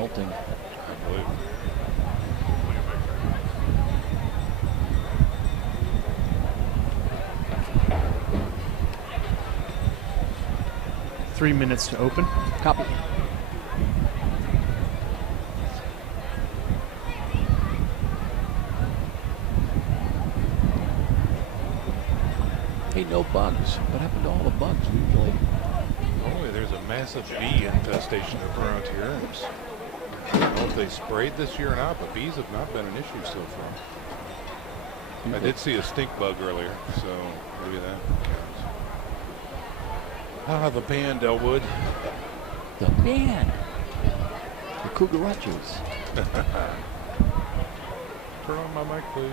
halting. I believe. 3 minutes to open. Copy. Hey, no bugs. What happened to all the bugs usually? Oh, there's a massive bee infestation around here. I don't know if they sprayed this year or not, but bees have not been an issue so far. I did see a stink bug earlier, so look at that. Ah, the band, Elwood. The band. The Cougarachos. Turn on my mic, please.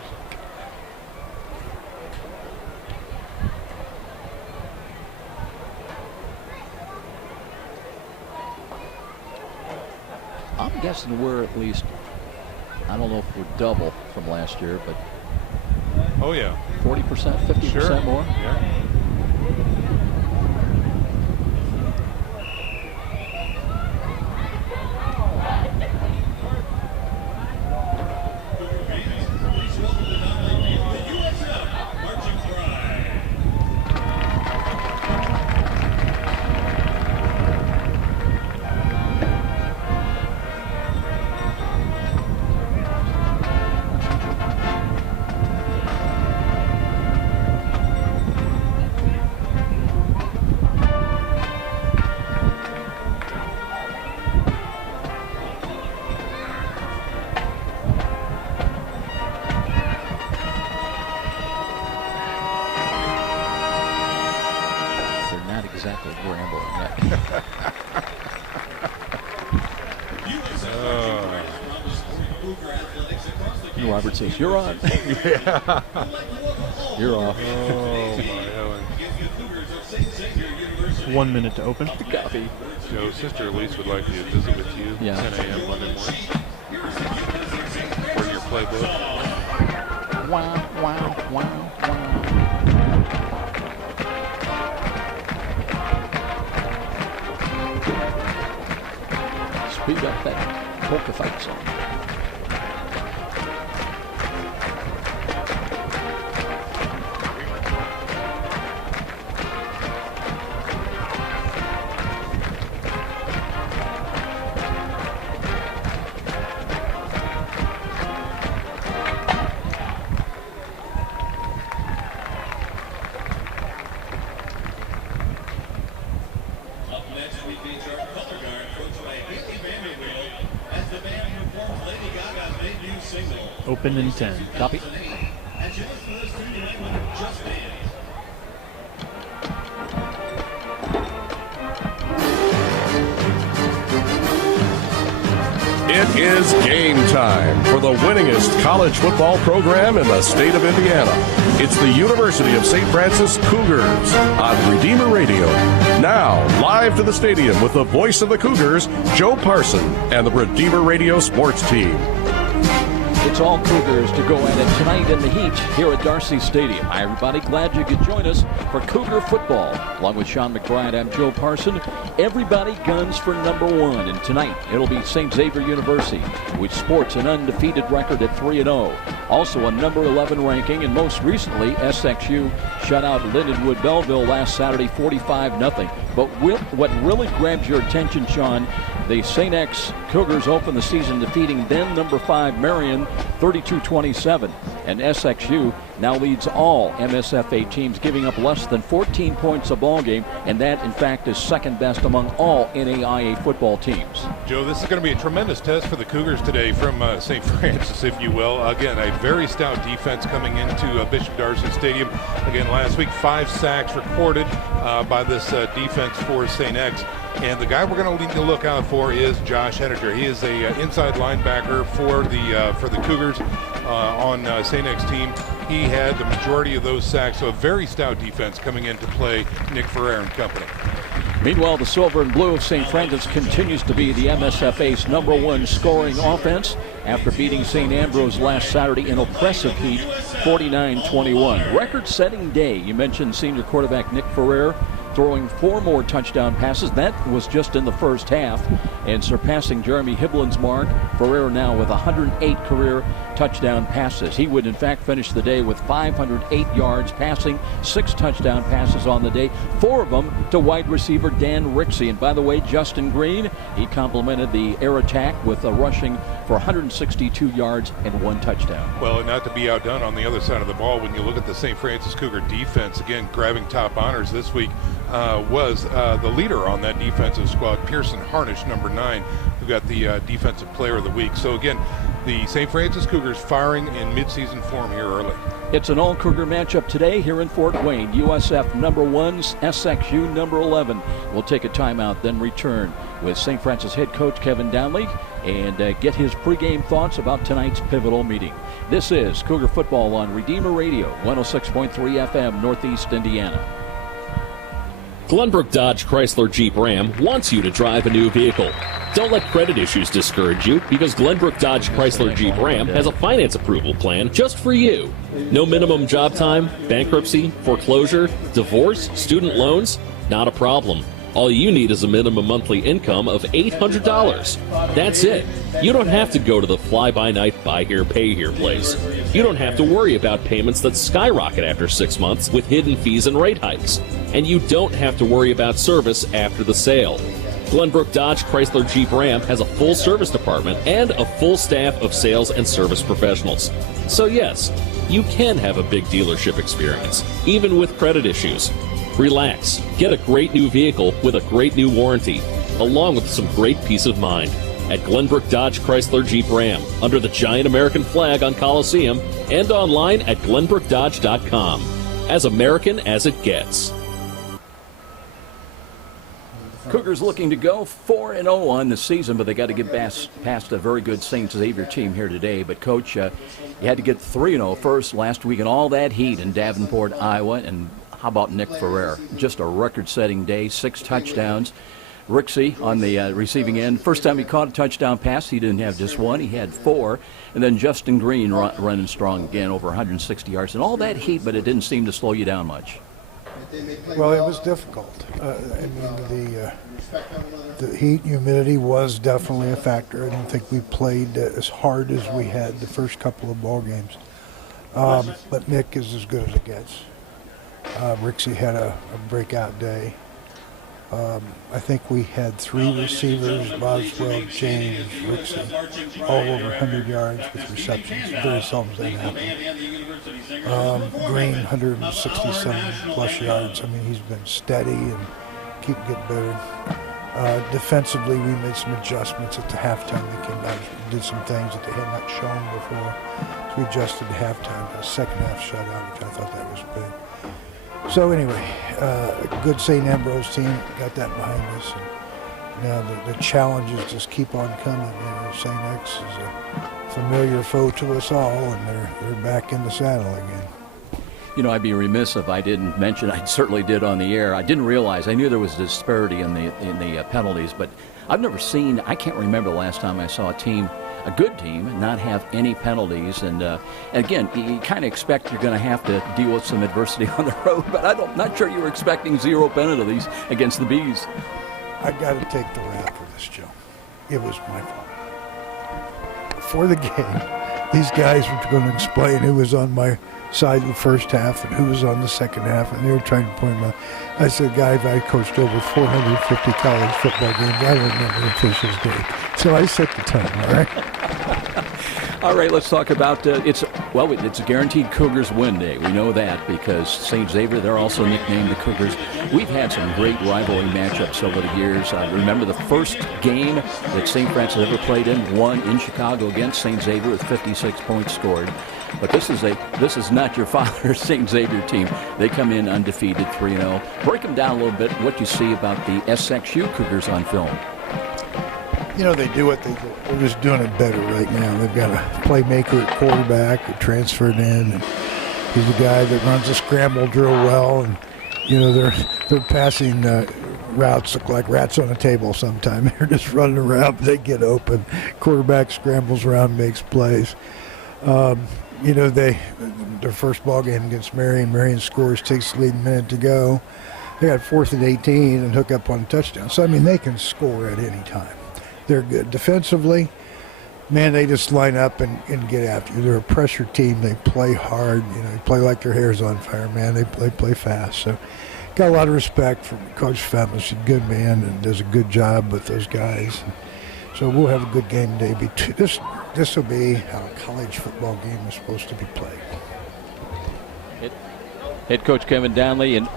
I'm guessing we're at least, I don't know if we're double from last year, but oh yeah, 40%, 50% sure. More. Yeah. Robert says, "You're on." Yeah. You're off. Oh, my heavens. 1 minute to open. Copy. So, Sister Elise would like to visit with you. Yeah. 10 a.m. Monday morning. Bring your playbook. Wow, wow, wow, wow. Speed up that polka fight song. Open in 10. Copy. It is game time for the winningest college football program in the state of Indiana. It's the University of St. Francis Cougars on Redeemer Radio. Now, live to the stadium with the voice of the Cougars, Joe Parson, and the Redeemer Radio sports team. It's all Cougars to go at it tonight in the heat here at Darcy Stadium. Hi, everybody. Glad you could join us for Cougar football. Along with Sean McBride, I'm Joe Parson. Everybody guns for #1. And tonight, it'll be St. Xavier University, which sports an undefeated record at 3-0. Also a number 11 ranking, and most recently, SXU shut out Lindenwood Belleville last Saturday, 45-0. But what really grabs your attention, Sean, the St. X Cougars open the season defeating then number 5 Marion 32-27. And SXU now leads all MSFA teams, giving up less than 14 points a ball game, and that, in fact, is second best among all NAIA football teams. Joe, this is going to be a tremendous test for the Cougars today from St. Francis, if you will. Again, a very stout defense coming into Bishop Darcy Stadium. Again, last week, 5 sacks recorded by this defense for St. X. And the guy we're going to need to look out for is Josh Henninger. He is a inside linebacker for the Cougars on St. X team. He had the majority of those sacks, so a very stout defense coming in to play Nick Ferrer and company. Meanwhile, the silver and blue of St. Francis continues to be the MSFA's #1 scoring offense after beating St. Ambrose last Saturday in oppressive heat, 49-21. Record-setting day. You mentioned senior quarterback Nick Ferrer, throwing 4 more touchdown passes. That was just in the first half, and surpassing Jeremy Hiblin's mark. Ferrer now with 108 career touchdown passes. He would in fact finish the day with 508 yards passing, 6 touchdown passes on the day, 4 of them to wide receiver Dan Ricksy. And by the way, Justin Green, he complimented the air attack with a rushing for 162 yards and 1 touchdown. Well, not to be outdone on the other side of the ball, when you look at the St. Francis Cougar defense, again, grabbing top honors this week was the leader on that defensive squad, Pearson Harnish, number 9, who got the Defensive Player of the Week. So again, the St. Francis Cougars firing in midseason form here early. It's an all-Cougar matchup today here in Fort Wayne. USF number 1, SXU number 11. We'll take a timeout, then return with St. Francis head coach Kevin Donley and get his pregame thoughts about tonight's pivotal meeting. This is Cougar Football on Redeemer Radio, 106.3 FM, Northeast Indiana. Glenbrook Dodge Chrysler Jeep Ram wants you to drive a new vehicle. Don't let credit issues discourage you, because Glenbrook Dodge Chrysler Jeep Ram has a finance approval plan just for you. No minimum job time, bankruptcy, foreclosure, divorce, student loans, not a problem. All you need is a minimum monthly income of $800. That's it. You don't have to go to the fly-by-night, buy-here, pay-here place. You don't have to worry about payments that skyrocket after 6 months with hidden fees and rate hikes. And you don't have to worry about service after the sale. Glenbrook Dodge Chrysler Jeep Ram has a full service department and a full staff of sales and service professionals. So yes, you can have a big dealership experience, even with credit issues. Relax. Get a great new vehicle with a great new warranty, along with some great peace of mind. At Glenbrook Dodge Chrysler Jeep Ram, under the giant American flag on Coliseum, and online at glenbrookdodge.com. As American as it gets. Cougars looking to go 4-0 on the season, but they got to get past a very good St. Xavier team here today. But, Coach, you had to get 3-0 first last week and all that heat in Davenport, Iowa. And how about Nick Ferrer? Just a record-setting day, 6 touchdowns. Ricksy on the receiving end. First time he caught a touchdown pass, he didn't have just 1, he had 4. And then Justin Green running strong again, over 160 yards. And all that heat, but it didn't seem to slow you down much. Well, it was difficult. The heat, humidity was definitely a factor. I don't think we played as hard as we had the first couple of ball games. But Nick is as good as it gets. Ricksy had a breakout day. I think we had 3 receivers, Boswell, James, Ricksy, all over 100 yards with receptions. Very seldom that happens. Green, 167 plus yards. I mean, he's been steady and keep getting better. Defensively, we made some adjustments at the halftime. They came out and did some things that they had not shown before. So we adjusted to halftime, a second half shutout, which I thought that was big. So anyway, a good St. Ambrose team, got that behind us. And now the challenges just keep on coming. You know, St. X is a familiar foe to us all, and they're back in the saddle again. You know, I'd be remiss if I didn't mention, I certainly did on the air, I didn't realize, I knew there was a disparity in the penalties, but I've never seen, I can't remember the last time I saw a good team, not have any penalties. And again, you kind of expect you're going to have to deal with some adversity on the road, but I'm not sure you were expecting 0 penalties against the Bees. I got to take the rap for this, Joe. It was my fault. Before the game, these guys were going to explain who was on my side of the first half and who was on the second half, and they were trying to point them out. I said, guys, I coached over 450 college football games. I don't remember the officials' day. So I set the tone, all right? All right, let's talk about it's a guaranteed Cougars win day. We know that because St. Xavier, they're also nicknamed the Cougars. We've had some great rivalry matchups over the years. I remember the first game that St. Francis ever played in, won in Chicago against St. Xavier with 56 points scored. But this is not your father's St. Xavier team. They come in undefeated, 3-0. Break them down a little bit, what you see about the SXU Cougars on film. You know, they do what they do. They're just doing it better right now. They've got a playmaker at quarterback who transferred in. And he's a guy that runs a scramble drill well. And, you know, their passing routes look like rats on a table sometimes. They're just running around. They get open. Quarterback scrambles around, makes plays. You know, their first ball game against Marion scores, takes the lead, a minute to go. They got 4th and 18 and hook up on a touchdown. So, I mean, they can score at any time. They're good. Defensively, man, they just line up and get after you. They're a pressure team. They play hard. You know, they play like their hair's on fire, man. They play fast. So, got a lot of respect for Coach Femme. He's a good man and does a good job with those guys. So we'll have a good game today. This will be how a college football game is supposed to be played. Head coach Kevin Donley, and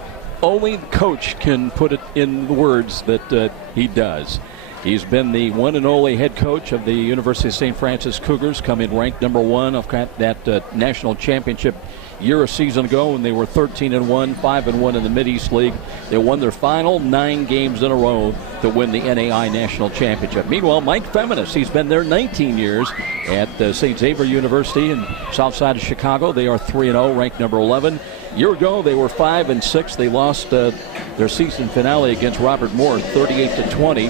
only the coach can put it in the words that he does. He's been the one and only head coach of the University of St. Francis Cougars, come in ranked number 1 of that national championship year, a season ago, when they were 13-1, 5-1 in the Mid-East League. They won their final 9 games in a row to win the NAIA National Championship. Meanwhile, Mike Feminist, he's been there 19 years at St. Xavier University in south side of Chicago. They are 3-0, ranked number 11. A year ago, they were 5-6. They lost their season finale against Robert Moore, 38-20.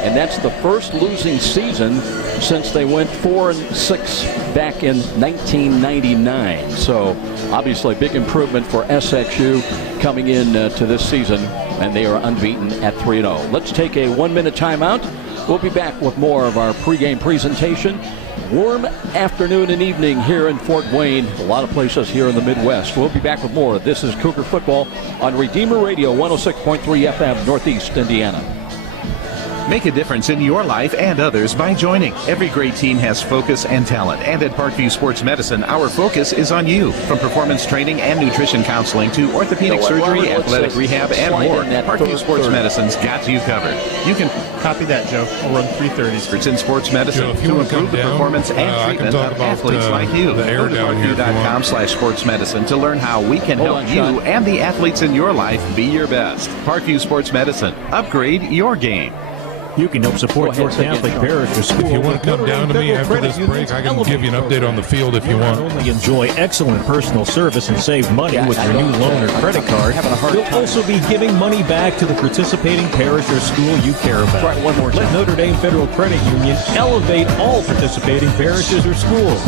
And that's the first losing season since they went 4-6 back in 1999. So obviously big improvement for SXU coming in to this season, and they are unbeaten at 3-0. Let's take a 1-minute timeout. We'll be back with more of our pregame presentation. Warm afternoon and evening here in Fort Wayne. A lot of places here in the Midwest. We'll be back with more. This is Cougar Football on Redeemer Radio 106.3 FM, Northeast Indiana. Make a difference in your life and others by joining. Every great team has focus and talent, and at Parkview Sports Medicine, our focus is on you. From performance training and nutrition counseling to orthopedic surgery, athletic rehab, and more, Parkview Sports Medicine's got you covered. You can Copy that, Joe. I'll run 330s. experts in sports medicine Joe, if you to want to improve come the down, performance and I can treatment talk of about, athletes like you. the air Go to down here if you want. parkview.com/sportsmedicine to learn how we can Hold help on, you Sean. and the athletes in your life be your best. Parkview Sports Medicine. Upgrade your game. You can help support Go your ahead, Catholic Sean. parish or school. If you want to come down to me after this break, I can give you an update on the field if you Not want. only enjoy excellent personal service and save money with your new loan or credit card, having a hard you'll time. also be giving money back to the participating parish or school you care about. Try it one more Let time. Notre Dame Federal Credit Union elevate all participating parishes or schools.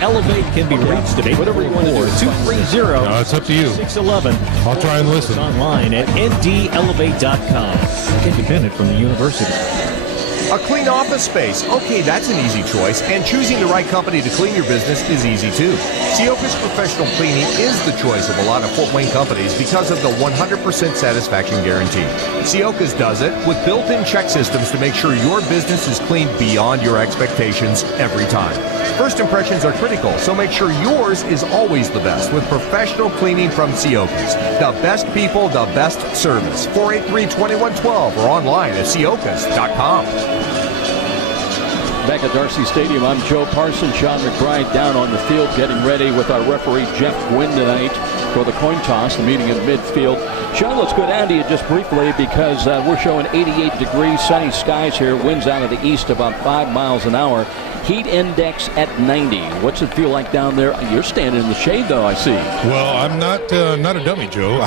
Elevate can be reached at Whatever you want to do. 844-230-611. No, it's up to you. I'll try and listen. Online at ndelevate.com. Independent from the university. A clean office space. Okay, that's an easy choice. And choosing the right company to clean your business is easy too. Siokas Professional Cleaning is the choice of a lot of Fort Wayne companies because of the 100% satisfaction guarantee. Siokas does it with built-in check systems to make sure your business is cleaned beyond your expectations every time. First impressions are critical, so make sure yours is always the best with professional cleaning from Siokas. The best people, the best service. 483-2112 or online at siokas.com. Back at Darcy Stadium, I'm Joe Parsons. Sean McBride down on the field getting ready with our referee Jeff Gwynn tonight for the coin toss, the meeting in midfield. Sean, let's go down to you just briefly because we're showing 88 degrees, sunny skies here. Winds out of the east about 5 miles an hour. Heat index at 90. What's it feel like down there? You're standing in the shade, though, I see. Well, I'm not a dummy, Joe.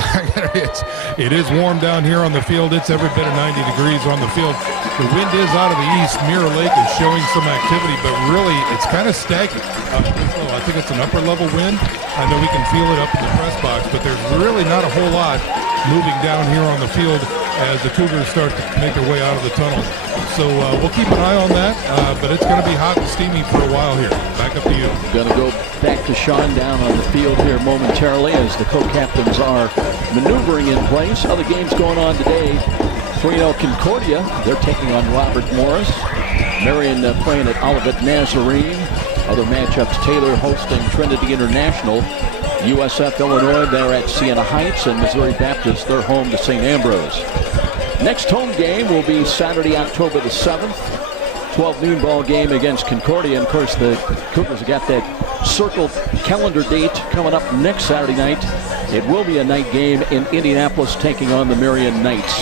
It is warm down here on the field. It's every bit of 90 degrees on the field. The wind is out of the east. Mirror Lake is showing some activity, but really it's kind of stagnant. I think it's an upper level wind. I know we can feel it up in the press box, but there's really not a whole lot moving down here on the field as the Cougars start to make their way out of the tunnel. So we'll keep an eye on that, but it's going to be hot and steamy for a while here. Back up to you. Going to go back to Sean down on the field here momentarily as the co-captains are maneuvering in place. Other games going on today. 3-0 Concordia. They're taking on Robert Morris. Marion playing at Olivet Nazarene. Other matchups, Taylor hosting Trinity International. USF Illinois, they're at Siena Heights, and Missouri Baptist, they're home to St. Ambrose. Next home game will be Saturday, October the 7th. 12 noon ball game against Concordia. And of course, the Cougars have got that circled calendar date coming up next Saturday night. It will be a night game in Indianapolis taking on the Marion Knights.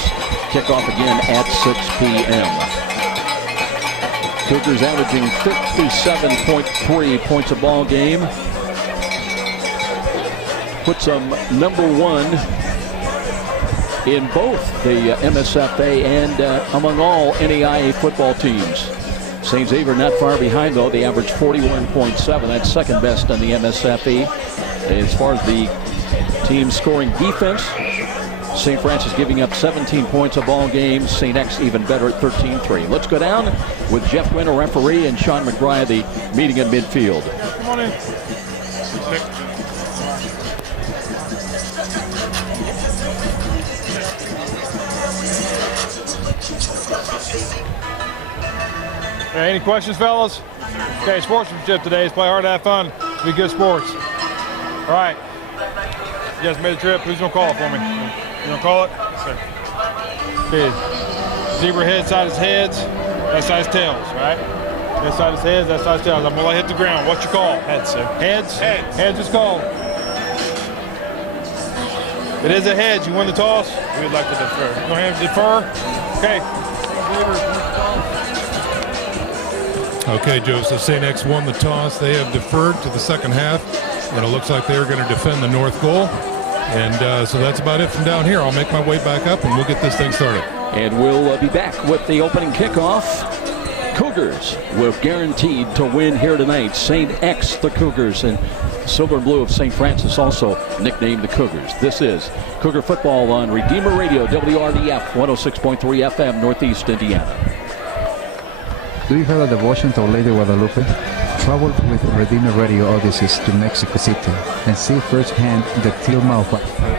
Kickoff again at 6 p.m. Cougars averaging 57.3 points a ball game. Puts them number one in both the MSFA and among all NAIA football teams. St. Xavier not far behind, though. They average 41.7. That's second best on the MSFA. As far as the team scoring defense, St. Francis giving up 17 points a ball game. St. X even better at 13-3. Let's go down with Jeff Winter, referee, and Sean McBride, the meeting in midfield. Come on in. Hey, any questions, fellas? Okay, sportsmanship today is play hard, have fun, be good sports. All right. You guys made a trip. Who's going to call it for me? You going to call it? Yes, sir. Okay. Zebra head, side is heads, that side is tails, right? That side is heads, that side is tails. I'm going to let it hit the ground. What's your call? Heads, sir. Heads? Heads. Heads is called. It is a heads. You win the toss? We would like to defer. You going to have to defer? Okay. Okay, Joe, so St. X won the toss. They have deferred to the second half, and it looks like they're going to defend the north goal. And so that's about it from down here. I'll make my way back up, and we'll get this thing started. And we'll be back with the opening kickoff. Cougars were guaranteed to win here tonight. St. X, the Cougars, and Silver and Blue of St. Francis also nicknamed the Cougars. This is Cougar Football on Redeemer Radio, WRDF 106.3 FM, Northeast Indiana. Do you have a devotion to Our Lady of Guadalupe? Travel with Redeemer Radio Odysseys to Mexico City and see firsthand the Tielma.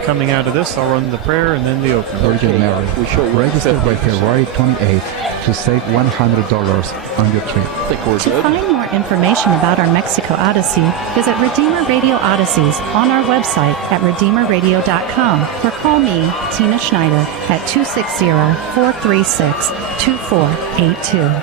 Coming out of this, I'll run the prayer and then the opening. Virgin Mary. Register by February 28th to save $100 on your trip. To find more information about our Mexico Odyssey, visit Redeemer Radio Odysseys on our website at redeemerradio.com or call me, Tina Schneider, at 260-436-2482.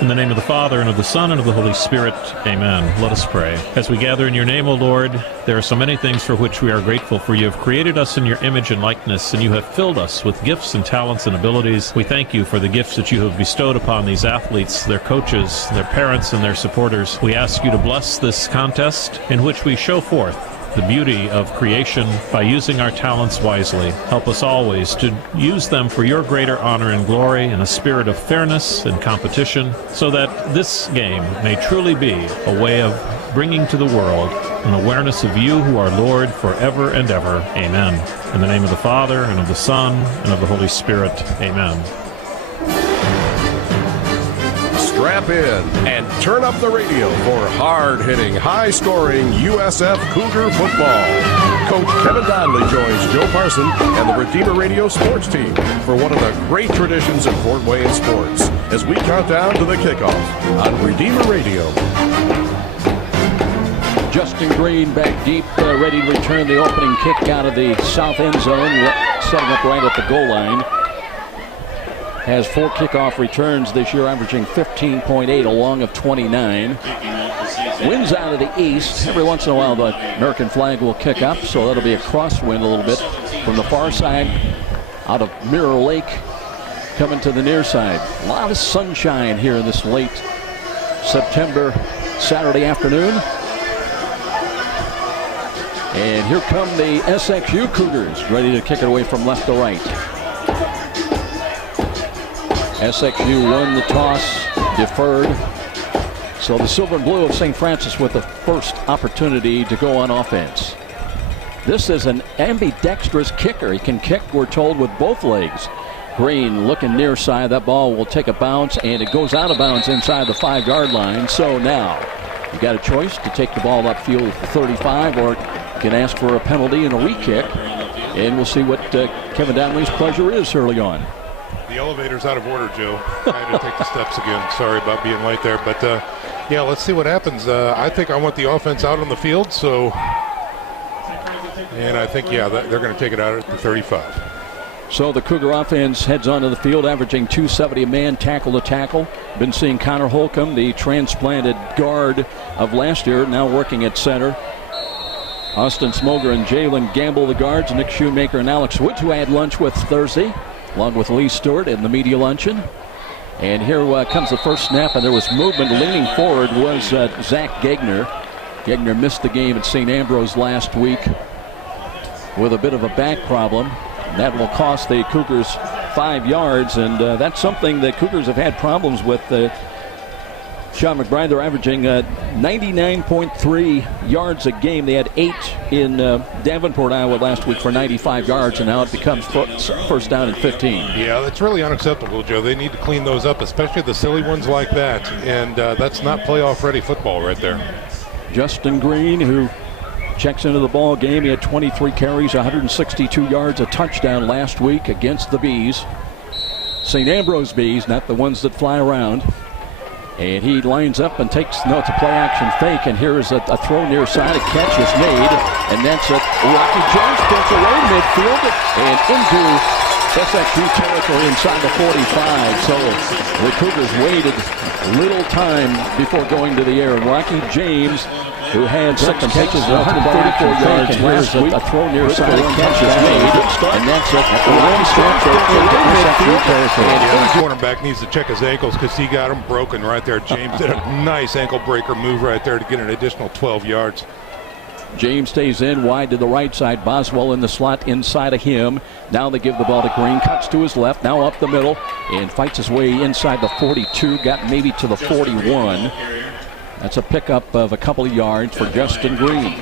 In the name of the Father, and of the Son, and of the Holy Spirit, amen. Let us pray. As we gather in your name, O Lord, there are so many things for which we are grateful, for you have created us in your image and likeness, and you have filled us with gifts and talents and abilities. We thank you for the gifts that you have bestowed upon these athletes, their coaches, their parents, and their supporters. We ask you to bless this contest in which we show forth the beauty of creation by using our talents wisely. Help us always to use them for your greater honor and glory in a spirit of fairness and competition, so that this game may truly be a way of bringing to the world an awareness of you who are Lord forever and ever. Amen. In the name of the Father, and of the Son, and of the Holy Spirit. Amen. Strap in and turn up the radio for hard-hitting, high-scoring USF Cougar football. Coach Kevin Donley joins Joe Parson and the Redeemer Radio sports team for one of the great traditions in Fort Wayne sports as we count down to the kickoff on Redeemer Radio. Justin Green back deep, ready to return the opening kick out of the south end zone, setting up right at the goal line. Has 4 kickoff returns this year, averaging 15.8 along of 29. Winds out of the east. Every once in a while, the American flag will kick up, so that'll be a crosswind a little bit from the far side out of Mirror Lake coming to the near side. A lot of sunshine here in this late September Saturday afternoon. And here come the SXU Cougars, ready to kick it away from left to right. SXU won the toss, deferred. So the Silver and Blue of St. Francis with the first opportunity to go on offense. This is an ambidextrous kicker. He can kick, we're told, with both legs. Green looking near side. That ball will take a bounce, and it goes out of bounds inside the 5-yard line. So now you got a choice to take the ball upfield at the 35, or you can ask for a penalty and a re-kick. And we'll see what Kevin Donley's pleasure is early on. The elevator's out of order, Joe. I had to take the steps again. Sorry about being late there. But, yeah, let's see what happens. I think I want the offense out on the field. So, and I think, yeah, they're going to take it out at the 35. So the Cougar offense heads onto the field, averaging 270 a man, tackle to tackle. Been seeing Connor Holcomb, the transplanted guard of last year, now working at center. Austin Smoger and Jalen Gamble, the guards. Nick Shoemaker and Alex Woods, who I had lunch with Thursday, along with Lee Stewart in the media luncheon. And here comes the first snap, and there was movement. Leaning forward was Zach Gagner. Gagner missed the game at St. Ambrose last week with a bit of a back problem. That will cost the Cougars 5 yards, and that's something that Cougars have had problems with Sean McBride, they're averaging 99.3 yards a game. They had 8 in Davenport, Iowa last week for 95 yards, and now it becomes first down and 15. Yeah, that's really unacceptable, Joe. They need to clean those up, especially the silly ones like that, and that's not playoff-ready football right there. Justin Green, who checks into the ball game. He had 23 carries, 162 yards, a touchdown last week against the Bees. St. Ambrose Bees, not the ones that fly around. And he lines up and takes, no, it's a play-action fake, and here is a throw near side. A catch is made, and that's it. Rocky Jones sprints away midfield and into SXU territory inside the 45. So the Cougars waited little time before going to the air. Rocky James, who had 6 catches, 134 yards last week. A throw near side, a catch is made, and that's it. The cornerback needs to check his ankles because he got them broken right there. James did a nice ankle breaker move right there to get an additional 12 yards. James stays in wide to the right side. Boswell in the slot inside of him. Now they give the ball to Green. Cuts to his left. Now up the middle and fights his way inside the 42. Got maybe to the 41. That's a pickup of a couple of yards for Justin Green.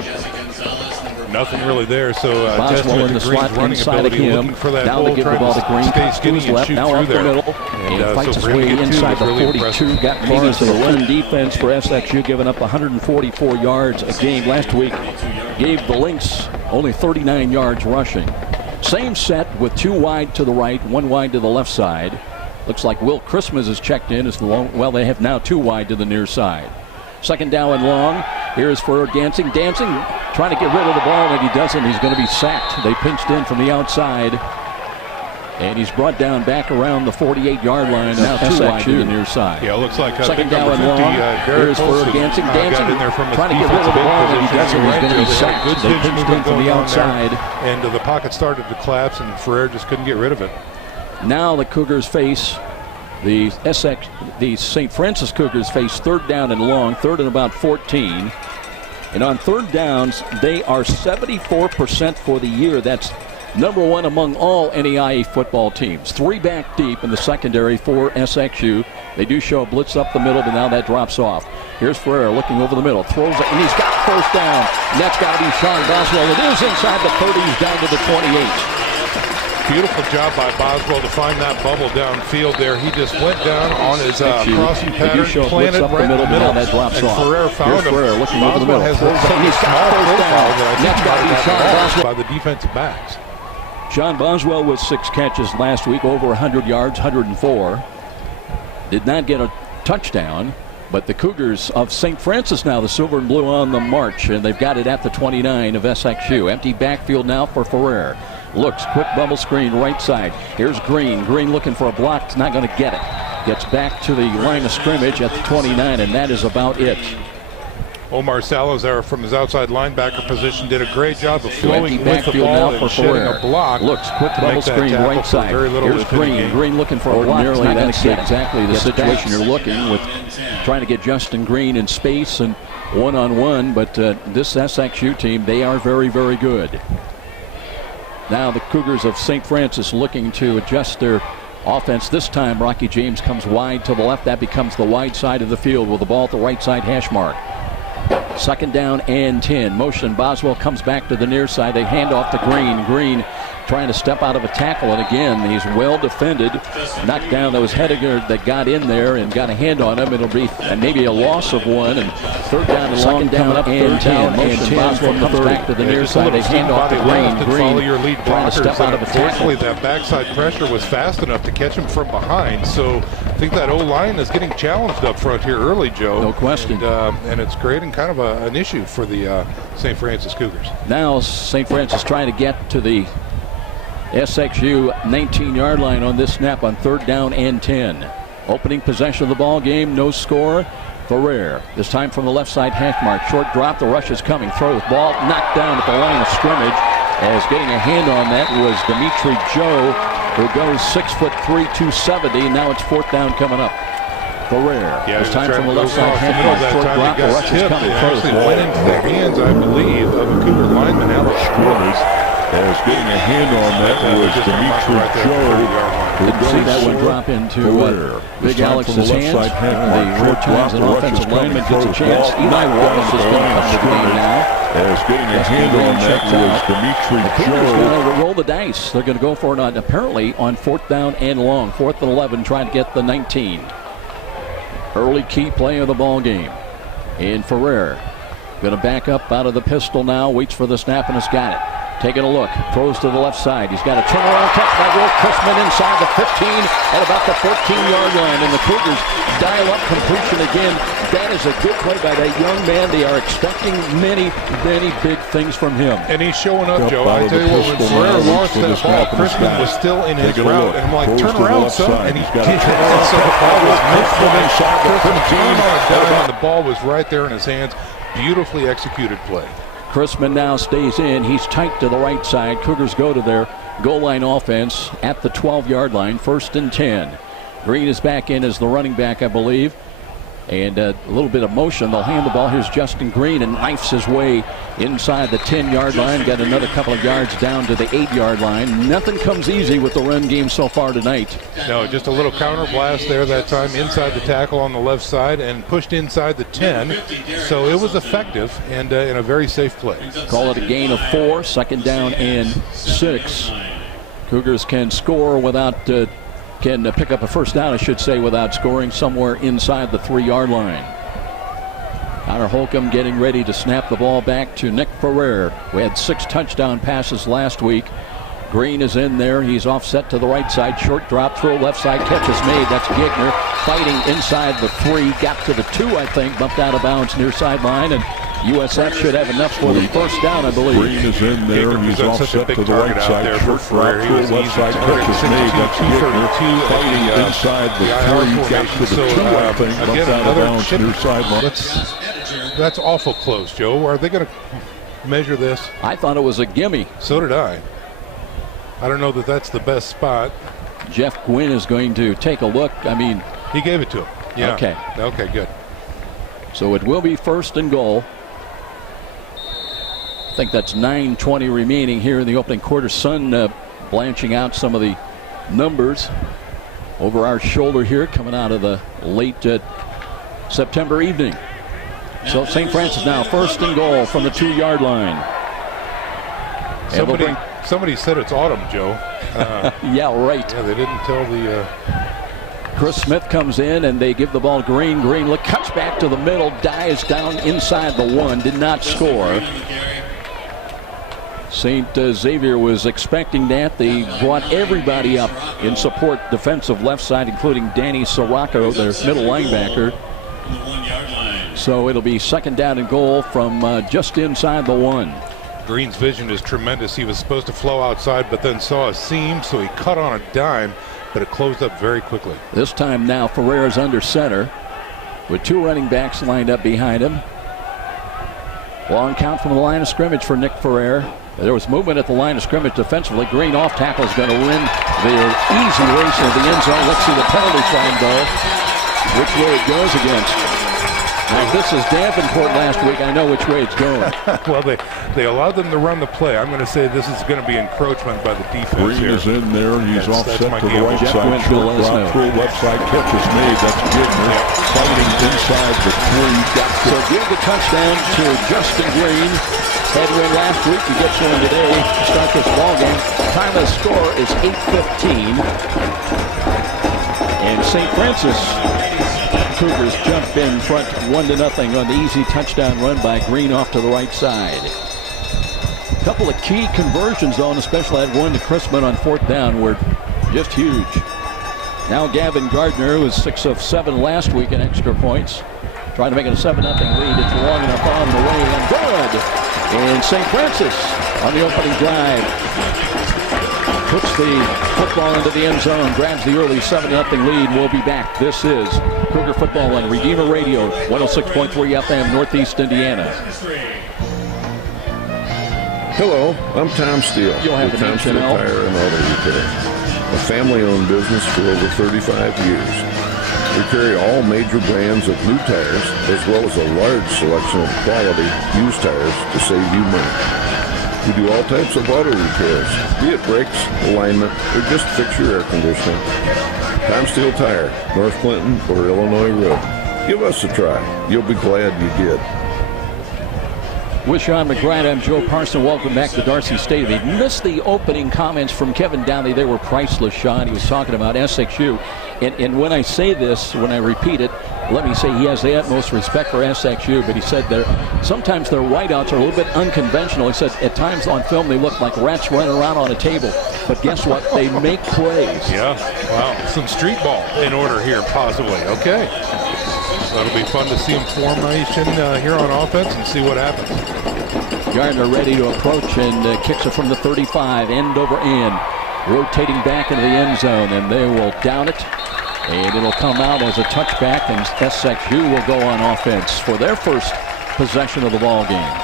Nothing really there, so Boswell in the slot inside of him. Now they give the ball to Green. Cuts to his left. Now up the middle and fights his way inside the 42. Got maybe to the run defense for SXU, giving up 144 yards a game. Last week gave the Lynx only 39 yards rushing. Same set with 2 wide to the right, 1 wide to the left side. Looks like Will Christmas is checked in as the long. Well, they have now 2 wide to the near side. Second down and long. Here's Ferrer dancing, trying to get rid of the ball, and he doesn't. He's going to be sacked. They pinched in from the outside, and he's brought down back around the 48-yard line. Now 2 wide to the near side. Yeah, it looks like second down and long. Here's Ferrer dancing, trying to get rid of the ball, and he doesn't. He's going to be sacked. They pinched in from the outside, and the pocket started to collapse, and Ferrer just couldn't get rid of it. Now the Cougars face the St. Francis Cougars face third down and long, third and about 14. And on third downs, they are 74% for the year. That's number 1 among all NAIA football teams. 3 back deep in the secondary for SXU. They do show a blitz up the middle, but now that drops off. Here's Ferrer looking over the middle, throws it, and he's got first down. And that's got to be Sean Boswell. It is inside the 30, he's down to the 28. Beautiful job by Boswell to find that bubble downfield there. He just went down on his crossing pattern, planted right in the middle, that drops and off. Ferrer found him. Ferrer looking over the middle. Has a small profile that I think by the defensive backs. Sean Boswell with 6 catches last week, over 100 yards, 104. Did not get a touchdown, but the Cougars of St. Francis now, the silver and blue on the march, and they've got it at the 29 of SXU. Empty backfield now for Ferrer. Looks, quick bubble screen right side. Here's Green. Green looking for a block. It's not going to get it. Gets back to the line of scrimmage at the 29, and that is about it. Omar Salazar from his outside linebacker position did a great job of flowing with the ball and shedding a block. Looks, quick bubble screen right side. Here's Green. Green looking for a block. It's not going to get exactly the situation you're looking with, trying to get Justin Green in space and one-on-one, but this SXU team, they are very, very good. Now the Cougars of St. Francis looking to adjust their offense. This time Rocky James comes wide to the left. That becomes the wide side of the field with the ball at the right side hash mark. Second down and 10. Motion. Boswell comes back to the near side. They hand off to Green. Green trying to step out of a tackle, and again he's well defended. Knocked down. That was Hediger that got in there and got a hand on him. It'll be maybe a loss of 1, and third down and long coming up and 10. Motion. Boswell comes back to the near side. They hand off to Green. Green your lead trying to step out of a tackle. Unfortunately, that backside pressure was fast enough to catch him from behind. So I think that O-line is getting challenged up front here early, Joe. No question. And it's creating kind of an issue for the St. Francis Cougars. Now St. Francis trying to get to the SXU 19-yard line on this snap on third down and 10. Opening possession of the ball game, no score. Ferrer, this time from the left side half mark. Short drop, the rush is coming. Throws, ball knocked down at the line of scrimmage. As getting a hand on that was Dimitri Joe, who goes 6'3", 270. Now it's fourth down coming up. Ferrer, this time from the left side half mark. Short drop, the rush is coming. Throws, went into the hands, I believe, of a Cougar lineman, Alex Schwartz. As getting a hand on that was Dimitri Joe, Didn't see that one drop into Big Alex's hands. The rare times an offensive lineman gets a chance. Eli Wallace is going to come to the game now. As getting a hand on that was Dimitri Joe. Joe. Going to roll the dice. They're going to go for it apparently on 4th down and long. 4th and 11, trying to get the 19. Early key play of the ball game. And Ferrer going to back up out of the pistol now. Waits for the snap and has got it. Taking a look, throws to the left side. He's got a turnaround catch by Will Chrisman inside the 15 at about the 14-yard line. And the Cougars dial up completion again. That is a good play by that young man. They are expecting many, many big things from him. And he's showing up, Joe. I tell you what, when Ferrer lost that ball, Chrisman was still in his route. And I'm like, turn around, son. And he did. And so the ball was meant for him. Chrisman turned on a dime, and the ball was right there in his hands. Beautifully executed play. Chrisman now stays in. He's tight to the right side. Cougars go to their goal line offense at the 12-yard line. 1st and 10. Green is back in as the running back, I believe. And a little bit of motion. They'll hand the ball. Here's Justin Green and knifes his way inside the 10-yard line. Got another couple of yards down to the 8-yard line. Nothing comes easy with the run game so far tonight. No, just a little counter blast there that time inside the tackle on the left side and pushed inside the 10. So it was effective and in a very safe play. Call it a gain of 4. 2nd down and 6. Cougars can score without... can pick up a 1st down, I should say, without scoring somewhere inside the 3-yard line. Connor Holcomb getting ready to snap the ball back to Nick Ferrer, who had 6 touchdown passes last week. Green is in there. He's offset to the right side. Short drop throw, left side catch is made. That's Gigner fighting inside the 3. Got to the 2, I think. Bumped out of bounds near sideline. And USF should have enough for the 1st down, I believe. Green is in there. He's offset to the right side. Short drop through, left side catch is made. That's Gigner fighting inside the 3. Got to the 2, I think. Bumped out of bounds near sideline. That's awful close, Joe. Are they going to measure this? I thought it was a gimme. So did I. I don't know that that's the best spot. Jeff Gwynn is going to take a look. I mean, he gave it to him. Yeah. Okay. Okay, good. So it will be 1st and goal. I think that's 9:20 remaining here in the opening quarter. Sun blanching out some of the numbers over our shoulder here coming out of the late September evening. So St. Francis now 1st and goal from the 2-yard line. Somebody said it's autumn, Joe. Yeah, right. Yeah, they didn't tell the... Chris Smith comes in and they give the ball Green. Green cuts back to the middle, dives down inside the 1, did not score. St. Xavier was expecting that. They brought everybody up in support defensive left side, including Danny Sirocco, their middle linebacker. So it'll be 2nd down and goal from just inside the 1. Green's vision is tremendous. He was supposed to flow outside, but then saw a seam, so he cut on a dime, but it closed up very quickly. This time now Ferrer's under center with 2 running backs lined up behind him. Long count from the line of scrimmage for Nick Ferrer. There was movement at the line of scrimmage defensively. Green off tackle is going to win the easy race into the end zone. Let's see the penalty flag though, which way it goes against. Now, if this is Davenport last week, I know which way it's going. Well, they allowed them to run the play. I'm going to say this is going to be encroachment by the defense. Green here. is in there. He's offset to the right Jeff side. Short drop through, left side catch is made. That's Gigner fighting inside the 3. So give the touchdown to Justin Green. Had win last week. He gets one today to start this ball game. Time of the score is 8:15. And St. Francis Cougars jump in front 1-0 on the easy touchdown run by Green off to the right side. A couple of key conversions on, especially that one to Chrisman on 4th down, were just huge. Now Gavin Gardner, who was 6 of 7 last week in extra points, trying to make it a 7-0 lead. It's long enough on the way and good. And St. Francis on the opening drive puts the football into the end zone, grabs the early 7-0 lead. We'll be back. This is Cougar Football on Redeemer Radio, 106.3 FM, Northeast Indiana. Hello, I'm Tom Steele. You'll have with an Tom Steele Tire and Auto Repair, a family-owned business for over 35 years. We carry all major brands of new tires, as well as a large selection of quality used tires to save you money. We do all types of auto repairs, be it brakes, alignment, or just fix your air conditioning. Tom Steel Tire, North Clinton or Illinois Road. Give us a try. You'll be glad you did. With Sean McBride, I'm Joe Parson. Welcome back to Darcy Stadium. He missed the opening comments from Kevin Donley. They were priceless, Sean. He was talking about SXU. And when I say this, when I repeat it, let me say he has the utmost respect for SXU, but he said sometimes their wideouts are a little bit unconventional. He said at times on film they look like rats running around on a table. But guess what? They make plays. Yeah, wow. Some street ball in order here, possibly. Okay. That'll be fun to see him formation here on offense and see what happens. Gardner ready to approach and kicks it from the 35, end over end. Rotating back into the end zone, and they will down it. And it'll come out as a touchback, and SXU will go on offense for their first possession of the ball game.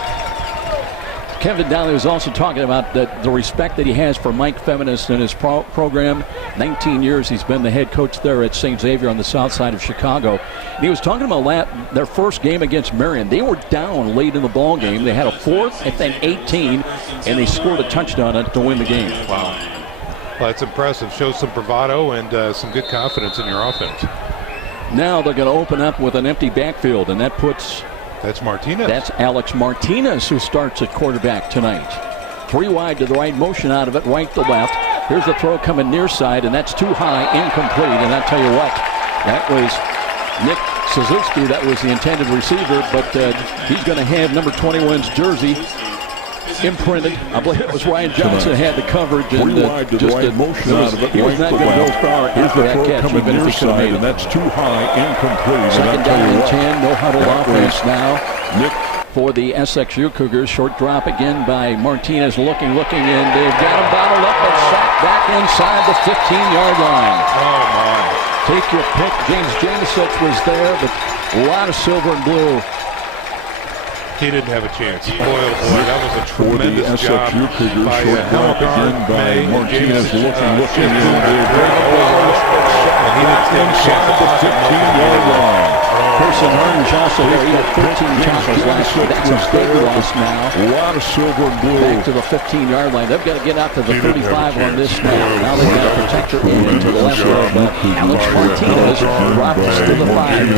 Kevin Donley was also talking about the respect that he has for Mike Feminist and his program. 19 years he's been the head coach there at St. Xavier on the south side of Chicago. And he was talking about their first game against Marion. They were down late in the ball game. They had a 4th and then 18, and they scored a touchdown to win the game. Wow. Well, that's impressive. Shows some bravado and some good confidence in your offense. Now they're going to open up with an empty backfield, and that puts... That's Martinez. That's Alex Martinez who starts at quarterback tonight. 3 wide to the right, motion out of it, right to left. Here's the throw coming near side, and that's too high, incomplete. And I tell you what, that was Nick Suzuki. That was the intended receiver, but he's going to have number 21's jersey imprinted. I believe it was Ryan Johnson had the coverage, and 3 wide to the right, motion out of it, he was not going to go far after that catch, even if he could have made it. And that's too high, incomplete. Second down and 10, no huddle offense now. Nick for the SXU Cougars. Short drop again by Martinez, looking, and they've got him bottled up and sacked back inside the 15-yard line. Oh my! Take your pick. James Janicic was there, but a lot of silver and blue. He didn't have a chance. Boy, oh boy, that was a tremendous job by Martinez looking, and he didn't stand a chance the 15-yard line. Person Orange also there. He had 13 tackles last year. That's a big loss now. A lot of silver and blue. Back to the 15-yard line. They've got to get out to the 35 on this snap. Now they've got a protector in to the left of Alex Martinez. Drops to the 5.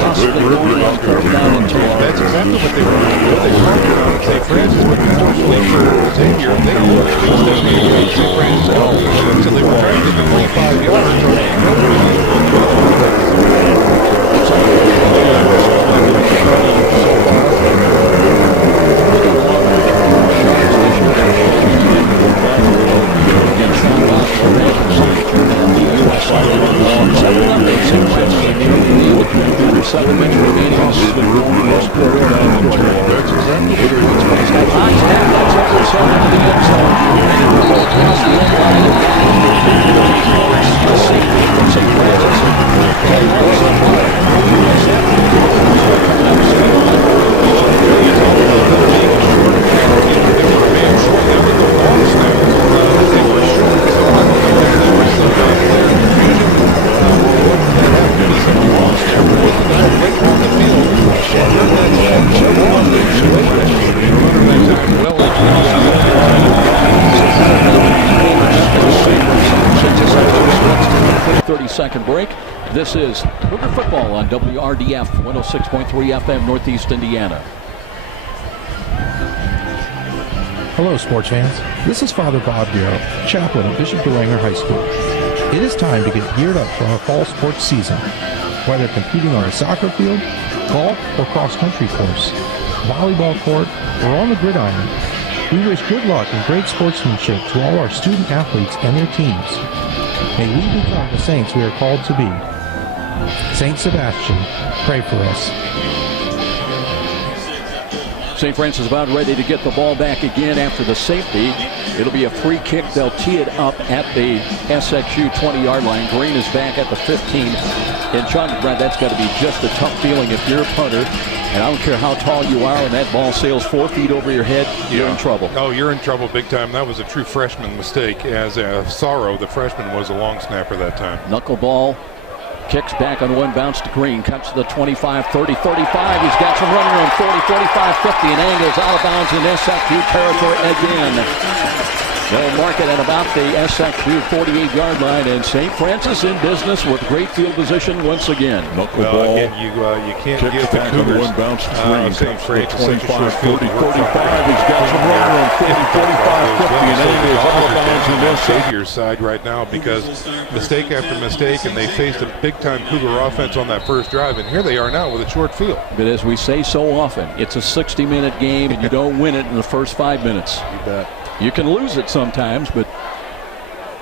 Pumps, pulls it down. That's exactly what they were doing. St. Francis, when they don't play for Xavier, they don't release them against St. Francis at all. So they were trying to get the 25 yards. Second break. This is Cougar Football on WRDF 106.3 FM Northeast Indiana. Hello, sports fans. This is Father Bob Darrow, chaplain at Bishop Dwenger High School. It is time to get geared up for our fall sports season. Whether competing on a soccer field, golf, or cross-country course, volleyball court, or on the gridiron, We wish good luck and great sportsmanship to all our student athletes and their teams. May we become the saints we are called to be. St. Sebastian, pray for us. St. Francis about ready to get the ball back again after the safety. It'll be a free kick. They'll tee it up at the SXU 20-yard line. Green is back at the 15. And Sean McBride, that's got to be just a tough feeling if you're a punter. And I don't care how tall you are, and that ball sails 4 feet over your head, you're in trouble. Oh, you're in trouble big time. That was a true freshman mistake, as Sorrow, the freshman, was a long snapper that time. Knuckleball kicks back on one bounce to Green. Cuts to the 25, 30, 35. He's got some running room. 40, 45, 50, and angles out of bounds in SXU territory again. They'll mark it at about the SXU 48-yard line, and St. Francis in business with great field position once again. Well, again, you can't give the Cougars one bounce to Green. St. Francis 25, 30, 45. He's got some running room. 40, 45, 50, and angles out of bounds in Xavier's side right now, because mistake after mistake, and they faced a big-time Cougar offense on that first drive, and here they are now with a short field. But as we say so often, it's a 60-minute game, and you don't win it in the first 5 minutes. You bet. You can lose it sometimes, but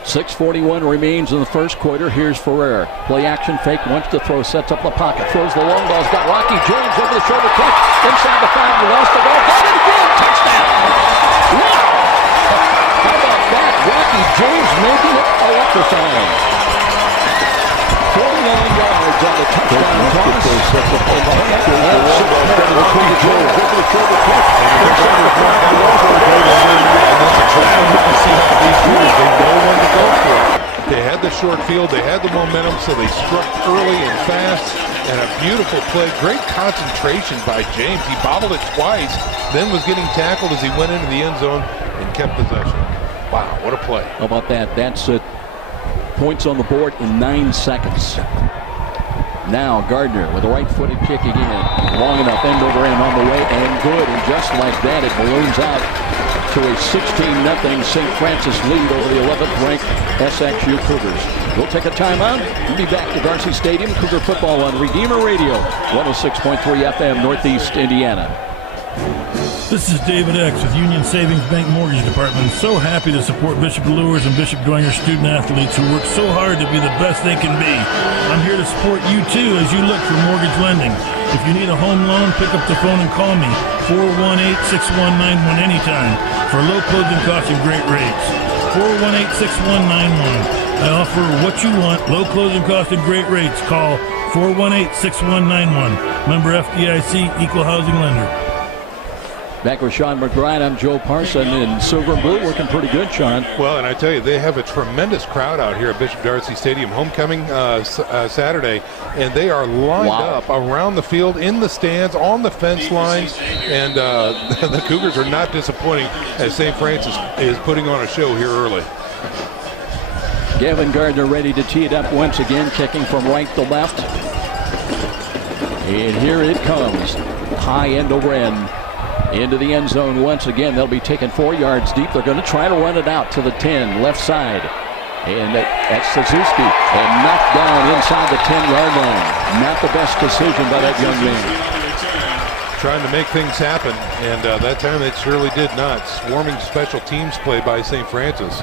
6:41 remains in the first quarter. Here's Ferrer. Play action fake, wants to throw, sets up the pocket, throws the long ball. He's got Rocky James over the shoulder catch. Inside the 5, he lost the ball. Got it again. Touchdown. Wow. How about that? Rocky James making it electrifying. 49 yards on the touchdown toss. They had the short field, they had the momentum, so they struck early and fast, and a beautiful play. Great concentration by James. He bobbled it twice, then was getting tackled as he went into the end zone and kept possession. Wow, what a play. How about that? That's it. Points on the board in 9 seconds. Now Gardner with a right-footed kick again. Long enough, end over end on the way, and good. And just like that, it balloons out to a 16-0 St. Francis lead over the 11th-ranked SXU Cougars. We'll take a timeout. We'll be back to Darcy Stadium. Cougar football on Redeemer Radio, 106.3 FM, Northeast Indiana. This is David X with Union Savings Bank Mortgage Department. So happy to support Bishop Lures and Bishop Dwenger student athletes who work so hard to be the best they can be. I'm here to support you too as you look for mortgage lending. If you need a home loan, pick up the phone and call me, 418-6191 anytime, for low closing costs and great rates. 418-6191. I offer what you want, low closing costs and great rates. Call 418-6191. Member FDIC, Equal Housing Lender. Back with Sean McBride, I'm Joe Parson, in silver and blue looking pretty good, Sean. Well, and I tell you, they have a tremendous crowd out here at Bishop Darcy Stadium, homecoming Saturday, and they are lined up around the field, in the stands, on the fence lines, and the Cougars are not disappointing as St. Francis is putting on a show here early. Gavin Gardner ready to tee it up once again, kicking from right to left. And here it comes, high end over end. Into the end zone once again. They'll be taken 4 yards deep. They're going to try to run it out to the 10, left side. And that's Suzuki. And knocked down inside the 10-yard line. Not the best decision by that young man. Trying to make things happen, and that time it surely did not. Swarming special teams play by St. Francis.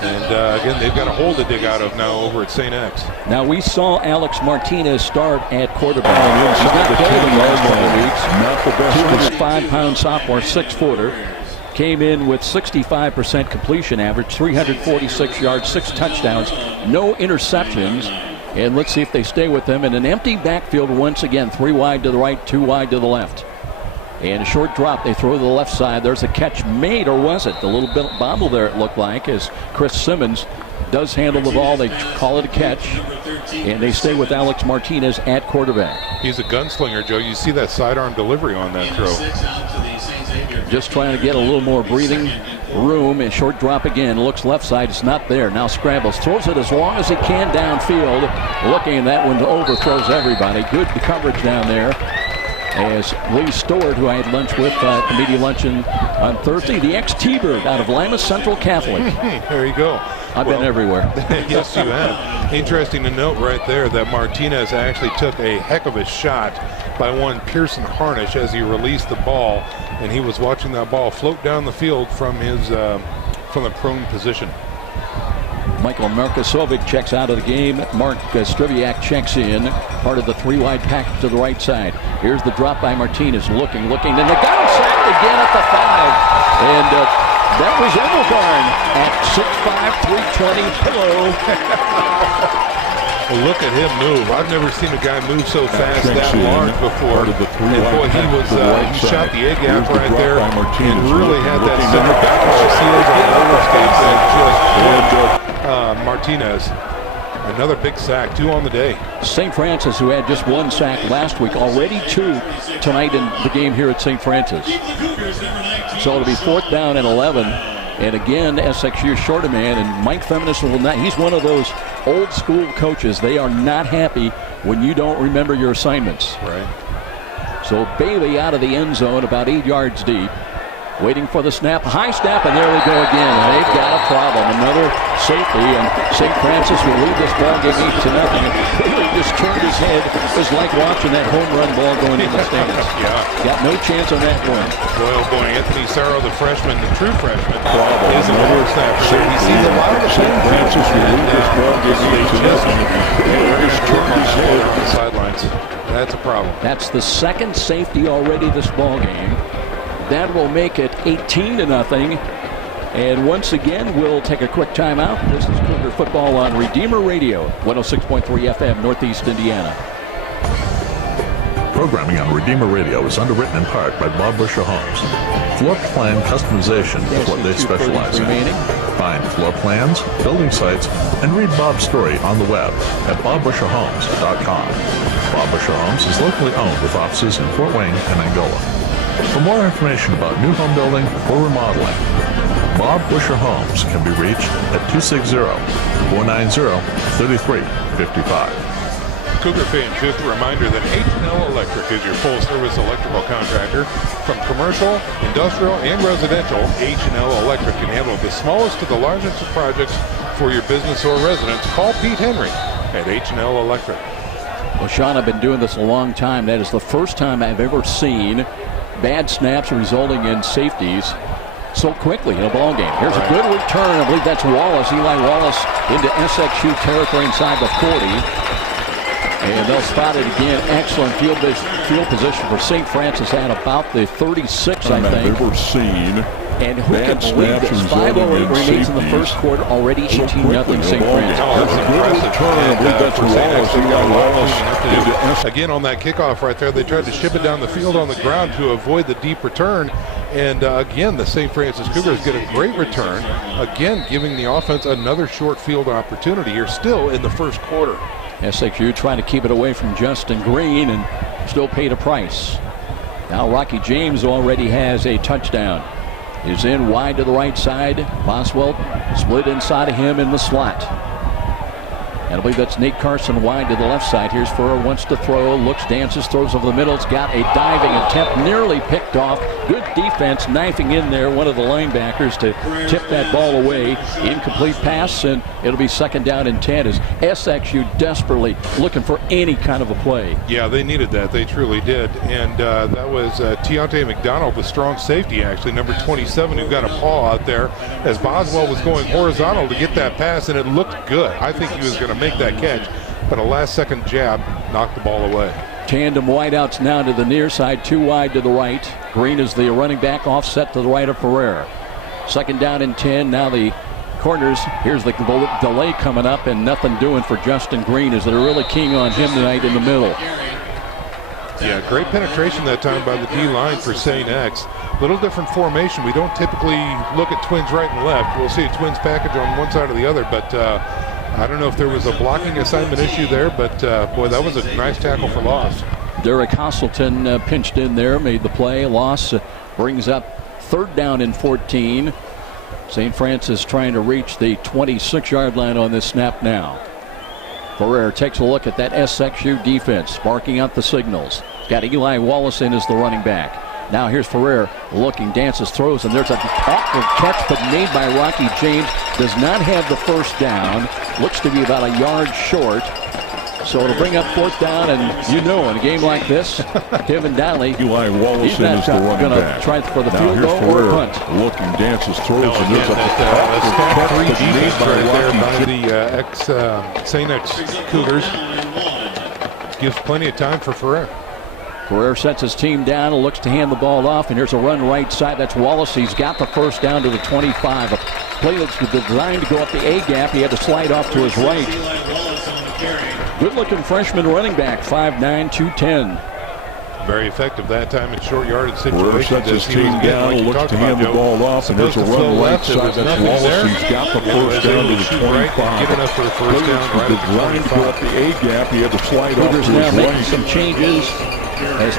And again, they've got a hole to dig out of now over at St. X. Now, we saw Alex Martinez start at quarterback. He's not played in the last couple of weeks. 205-pound sophomore, 6-footer. Came in with 65% completion average, 346 yards, 6 touchdowns, no interceptions. And let's see if they stay with them in an empty backfield once again. 3 wide to the right, 2 wide to the left. And a short drop, they throw to the left side. There's a catch made, or was it? The little bit bobble there, it looked like, as Chris Simmons does handle the ball. They call it a catch, and they stay with Alex Martinez at quarterback. He's a gunslinger, Joe. You see that sidearm delivery on that throw. Just trying to get a little more breathing room. A short drop again. Looks left side. It's not there. Now scrambles. Throws it as long as he can downfield. Looking, that one overthrows everybody. Good coverage down there. As Lee Stewart, who I had lunch with at the media luncheon on Thursday, the ex-T-Bird out of Lima Central Catholic. There you go. I've been everywhere. Yes, you have. Interesting to note right there that Martinez actually took a heck of a shot by one Pearson Harnish as he released the ball. and he was watching that ball float down the field from his from the prone position. Michael Markosovic checks out of the game. Mark Striviak checks in. Part of the three-wide package to the right side. Here's the drop by Martinez. Looking, and they got him sacked again at the 5. And that was Overgarn at 6'5", 320. Hello. Well, look at him move. I've never seen a guy move so fast that large before. And boy, he shot the A gap right there and really had that center back on his heels on the overscape and just Martinez. Another big sack, 2 on the day. St. Francis, who had just 1 sack last week, already 2 tonight in the game here at St. Francis. So it'll be 4th down and 11. And again, SXU short a man, and Mike Feminis will not. He's one of those old school coaches. They are not happy when you don't remember your assignments. Right. So Bailey out of the end zone, about 8 yards deep. Waiting for the snap, high snap, and there we go again. And they've got a problem. Another safety, and St. Francis will lead this ball game 8-0. Bailey just turned his head. It was like watching that home run ball going in the stands. Yeah. Got no chance on that one. Boy, oh boy, Anthony Sarro, the freshman, the true freshman, is a long snapper. He sees a lot of the St. Francis will lead this ball game 8-0. Just turned his head on the sidelines. That's a problem. That's the second safety already this ball game. That will make it 18-0. And once again, we'll take a quick timeout. This is Cougar Football on Redeemer Radio, 106.3 FM, Northeast Indiana. Programming on Redeemer Radio is underwritten in part by Bob Busher Homes. Floor plan customization is what they specialize in. Find floor plans, building sites, and read Bob's story on the web at bobbusherhomes.com. Bob Busher Homes is locally owned with offices in Fort Wayne and Angola. For more information about new home building or remodeling, Bob Busher Homes can be reached at 260-490-3355. Cougar fans, just a reminder that H&L Electric is your full-service electrical contractor. From commercial, industrial, and residential, H&L Electric can handle the smallest to the largest of projects for your business or residence. Call Pete Henry at H&L Electric. Well, Sean, I've been doing this a long time. That is the first time I've ever seen bad snaps resulting in safeties so quickly in a ball game. Here's a good return. I believe that's Wallace, Eli Wallace, into SXU territory inside the 40. And they'll spot it again. Excellent field position for St. Francis at about the 36, I think. I've ever seen. And who can believe this? 5:08 remains in the first quarter, already 18-0 St. Francis. Again, on that kickoff right there, they tried to ship it down the field on the ground to avoid the deep return. And again, the St. Francis Cougars get a great return. Again, giving the offense another short field opportunity here, still in the first quarter. SXU trying to keep it away from Justin Green and still paid a price. Now Rocky James already has a touchdown. Is in wide to the right side. Boswell split inside of him in the slot. And I believe that's Nate Carson wide to the left side. Here's Ferrer, wants to throw, looks, dances, throws over the middle. It's got a diving attempt, nearly picked off. Good defense, knifing in there, one of the linebackers to tip that ball away. Incomplete pass, and it'll be 2nd down and 10 as SXU desperately looking for any kind of a play. Yeah, they needed that. They truly did. And that was Teontae McDonald, the strong safety, actually, number 27, who got a paw out there as Boswell was going horizontal to get that pass, and it looked good. I think he was going to make that catch, but a last-second jab knocked the ball away. Tandem wideouts now to the near side, 2 wide to the right. Green is the running back, offset to the right of Ferrer. 2nd down and 10. Now the corners. Here's the delay coming up, and nothing doing for Justin Green as they're really keying on him tonight in the middle. Yeah, great penetration that time by the D-line for St. X. Little different formation. We don't typically look at twins right and left. We'll see a twins package on one side or the other, but I don't know if there was a blocking assignment issue there, but boy, that was a nice tackle for loss. Derek Hosselton pinched in there, made the play. Loss brings up 3rd down and 14. St. Francis trying to reach the 26-yard line on this snap now. Ferrer takes a look at that SXU defense, barking out the signals. Got Eli Wallace in as the running back. Now here's Ferrer looking, dances, throws, and there's an awkward catch but made by Rocky James. Does not have the 1st down. Looks to be about a yard short. So it'll bring up 4th down, and in a game like this, Kevin Donley, Eli Wallison he's not is the running going back. to try for the Now field goal or punt. Looking, dances towards, and there's a stack 3 defense right there by the St. X Cougars. Gives plenty of time for Ferrer. Ferrer sets his team down and looks to hand the ball off, and here's a run right side. That's Wallace. He's got the first down to the 25. A play that's designed to go up the A gap. He had to slide off to his right. Good-looking freshman running back, 5'9", 210. Very effective that time in short yardage situations. Ferrer sets his team down, looks to hand the ball off, and there's a run right side. That's Wallace. He's got the first down to the 25. Get enough for a first down right at the 25. To go up the A gap. He had to slide off to his now right. making some changes. As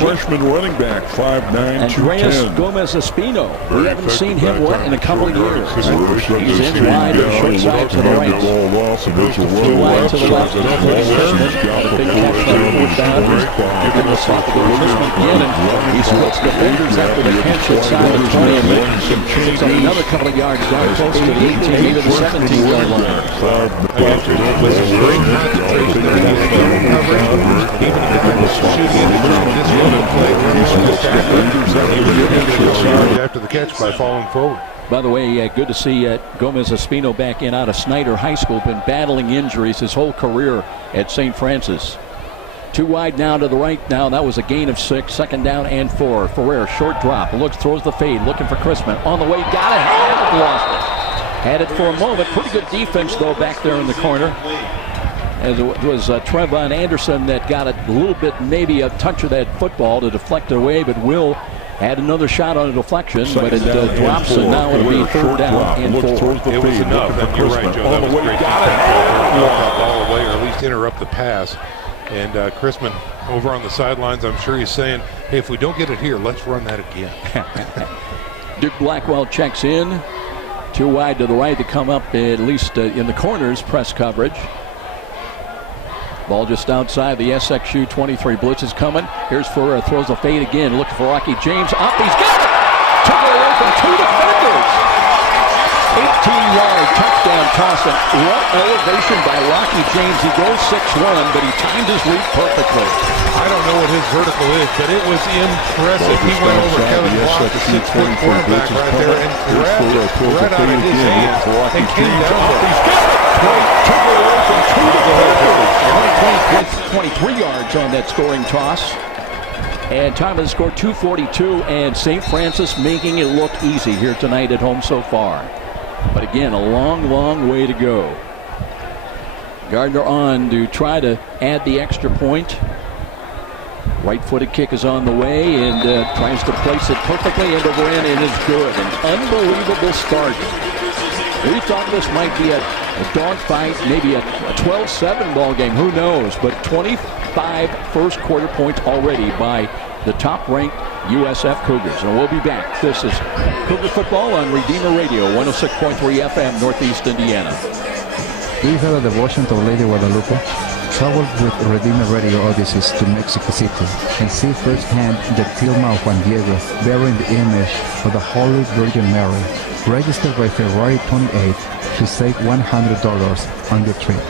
freshman running back, 5'9", Andreas 210. Gomez-Espino. We haven't seen him in a couple of years. He's in wide to the short side to the right. Two wide to the left. The big catch on the down. Given the spot to Lewis again, and he splits defenders after the catch inside the 20 and picks up another couple of yards down close to the 18, even the 17-yard line. With some great concentration there, even a guy was shooting into this little play after the catch by falling forward. By the way, good to see Gomez-Espino back in out of Snyder High School. Been battling injuries his whole career at St. Francis. 2 wide now to the right now. That was a gain of 6. 2nd down and 4. Ferrer, short drop. Looks, throws the fade. Looking for Chrisman. On the way, got it. And lost it. Had it for a moment. Pretty good defense, though, back there in the corner. As it was Trevon Anderson that got a little bit, maybe a touch of that football to deflect it away, but Will had another shot on a deflection, but it drops, and now it'll be 3rd down and 4. It was enough, and you're right, Joe. That was great. Got that ball away, or at least interrupt the pass. And Chrisman over on the sidelines, I'm sure he's saying, hey, if we don't get it here, let's run that again. Duke Blackwell checks in. 2 wide to the right to come up, at least in the corners, press coverage. Ball just outside the SXU 23. Blitz is coming. Here's Ferrer, throws a fade again, looking for Rocky James. Up, he's got it! Took it away from 2 defenders. 18-yard touchdown toss. What elevation by Rocky James. He goes 6'1", but he timed his read perfectly. I don't know what his vertical is, but it was impressive. He went over Kevin Donley, the 6-foot quarterback right there, and grabbed it right out of his hand and came down with it. Took it away from 2 defenders. 23 yards on that scoring toss. And time of the score, 2:42, and St. Francis making it look easy here tonight at home so far. But again, a long, long way to go. Gardner on to try to add the extra point. Right-footed kick is on the way and tries to place it perfectly into Moran, and is good. An unbelievable start. We thought this might be a dogfight, maybe a 12-7 ball game. Who knows? But 25 first quarter points already by the top-ranked USF Cougars. And we'll be back. This is Cougar Football on Redeemer Radio, 106.3 FM, Northeast Indiana. Do you have a devotion to Lady Guadalupe? Travel with Redeemer Radio Odysseys to Mexico City and see firsthand the tilma of Juan Diego bearing the image of the Holy Virgin Mary. Register by February 28th to save $100 on your trip.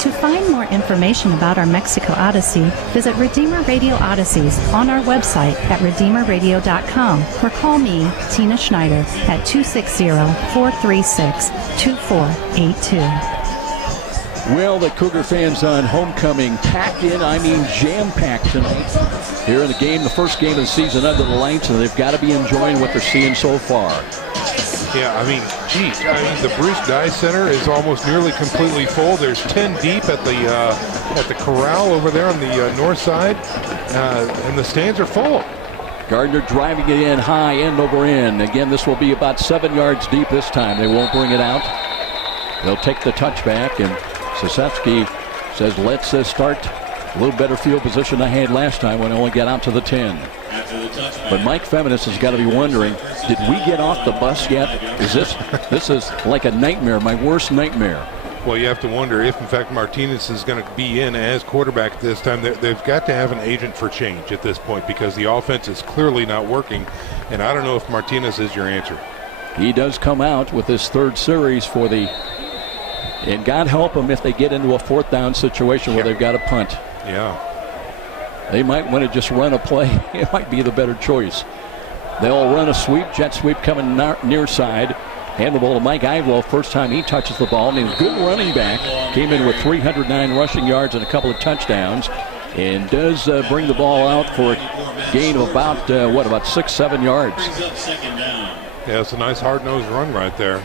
To find more information about our Mexico Odyssey, visit Redeemer Radio Odysseys on our website at redeemerradio.com or call me, Tina Schneider, at 260-436-2482. Well, the Cougar fans on homecoming packed in, I mean jam-packed tonight. Here in the game, the first game of the season under the lights, and they've got to be enjoying what they're seeing so far. Yeah, I mean, geez, the Bruce Dye Center is almost nearly completely full. There's 10 deep at the corral over there on the north side, and the stands are full. Gardner driving it in high, end over end. Again, this will be about 7 yards deep this time. They won't bring it out. They'll take the touchback, and Sosefsky says, let's start a little better field position I had last time when I only got out to the 10. But Mike Feminist has got to be wondering, did we get off the bus yet? This is like a nightmare, my worst nightmare. Well, you have to wonder if, in fact, Martinez is going to be in as quarterback this time. They've got to have an agent for change at this point because the offense is clearly not working, and I don't know if Martinez is your answer. He does come out with his third series for the And God help them if they get into a fourth down situation where they've got to punt. Yeah. They might want to just run a play. It might be the better choice. They'll run a sweep, jet sweep coming near side. Hand the ball to Mike Ivlo. First time he touches the ball. And he's a good running back. Came in with 309 rushing yards and a couple of touchdowns. And does bring the ball out for a gain of about 6-7 yards. Yeah, it's a nice hard-nosed run right there.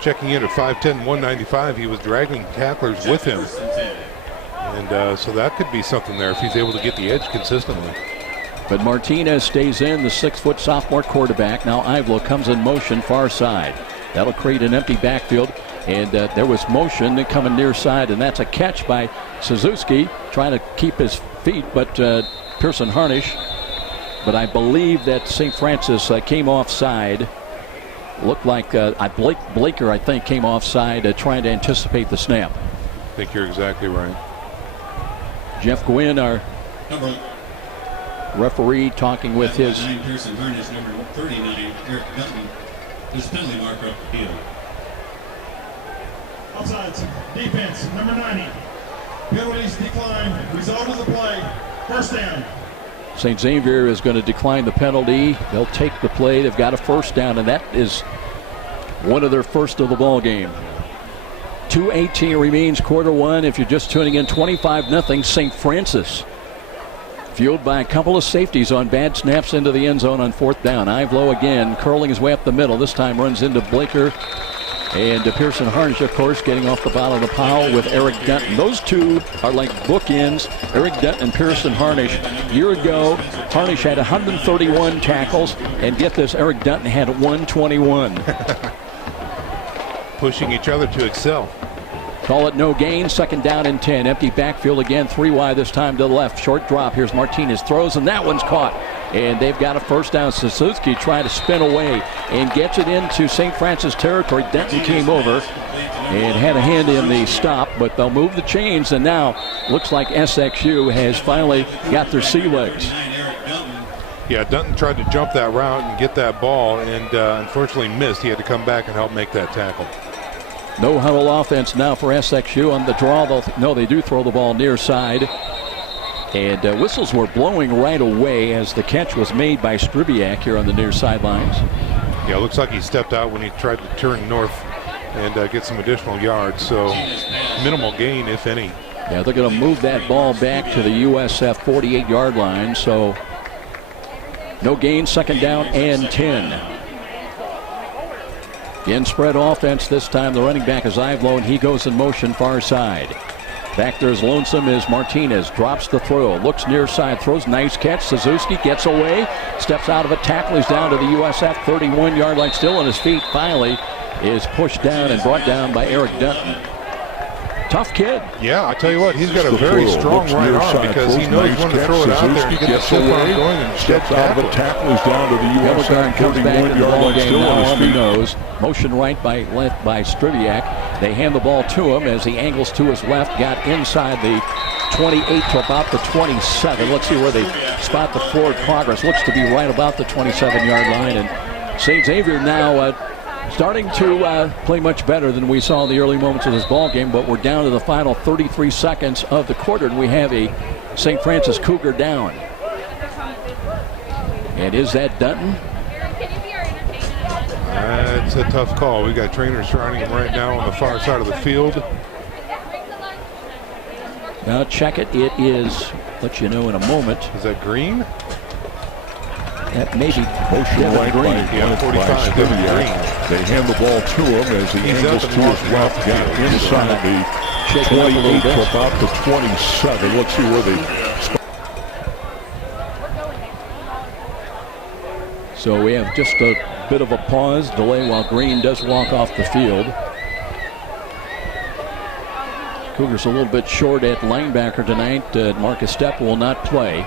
Checking in at 5'10", 195. He was dragging tacklers with him. And so that could be something there if he's able to get the edge consistently. But Martinez stays in, the 6-foot sophomore quarterback. Now Ivlo comes in motion far side. That'll create an empty backfield. And there was motion coming near side, and that's a catch by Suzuki, trying to keep his feet, but Pearson Harnish. But I believe that St. Francis came offside. Looked like Blaker, I think, came offside trying to anticipate the snap. I think you're exactly right. Jeff Gwynn, our referee, talking with his. Pearson Harnish, number 39, Eric Dutton. His penalty marker up the field. Outside defense, number 90. Penalties decline. Result of the play. First down. St. Xavier is going to decline the penalty. They'll take the play. They've got a first down, and that is one of their first of the ball game. 2:18 remains, quarter one. If you're just tuning in, 25-0 St. Francis. Fueled by a couple of safeties on bad snaps into the end zone on fourth down. Ivlo again curling his way up the middle. This time runs into Blaker. And Pearson Harnish, of course, getting off the bottom of the pile with Eric Dutton. Those two are like bookends, Eric Dutton and Pearson Harnish. A year ago, Harnish had 131 tackles, and get this, Eric Dutton had 121. Pushing each other to excel. Call it no gain, second down and 10. Empty backfield again, 3 wide this time to the left. Short drop, here's Martinez, throws, and that one's caught. And they've got a first down. Suzuki trying to spin away and gets it into St. Francis territory. Denton came over and had a hand in the stop, but they'll move the chains, and now looks like SXU has finally got their sea legs. Yeah, Dutton tried to jump that route and get that ball, and unfortunately missed. He had to come back and help make that tackle. No huddle offense now for SXU on the draw. They do throw the ball near side. And whistles were blowing right away as the catch was made by Stribiak here on the near sidelines. Yeah, it looks like he stepped out when he tried to turn north and get some additional yards. So minimal gain, if any. Yeah, they're going to move that ball back to the USF 48-yard line. So no gain, second down and 10. In spread offense this time, the running back is Ivlo, and he goes in motion far side. Back there is lonesome is Martinez. Drops the throw. Looks near side. Throws. Nice catch. Suzuki gets away. Steps out of a tackle. He's down to the USF 31-yard line. Still on his feet. Finally is pushed down and brought down by Eric Dutton. Tough kid. Yeah, I tell you what, he's got a very strong right arm because he knows when to throw it out there and get the stiff arm going and steps out of a tackle. He's down to the USF 31-yard line. Still on his feet. Motion right by left by Stribiak. They hand the ball to him as he angles to his left. Got inside the 28 to about the 27. Let's see where they spot the forward progress. Looks to be right about the 27-yard line. And St. Xavier now starting to play much better than we saw in the early moments of this ball game. But we're down to the final 33 seconds of the quarter, and we have a St. Francis Cougar down. And is that Dutton? It's a tough call. We got trainers surrounding him right now on the far side of the field. Now check it. It is, let you know in a moment. Is that Green? That may be motion right Green. Yeah, 45. Green. They hand the ball to him as he angles to his left. Got inside the 28 to about the 27. Let's see where they. So we have just a bit of a pause, delay while Green does walk off the field. Cougars a little bit short at linebacker tonight. Marcus Stepp will not play.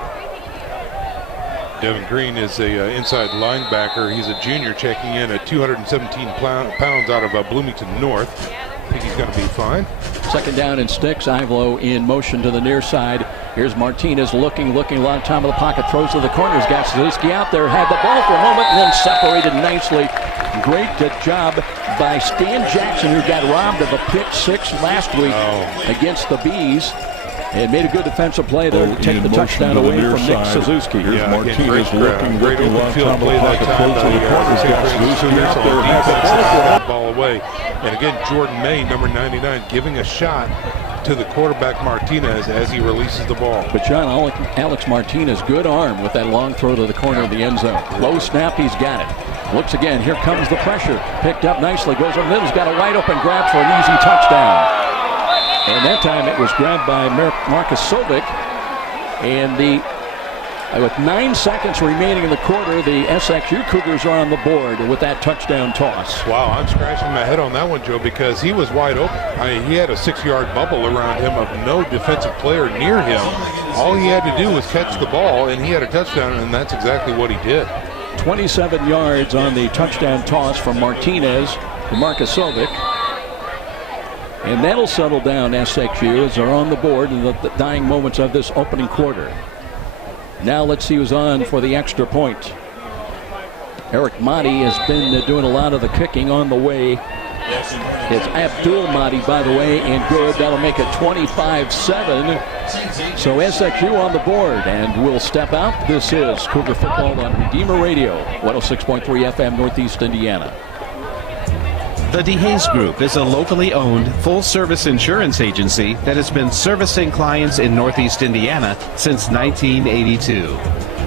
Devin Green is a inside linebacker. He's a junior checking in at 217 pounds out of Bloomington North. think he's going to be fine. Second down and sticks. Ivlo in motion to the near side. Here's Martinez looking a lot of time in the pocket. Throws to the corners. Got Suzuki out there. Had the ball for a moment and then separated nicely. Great job by Stan Jackson, who got robbed of a pick six last week against the Bees. And made a good defensive play there to take the touchdown away from Nick Suzuki. Here's Martinez looking a long time in the pocket. Throws to the corners. Got Suzuki out there. Has the ball away. And again, Jordan May, number 99, giving a shot to the quarterback Martinez as he releases the ball. But John, Alex Martinez, good arm with that long throw to the corner of the end zone. Low snap, he's got it. Looks again, here comes the pressure. Picked up nicely, goes over the middle, he's got a wide open grab for an easy touchdown. And that time it was grabbed by Marcus Sovic. And with 9 seconds remaining in the quarter, the SXU Cougars are on the board with that touchdown toss. Wow, I'm scratching my head on that one, Joe, because he was wide open. He had a 6-yard bubble around him of no defensive player near him. All he had to do was catch the ball, and he had a touchdown, and that's exactly what he did. 27 yards on the touchdown toss from Martinez to Marcus Sovic. And that'll settle down SXU as they're on the board in the dying moments of this opening quarter. Now let's see who's on for the extra point. Eric Mahdi has been doing a lot of the kicking on the way. It's Abdul Mahdi, by the way, and good. That'll make it 25-7. So SXU on the board, and we'll step out. This is Cougar Football on Redeemer Radio, 106.3 FM, Northeast Indiana. The DeHaze Group is a locally owned, full-service insurance agency that has been servicing clients in Northeast Indiana since 1982.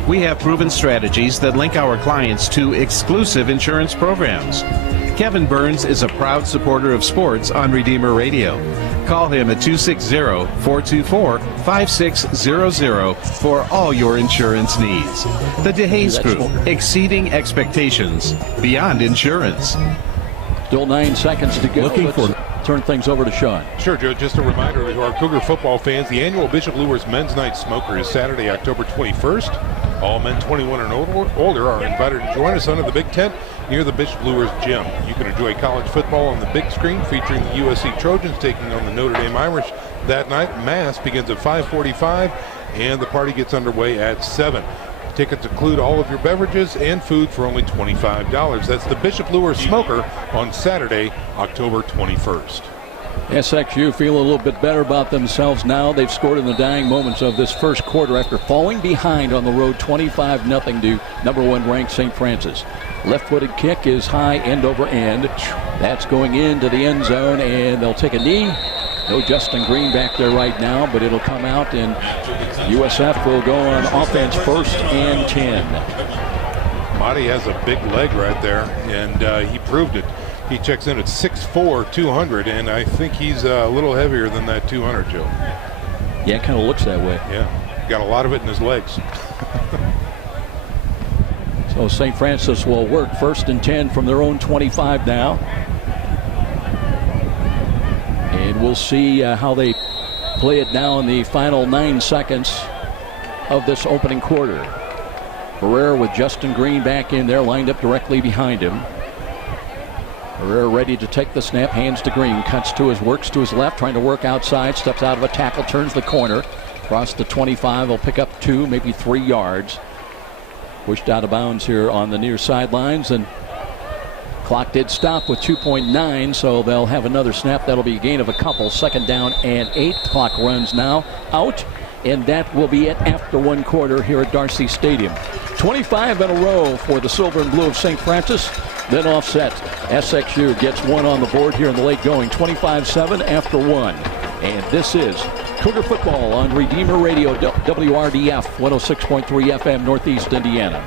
We have proven strategies that link our clients to exclusive insurance programs. Kevin Burns is a proud supporter of sports on Redeemer Radio. Call him at 260-424-5600 for all your insurance needs. The DeHaze Group, exceeding expectations beyond insurance. Still 9 seconds to go. Let's turn things over to Sean. Sure, Joe. Just a reminder to our Cougar football fans, the annual Bishop Luers Men's Night Smoker is Saturday, October 21st. All men 21 and older are invited to join us under the big tent near the Bishop Luers Gym. You can enjoy college football on the big screen featuring the USC Trojans taking on the Notre Dame Irish that night. Mass begins at 5:45 and the party gets underway at 7. Tickets include all of your beverages and food for only $25. That's the Bishop Luers Smoker on Saturday, October 21st. SXU feel a little bit better about themselves now. They've scored in the dying moments of this first quarter after falling behind on the road 25-0 to #1 ranked St. Francis. Left-footed kick is high end over end. That's going into the end zone, and they'll take a knee. No Justin Green back there right now, but it'll come out, and USF will go on offense 1st and 10. Mahdi has a big leg right there, and he proved it. He checks in at 6'4", 200, and I think he's a little heavier than that 200, Joe. Yeah, it kind of looks that way. Yeah, got a lot of it in his legs. So St. Francis will work 1st and 10 from their own 25 now. And we'll see how they play it now in the final 9 seconds of this opening quarter. Ferrer with Justin Green back in there, lined up directly behind him. Ferrer ready to take the snap, hands to Green, cuts to his, works to his left, trying to work outside, steps out of a tackle, turns the corner, across the 25, will pick up 2, maybe 3 yards. Pushed out of bounds here on the near sidelines, and clock did stop with 2.9, so they'll have another snap. That'll be a gain of a couple. 2nd down and 8. Clock runs now out, and that will be it after 1 quarter here at Darcy Stadium. 25 in a row for the Silver and Blue of St. Francis. Then offset. SXU gets 1 on the board here in the late going. 25-7 after 1. And this is Cougar Football on Redeemer Radio, WRDF 106.3 FM, Northeast Indiana.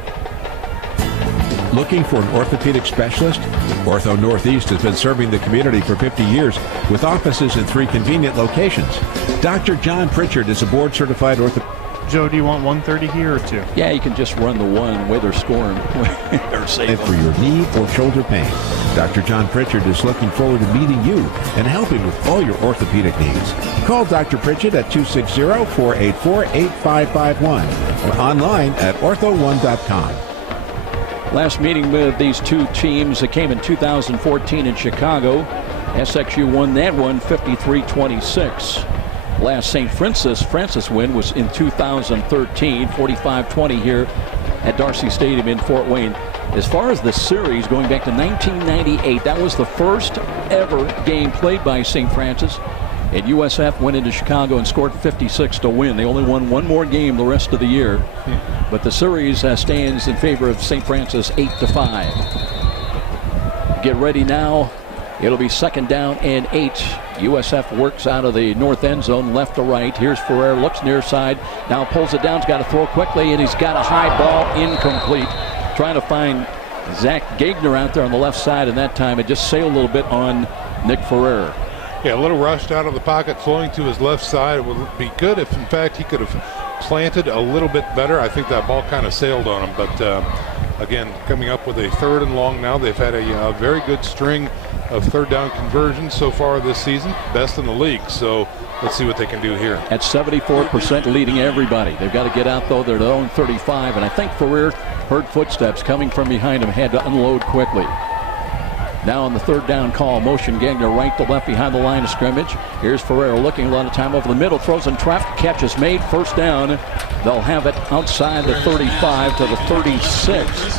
Looking for an orthopedic specialist? Ortho Northeast has been serving the community for 50 years with offices in 3 convenient locations. Dr. John Pritchard is a board-certified orthopedic. Joe, do you want 130 here or 2? Yeah, you can just run the 1 where they're scoring. Or save for your knee or shoulder pain. Dr. John Pritchard is looking forward to meeting you and helping with all your orthopedic needs. Call Dr. Pritchard at 260-484-8551 or online at ortho1.com. Last meeting with these 2 teams that came in 2014 in Chicago. SXU won that one 53-26. Last St. Francis win was in 2013, 45-20 here at Darcy Stadium in Fort Wayne. As far as the series, going back to 1998, that was the first ever game played by St. Francis. And USF went into Chicago and scored 56 to win. They only won one more game the rest of the year. But the series stands in favor of St. Francis 8-5. Get ready now. It'll be second down and 8. USF works out of the north end zone, left to right. Here's Ferrer, looks near side. Now pulls it down. He's got to throw quickly, and he's got a high ball, incomplete. Trying to find Zach Gagner out there on the left side, and that time it just sailed a little bit on Nick Ferrer. Yeah, a little rushed out of the pocket, flowing to his left side. It would be good if, in fact, he could have planted a little bit better. I think that ball kind of sailed on him. But, again, coming up with a 3rd and long now. They've had a very good string of third down conversions so far this season. Best in the league. So let's see what they can do here. At 74% leading everybody. They've got to get out, though. They're their own 35. And I think Ferrer heard footsteps coming from behind him, had to unload quickly. Now on the 3rd down call, motion Gagner right to left behind the line of scrimmage. Here's Ferrer looking a lot of time over the middle, throws in traffic, catch is made, first down. They'll have it outside the 35 to the 36.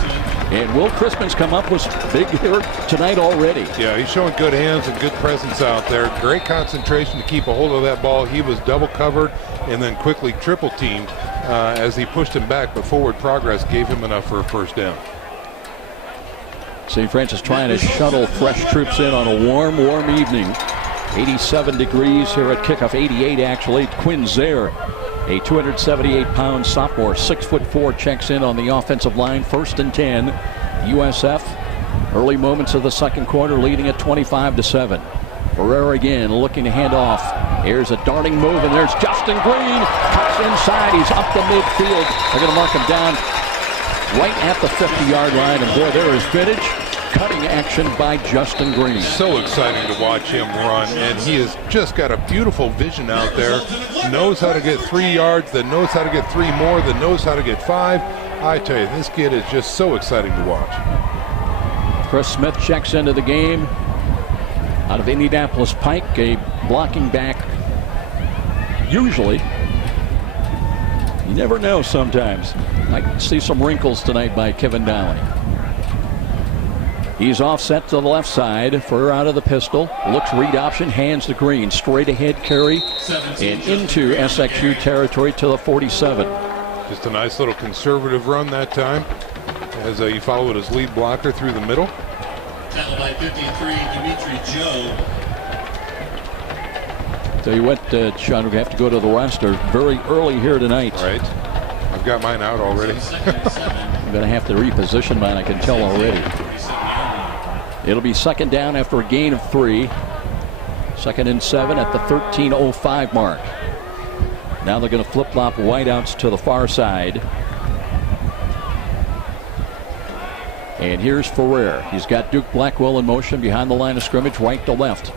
And Will Crispin's come up with big here tonight already. Yeah, he's showing good hands and good presence out there. Great concentration to keep a hold of that ball. He was double covered and then quickly triple teamed as he pushed him back, but forward progress gave him enough for a first down. St. Francis trying to shuttle fresh troops in on a warm evening. 87 degrees here at kickoff, 88 actually. Quinn Zaire, a 278-pound sophomore, 6'4", checks in on the offensive line. 1st and 10. USF, early moments of the second quarter, leading at 25-7. Ferrer again looking to hand off. Here's a darting move, and there's Justin Green. Cuts inside, he's up the midfield. They're going to mark him down right at the 50-yard line, and boy, there is vintage cutting action by Justin Green. So exciting to watch him run, and he has just got a beautiful vision out there. Knows how to get 3 yards, then knows how to get 3 more, then knows how to get 5. I tell you, this kid is just so exciting to watch. Chris Smith checks into the game out of Indianapolis Pike, a blocking back. Usually, you never know sometimes. Might see some wrinkles tonight by Kevin Donley. He's offset to the left side. Ferrer out of the pistol. Looks read option. Hands to Green. Straight ahead carry. And into SXU territory to the 47. Just a nice little conservative run that time as he followed his lead blocker through the middle. Tackled by 53, Dimitri Joe. Tell you what, Sean, we have to go to the roster very early here tonight. Right. I've got mine out already. I'm going to have to reposition mine, I can tell already. It'll be second down after a gain of 3. 2nd and 7 at the 13:05 mark. Now they're going to flip-flop wideouts to the far side. And here's Ferrer. He's got Duke Blackwell in motion behind the line of scrimmage, right to left.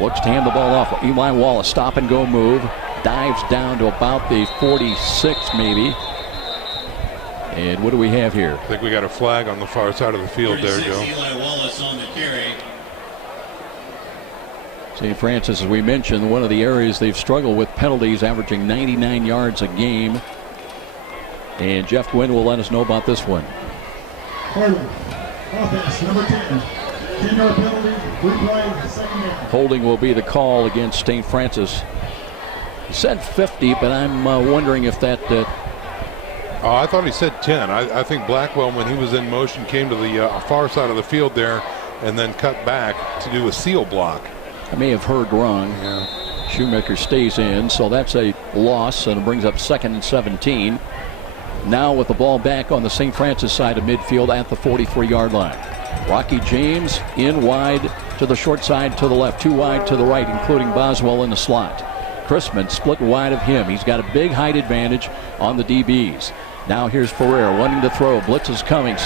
Looks to hand the ball off. Eli Wallace, stop and go move. Dives down to about the 46 maybe. And what do we have here? I think we got a flag on the far side of the field there, Joe. Eli Wallace on the carry. St. Francis, as we mentioned, one of the areas they've struggled with penalties, averaging 99 yards a game. And Jeff Gwynn will let us know about this one. Offense, number 10. 10-yard penalty, replay, second down. Holding will be the call against St. Francis. He said 50, but I'm wondering if that... I thought he said 10. I think Blackwell, when he was in motion, came to the far side of the field there and then cut back to do a seal block. I may have heard wrong. Yeah. Shoemaker stays in, so that's a loss, and it brings up 2nd and 17. Now with the ball back on the St. Francis side of midfield at the 43-yard line. Rocky James in wide to the short side to the left, 2 wide to the right, including Boswell in the slot. Crispin split wide of him. He's got a big height advantage on the DBs. Now here's Ferrer wanting to throw. Blitz is coming.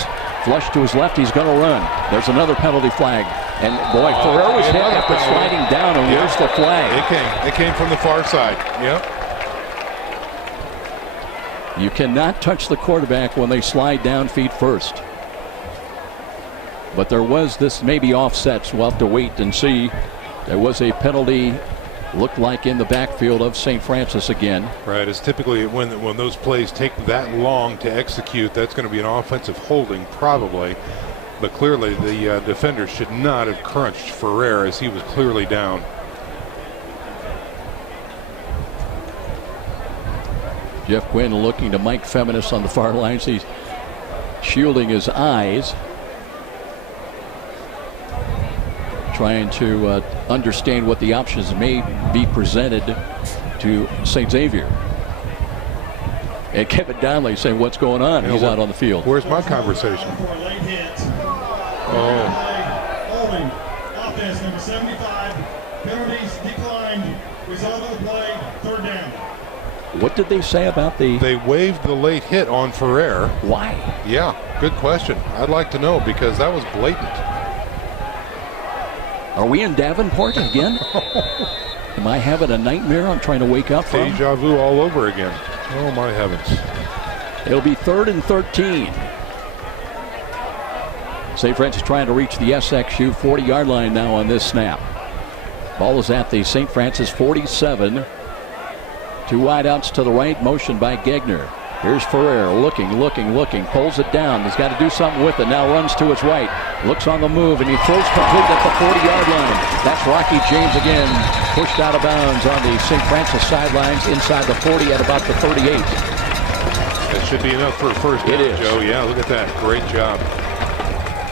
Flush to his left. He's going to run. There's another penalty flag. And boy, Ferrer was hit after sliding down, and where's the flag? It came from the far side. Yep. You cannot touch the quarterback when they slide down feet first. But there was this maybe offsets. We'll have to wait and see. There was a penalty, looked like in the backfield of St. Francis again. Right, it's typically when those plays take that long to execute, that's going to be an offensive holding probably. But clearly the defender should not have crunched Ferrer as he was clearly down. Jeff Quinn looking to Mike Feminis on the far lines. He's shielding his eyes, trying to understand what the options may be presented to St. Xavier. And Kevin Donley saying, what's going on? He's out on the field. Where's my conversation? Holding. Offense number 75. Penalties declined. Result of the play, 3rd down. What did they say about the... They waived the late hit on Ferrer. Why? Yeah, good question. I'd like to know because that was blatant. Are we in Davenport again? Am I having a nightmare I'm trying to wake up from? Deja vu all over again. Oh, my heavens. It'll be 3rd and 13. St. Francis trying to reach the SXU 40-yard line now on this snap. Ball is at the St. Francis 47. 2 wideouts to the right, motion by Gegner. Here's Ferrer looking, pulls it down. He's got to do something with it. Now runs to his right, looks on the move, and he throws complete at the 40-yard line. That's Rocky James again, pushed out of bounds on the St. Francis sidelines inside the 40 at about the 38. That should be enough for a first down, Joe. Yeah, look at that. Great job.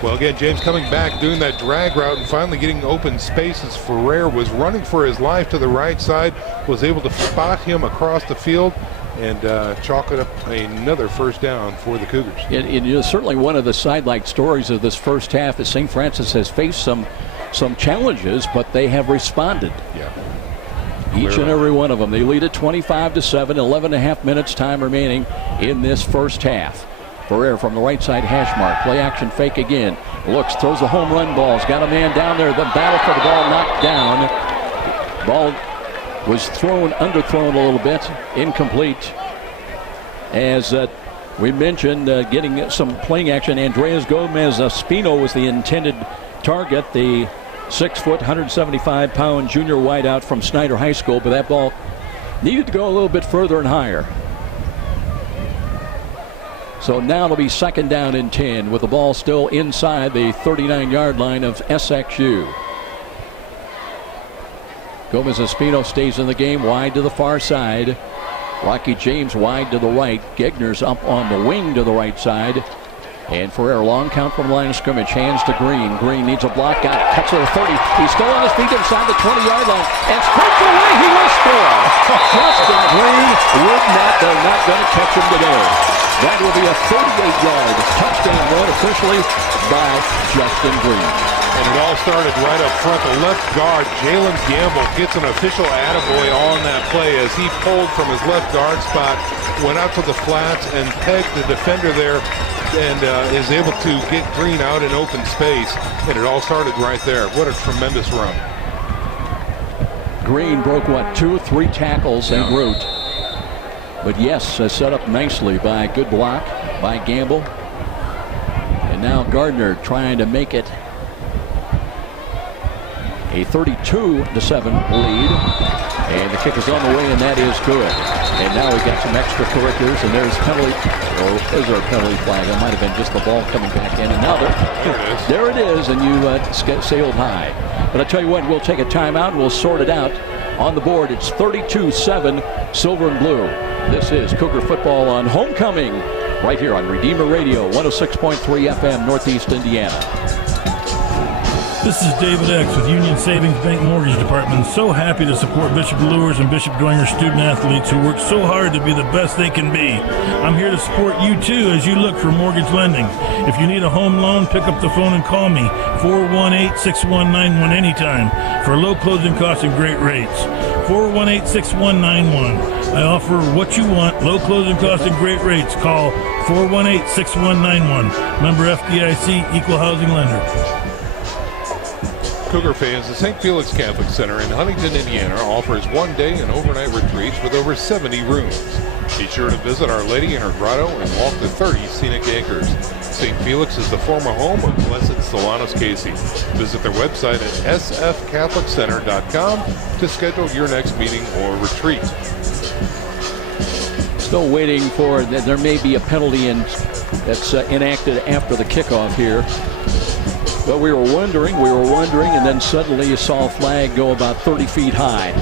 Well, again, James coming back, doing that drag route and finally getting open spaces. Ferrer was running for his life to the right side, was able to spot him across the field and chalk it up another first down for the Cougars. It is certainly one of the sidelight stories of this first half as St. Francis has faced some challenges, but they have responded. Yeah. Each and every one of them. They lead it 25-7, 11.5 minutes time remaining in this first half. Ferrer from the right side hash mark. Play action fake again. Looks, throws the home run ball. He's got a man down there. The battle for the ball knocked down. Ball was underthrown a little bit. Incomplete. As we mentioned, getting some playing action. Andreas Gomez-Espino was the intended target. The 6-foot, 175-pound junior wideout from Snyder High School. But that ball needed to go a little bit further and higher. So now it'll be 2nd down and 10 with the ball still inside the 39-yard line of SXU. Gomez-Espino stays in the game, wide to the far side. Rocky James wide to the right. Gegner's up on the wing to the right side. And Ferrer, long count from the line of scrimmage. Hands to Green. Green needs a block. Got it. Cuts to the 30. He's still on his feet inside the 20-yard line. And straight away he will score. Justin Green they're not going to catch him today. That will be a 38-yard touchdown run officially by Justin Green. And it all started right up front. The left guard, Jalen Gamble, gets an official attaboy on that play as he pulled from his left guard spot, went out to the flats and pegged the defender there and is able to get Green out in open space. And it all started right there. What a tremendous run. Green broke, 2 or 3 tackles en route. But yes, set up nicely by good block by Gamble. And now Gardner trying to make it a 32-7 lead. And the kick is on the way, and that is good. And now we've got some extracurriculars, and there's penalty. Or is there a penalty flag? It might have been just the ball coming back in. And now there it is, and you sailed high. But I tell you what, we'll take a timeout, and we'll sort it out. On the board, it's 32-7, silver and blue. This is Cougar Football on Homecoming, right here on Redeemer Radio, 106.3 FM, Northeast Indiana. This is David X with Union Savings Bank Mortgage Department. So happy to support Bishop Lures and Bishop Dwenger student athletes who work so hard to be the best they can be. I'm here to support you too as you look for mortgage lending. If you need a home loan, pick up the phone and call me, 418-6191 anytime for low closing costs and great rates. 418-6191. I offer what you want, low closing costs and great rates. Call 418-6191. Member FDIC, Equal Housing Lender. Cougar fans, the St. Felix Catholic Center in Huntington, Indiana offers one-day and overnight retreats with over 70 rooms. Be sure to visit Our Lady in her grotto and walk the 30 scenic acres. St. Felix is the former home of Blessed Solanus Casey. Visit their website at sfcatholiccenter.com to schedule your next meeting or retreat. Still waiting for, there may be a penalty that's enacted after the kickoff here. But we were wondering, and then suddenly you saw a flag go about 30 feet high.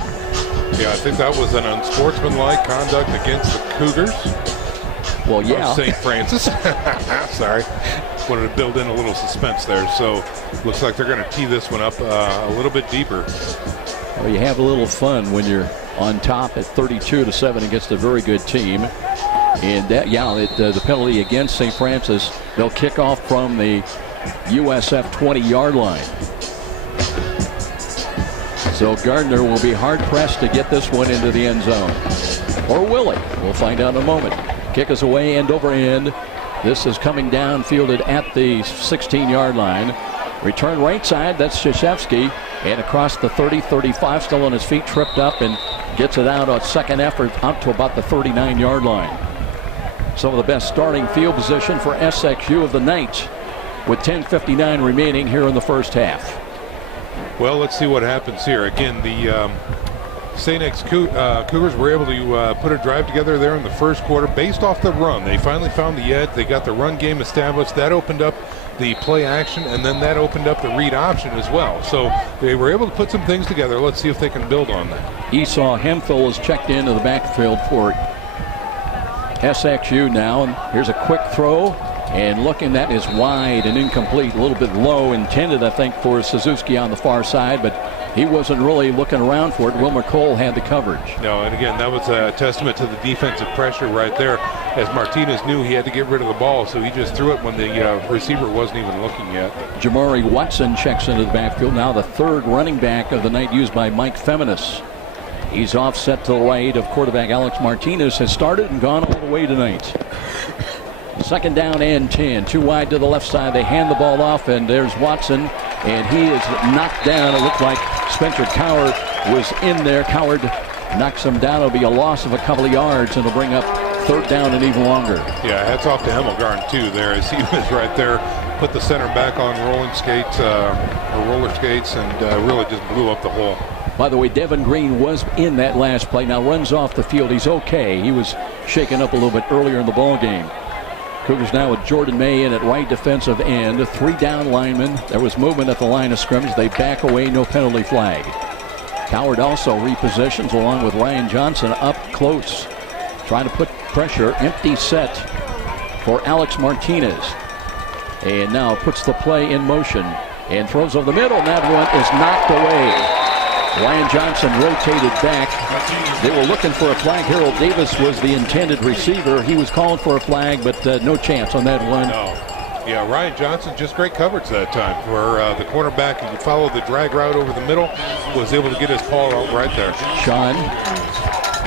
Yeah, I think that was an unsportsmanlike conduct against the Cougars. Well, yeah. St. Francis. Sorry. Wanted to build in a little suspense there. So looks like they're going to tee this one up a little bit deeper. Well, you have a little fun when you're on top at 32-7 against a very good team. And that, the penalty against St. Francis, they'll kick off from the USF 20-yard line. So Gardner will be hard-pressed to get this one into the end zone. Or will he? We'll find out in a moment. Kick is away, end over end. This is coming down, fielded at the 16-yard line. Return right side, that's Krzyzewski. And across the 30-35, still on his feet, tripped up and gets it out on second effort up to about the 39-yard line. Some of the best starting field position for SXU of the night with 10:59 remaining here in the first half. Well, let's see what happens here. Again, the St. X Cougars were able to put a drive together there in the first quarter based off the run. They finally found the edge. They got the run game established. That opened up the play action, and then that opened up the read option as well. So they were able to put some things together. Let's see if they can build on that. Esau Hemphill is checked into the backfield for SXU now. And here's a quick throw. And looking, that is wide and incomplete. A little bit low, intended, I think, for Suzuki on the far side, but he wasn't really looking around for it. Wilmer Cole had the coverage. No, and again, that was a testament to the defensive pressure right there. As Martinez knew he had to get rid of the ball, so he just threw it when the receiver wasn't even looking yet. Jamari Watson checks into the backfield. Now the third running back of the night used by Mike Feminis. He's offset to the right of quarterback Alex Martinez. Has started and gone all the way tonight. Second down and 10. Too wide to the left side. They hand the ball off, and there's Watson, and he is knocked down. It looked like Spencer Coward was in there. Coward knocks him down. It'll be a loss of a couple of yards, and it'll bring up third down and even longer. Yeah, hats off to Hemmelgarn, too, there, as he was right there. Put the center back on roller skates, and really just blew up the hole. By the way, Devin Green was in that last play. Now runs off the field. He's okay. He was shaken up a little bit earlier in the ball game. Cougars now with Jordan May in at right defensive end. 3 down linemen. There was movement at the line of scrimmage. They back away, no penalty flag. Coward also repositions along with Ryan Johnson up close. Trying to put pressure. Empty set for Alex Martinez. And now puts the play in motion and throws over the middle. And that one is knocked away. Ryan Johnson rotated back. They were looking for a flag. Harold Davis was the intended receiver. He was called for a flag, but no chance on that one. No. Yeah, Ryan Johnson, just great coverage that time. Where the cornerback, who followed the drag route over the middle, was able to get his paw out right there. Sean,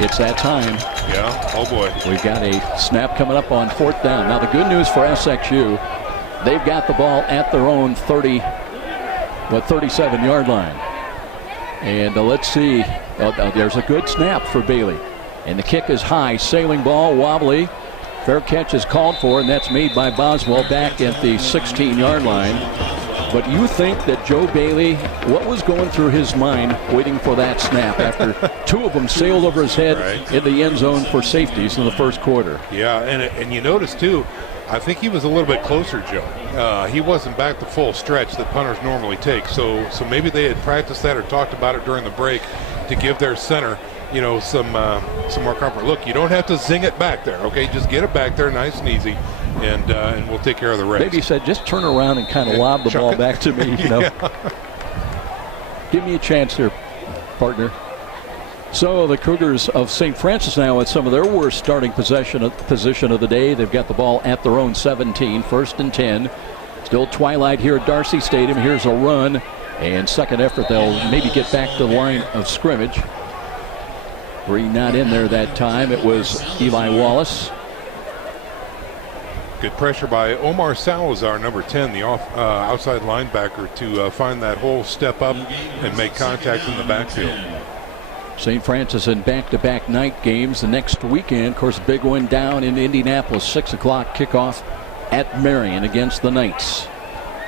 it's that time. Yeah, oh boy. We've got a snap coming up on fourth down. Now the good news for SXU, they've got the ball at their own 37-yard line. And let's see, there's a good snap for Bailey. And the kick is high, sailing ball, wobbly. Fair catch is called for, and that's made by Boswell back at the 16-yard line. But you think that Joe Bailey, what was going through his mind waiting for that snap after two of them sailed over his head in the end zone for safeties in the first quarter? Yeah, and you notice, too, I think he was a little bit closer, Joe. He wasn't back the full stretch that punters normally take. So maybe they had practiced that or talked about it during the break to give their center, some more comfort. Look, you don't have to zing it back there, okay? Just get it back there nice and easy, and we'll take care of the rest. Maybe he said, just turn around and kind of lob the ball back to me, Yeah. Give me a chance here, partner. So the Cougars of St. Francis now at some of their worst starting position of the day. They've got the ball at their own 17, 1st and 10. Still twilight here at Darcy Stadium. Here's a run, and second effort. They'll maybe get back to the line of scrimmage. Green not in there that time. It was Eli Wallace. Good pressure by Omar Salazar, number 10, the outside linebacker, to find that hole, step up, and make contact in the backfield. St. Francis in back-to-back night games the next weekend. Of course, big one down in Indianapolis, 6 o'clock kickoff at Marion against the Knights.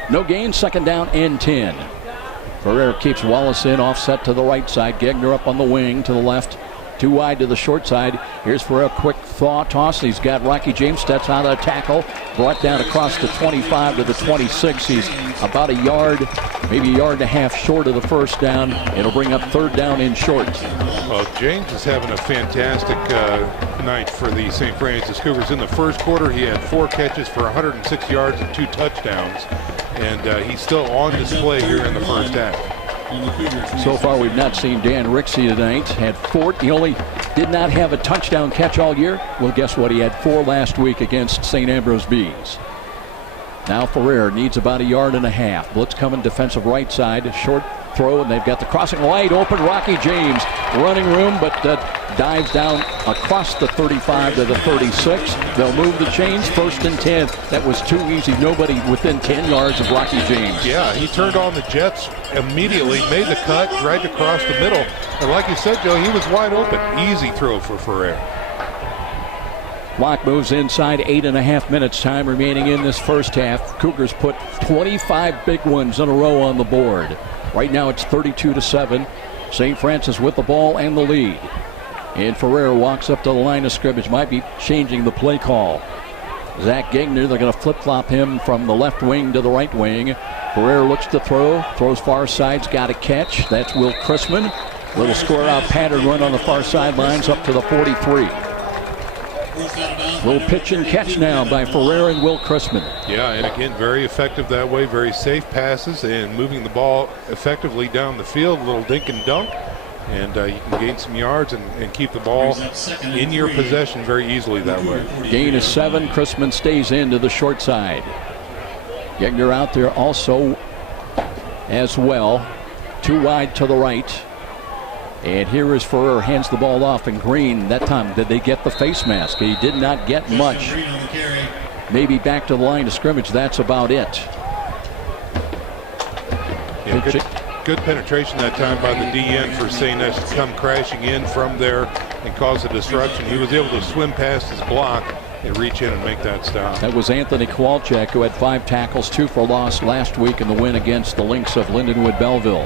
No gain, second down and 10. Ferrer keeps Wallace in, offset to the right side. Gegner up on the wing to the left. Too wide to the short side. Here's Ferrer, quick thaw toss. He's got Rocky James, steps out of the tackle. Brought down across the 25 to the 26. He's about a yard, maybe a yard and a half short of the first down. It'll bring up third down in short. Well, James is having a fantastic night for the St. Francis Cougars. In the first quarter, he had 4 catches for 106 yards and 2 touchdowns. And he's still on display here in the first half. So far, we've not seen Dan Ricksy tonight. Had 4. He only did not have a touchdown catch all year. Well, guess what? He had 4 last week against St. Ambrose Bees. Now Ferrer needs about a yard and a half. Blitz coming defensive right side. A short throw, and they've got the crossing wide open. Rocky James running room, but dives down across the 35 to the 36. They'll move the chains. 1st and 10. That was too easy. Nobody within 10 yards of Rocky James. Yeah, he turned on the jets immediately, made the cut, dragged across the middle. And like you said, Joe, he was wide open. Easy throw for Ferrer. Clock moves inside. 8.5 minutes time remaining in this first half. Cougars put 25 big ones in a row on the board. Right now it's 32-7. St. Francis with the ball and the lead. And Ferrer walks up to the line of scrimmage. Might be changing the play call. Zach Gegner, they're going to flip-flop him from the left wing to the right wing. Ferrer looks to throw. Throws far side's got a catch. That's Will Chrisman. Little square out pattern run on the far sidelines up to the 43. Little pitch and catch now by Ferrer and Will Chrisman. Yeah, and again, very effective that way. Very safe passes and moving the ball effectively down the field. A little dink and dunk. And you can gain some yards and keep the ball in your possession very easily that way. Gain is 7. Chrisman stays into the short side. Gegner out there also as well. Too wide to the right. And here is Ferrer, hands the ball off, and Green, that time, did they get the face mask? He did not get much. Maybe back to the line of scrimmage, that's about it. Yeah, good penetration that time by the DN for St. S to come crashing in from there and cause a disruption. He was able to swim past his block and reach in and make that stop. That was Anthony Kowalczyk, who had 5 tackles, 2 for loss last week in the win against the Lynx of Lindenwood Belleville.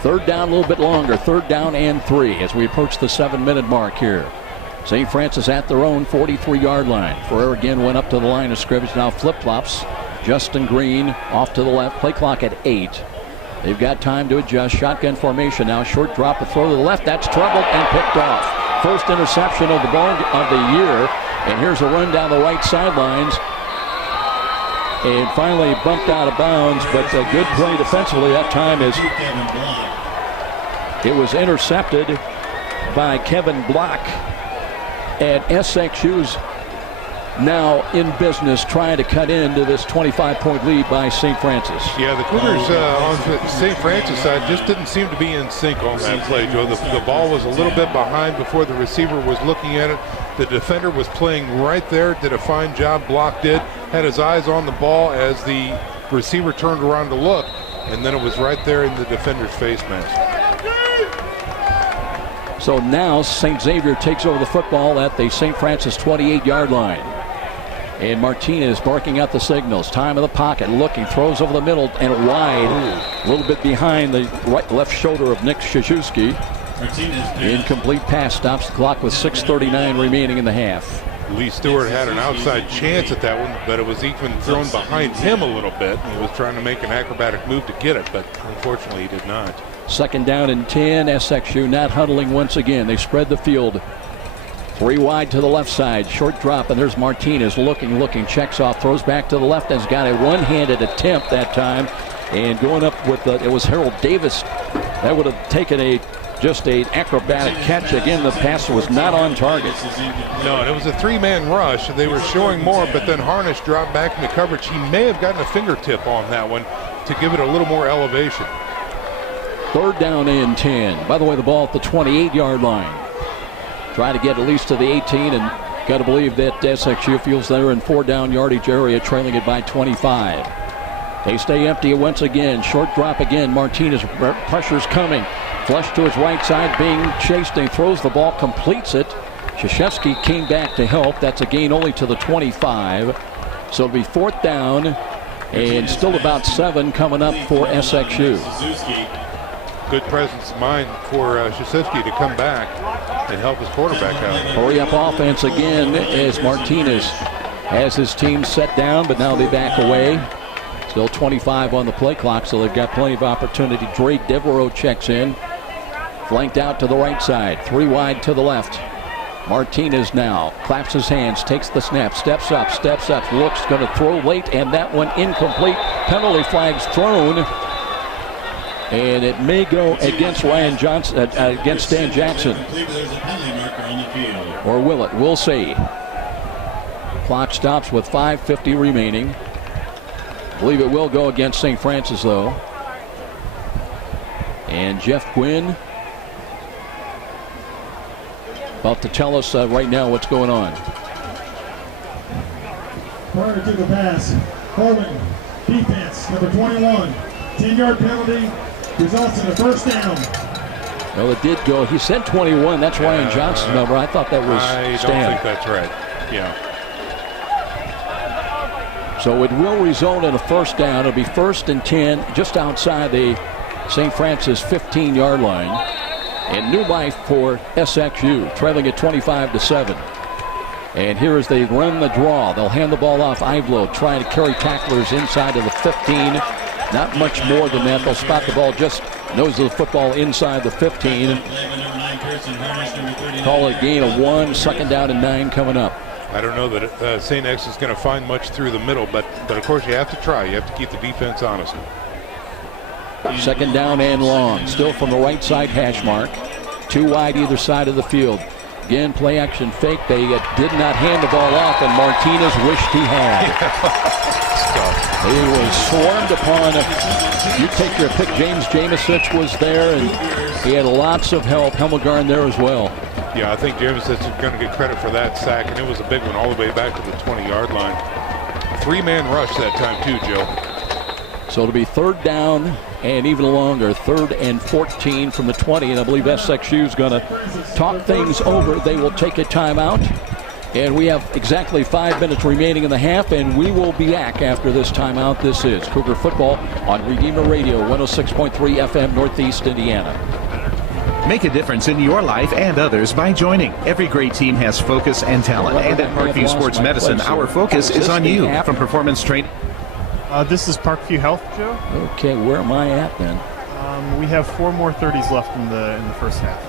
Third down, a little bit longer. 3rd down and 3 as we approach the 7-minute mark here. St. Francis at their own 43-yard line. Ferrer again went up to the line of scrimmage. Now flip-flops. Justin Green off to the left. Play clock at 8. They've got time to adjust. Shotgun formation now. Short drop, a throw to the left. That's troubled and picked off. First interception of the ball of the year. And here's a run down the right sidelines. And finally bumped out of bounds, but a good play defensively that time is it was intercepted by Kevin Block. And SXU's now in business trying to cut into this 25-point lead by St. Francis. Yeah, the Cougars on the St. Francis side just didn't seem to be in sync on that play, Joe. The ball was a little bit behind before the receiver was looking at it. The defender was playing right there, did a fine job. Block did, had his eyes on the ball as the receiver turned around to look, and then it was right there in the defender's face mask. So now St. Xavier takes over the football at the St. Francis 28-yard line. And Martinez barking out the signals. Time of the pocket, looking, throws over the middle and wide. A little bit behind the left shoulder of Nick Krzyzewski. Incomplete pass, stops the clock with 6:39 remaining in the half. Lee Stewart had an outside chance at that one, but it was even thrown behind him a little bit. He was trying to make an acrobatic move to get it, but unfortunately he did not. 2nd down and 10. SXU not huddling once again. They spread the field. 3 wide to the left side. Short drop, and there's Martinez looking, checks off, throws back to the left, has got a one-handed attempt that time. And going up with it was Harold Davis. That would have taken just an acrobatic catch. Again, the passer was not on target. No, and it was a 3-man rush. They were showing more, but then Harnish dropped back into coverage. He may have gotten a fingertip on that one to give it a little more elevation. 3rd down and 10. By the way, the ball at the 28-yard line. Try to get at least to the 18 and Got to believe that SXU feels they're in 4-down yardage area, trailing it by 25. They stay empty once again. Short drop again. Martinez, pressure's coming. Flush to his right side, being chased. He throws the ball, completes it. Krzyzewski came back to help. That's a gain only to the 25. So it'll be 4th down and still about 7 coming up for SXU. Good presence of mind for Krzyzewski to come back and help his quarterback out. Hurry up offense again as Martinez has his team set down, but now they back away. Still 25 on the play clock, so they've got plenty of opportunity. Dre Devereaux checks in. Flanked out to the right side. 3 wide to the left. Martinez now claps his hands, takes the snap, steps up, looks, going to throw late, and that one incomplete. Penalty flag's thrown. And it may go against Ryan Johnson, against Stan Jackson. Or will it? We'll see. Clock stops with 5:50 remaining. I believe it will go against St. Francis, though. And Jeff Gwynn about to tell us right now what's going on. Prior to the pass, holding, defense, number 21, 10-yard penalty. Results in a 1st down. Well, it did go. He said 21. That's Ryan Johnson's number. I thought that was Stan. I don't think that's right. Yeah. So it will result in a 1st down. It'll be 1st and 10 just outside the St. Francis 15-yard line. And new life for SXU, trailing at 25-7. And here as they run the draw, they'll hand the ball off. Ivlo trying to carry tacklers inside of the 15. Not much more than that. They'll spot the ball just nose of the football inside the 15. Call it a gain of 1. 2nd down and 9 coming up. I don't know that St. X is going to find much through the middle, but of course you have to try. You have to keep the defense honest. 2nd down and long. Still from the right side hash mark. 2 wide either side of the field. Again, play action fake. They did not hand the ball off, and Martinez wished he had. He was swarmed upon. You take your pick. James Jamesich was there, and he had lots of help. Helmegarn there as well. Yeah, I think Jamesich is going to get credit for that sack, and it was a big one all the way back to the 20-yard line. 3-man rush that time too, Joe. So it'll be 3rd down and even longer, 3rd and 14 from the 20, and I believe SXU is going to talk things over. They will take a timeout. And we have exactly 5 minutes remaining in the half, and we will be back after this timeout. This is Cougar Football on Redeemer Radio, 106.3 FM, Northeast Indiana. Make a difference in your life and others by joining. Every great team has focus and talent, and at Parkview Sports Medicine, our focus is on you. From performance training. This is Parkview Health, Joe. Okay, where am I at then? We have 4 more 30s left in the 1st half.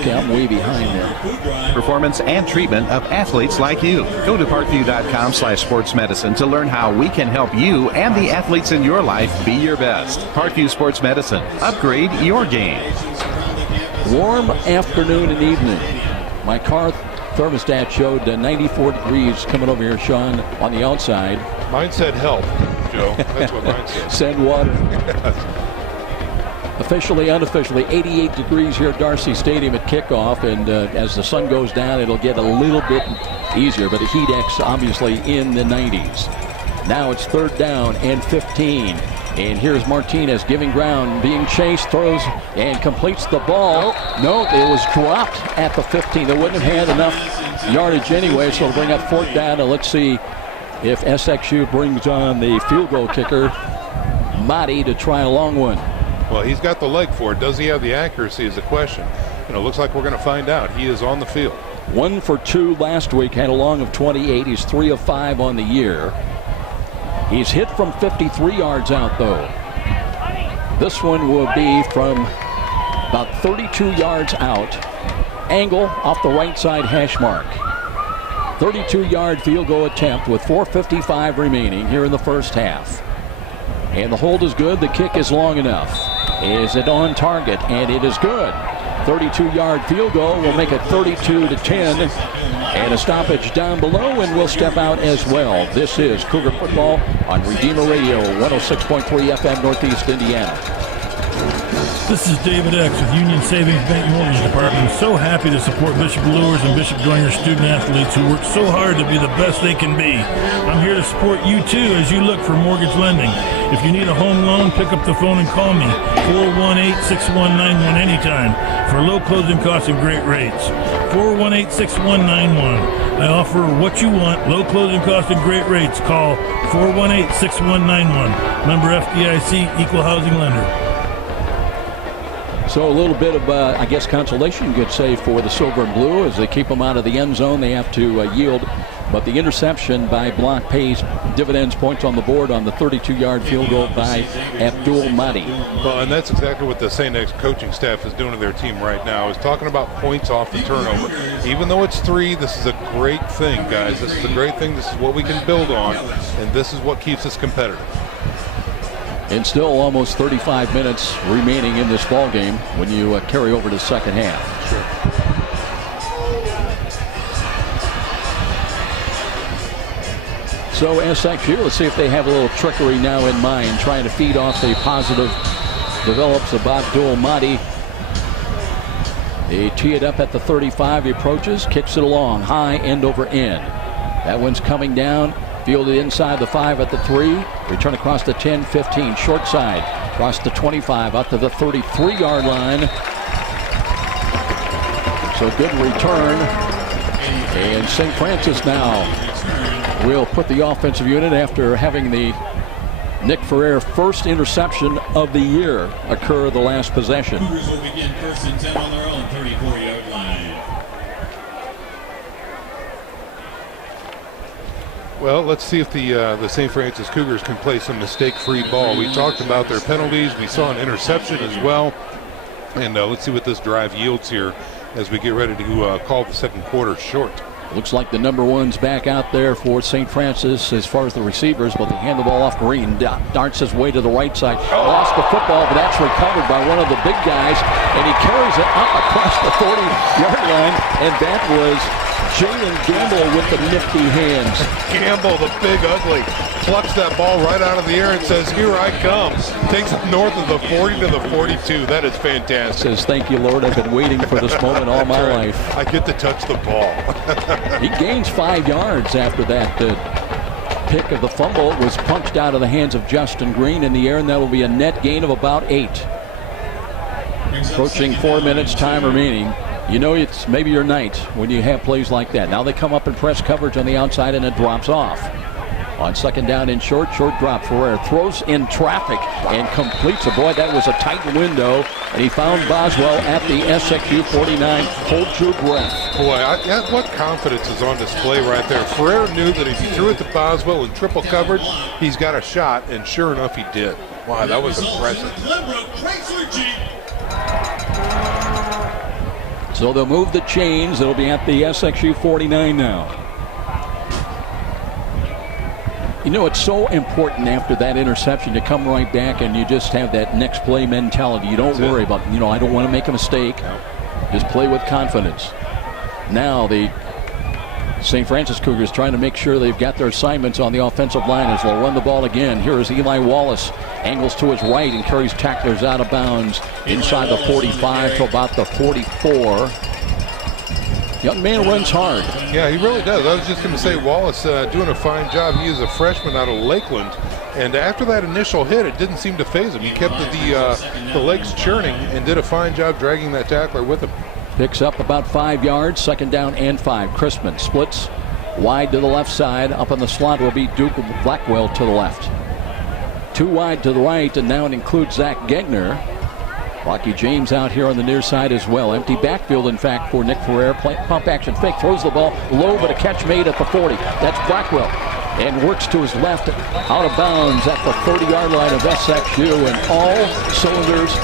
Okay, I'm way behind there. Performance and treatment of athletes like you. Go to parkview.com/sportsmedicine to learn how we can help you and the athletes in your life be your best. Parkview Sports Medicine. Upgrade your game. Warm afternoon and evening. My car thermostat showed 94 degrees coming over here, Sean, on the outside. Mine said help, Joe. That's what mine said. Send water. Officially, unofficially, 88 degrees here at Darcy Stadium at kickoff, and as the sun goes down, it'll get a little bit easier, but the heat X obviously in the 90s. Now it's 3rd down and 15, and here's Martinez giving ground, being chased, throws, and completes the ball. No, it was dropped at the 15. They wouldn't have had enough yardage anyway, so it'll bring up 4th down, and let's see if SXU brings on the field goal kicker, Motti, to try a long one. Well, he's got the leg for it. Does he have the accuracy is the question. And it looks like we're going to find out. He is on the field. 1 for 2 last week, had a long of 28. He's 3 of 5 on the year. He's hit from 53 yards out, though. This one will be from about 32 yards out. Angle off the right side hash mark. 32-yard field goal attempt with 4:55 remaining here in the 1st half. And the hold is good. The kick is long enough. Is it on target? And it is good. 32-yard field goal will make it 32-10. And a stoppage down below, and we'll step out as well. This is Cougar Football on Redeemer Radio, 106.3 FM, Northeast Indiana. This is David X with Union Savings Bank Mortgage Department. So happy to support Bishop Lures and Bishop Joiner student athletes who work so hard to be the best they can be. I'm here to support you too as you look for mortgage lending. If you need a home loan, pick up the phone and call me, 418-6191 anytime for low closing costs and great rates. 418-6191. I offer what you want, low closing costs and great rates. Call 418-6191. Member FDIC, equal housing lender. So a little bit of, I guess, consolation, you could say, for the silver and blue as they keep them out of the end zone. They have to yield. But the interception by Block pays dividends, points on the board on the 32-yard field goal by Abdul Mahdi. Well, and that's exactly what the St. X coaching staff is doing to their team right now, is talking about points off the turnover. Even though it's 3, this is a great thing, guys. This is a great thing. This is what we can build on, and this is what keeps us competitive. And still almost 35 minutes remaining in this ball game when you carry over to the second half. Sure. So SXU, let's see if they have a little trickery now in mind, trying to feed off the positive develops of Abdul Mahdi. They tee it up at the 35. He approaches, kicks it along, high, end over end. That one's coming down. Fielded inside the 5 at the 3. Return across the 10, 15. Short side. Across the 25 up to the 33-yard line. So good return. And St. Francis now will put the offensive unit after having the Nick Ferrer first interception of the year occur the last possession. Cougars will begin first and 10 on their own 34-yard line. Well, let's see if the St. Francis Cougars can play some mistake-free ball. We talked about their penalties. We saw an interception as well. And let's see what this drive yields here as we get ready to call the second quarter short. Looks like the number 1's back out there for St. Francis as far as the receivers, but they hand the ball off Green. Darts his way to the right side. Lost the football, but that's recovered by one of the big guys, and he carries it up across the 40-yard line, and that was Jalen Gamble with the nifty hands. Gamble, the big ugly, plucks that ball right out of the air and says, "Here I come." Takes it north of the 40 to the 42. That is fantastic. Says, "Thank you, Lord. I've been waiting for this moment all my life." I get to touch the ball. He gains 5 yards after that pick of the fumble. It was punched out of the hands of Justin Green in the air, and that will be a net gain of about 8. Approaching 4 minutes, time remaining. You know, it's maybe your night when you have plays like that. Now they come up in press coverage on the outside, and it drops off. On second down and short drop. Ferrer throws in traffic and completes it. Boy, that was a tight window, and he found Boswell at the SXU 49. Hold your breath. Boy, what confidence is on display right there. Ferrer knew that if he threw it to Boswell in triple coverage, he's got a shot, and sure enough, he did. Wow, that was impressive. So they'll move the chains. They'll be at the SXU 49 now. You know, it's so important after that interception to come right back and you just have that next play mentality. You don't worry about, I don't want to make a mistake. Just play with confidence. Now the St. Francis Cougars trying to make sure they've got their assignments on the offensive line as they'll run the ball again. Here is Eli Wallace. Angles to his right and carries tacklers out of bounds inside the 45 to about the 44. Young man runs hard. Yeah, he really does. I was just going to say, Wallace doing a fine job. He is a freshman out of Lakeland. And after that initial hit, it didn't seem to faze him. He kept the legs churning and did a fine job dragging that tackler with him. Picks up about 5 yards, second down and 5. Crispin splits wide to the left side. Up in the slot will be Duke Blackwell to the left. 2 wide to the right, and now it includes Zach Gegner. Rocky James out here on the near side as well. Empty backfield, in fact, for Nick Ferrer. Pump action fake, throws the ball low, but a catch made at the 40. That's Blackwell. And works to his left, out of bounds at the 30-yard line of SXU, and all cylinders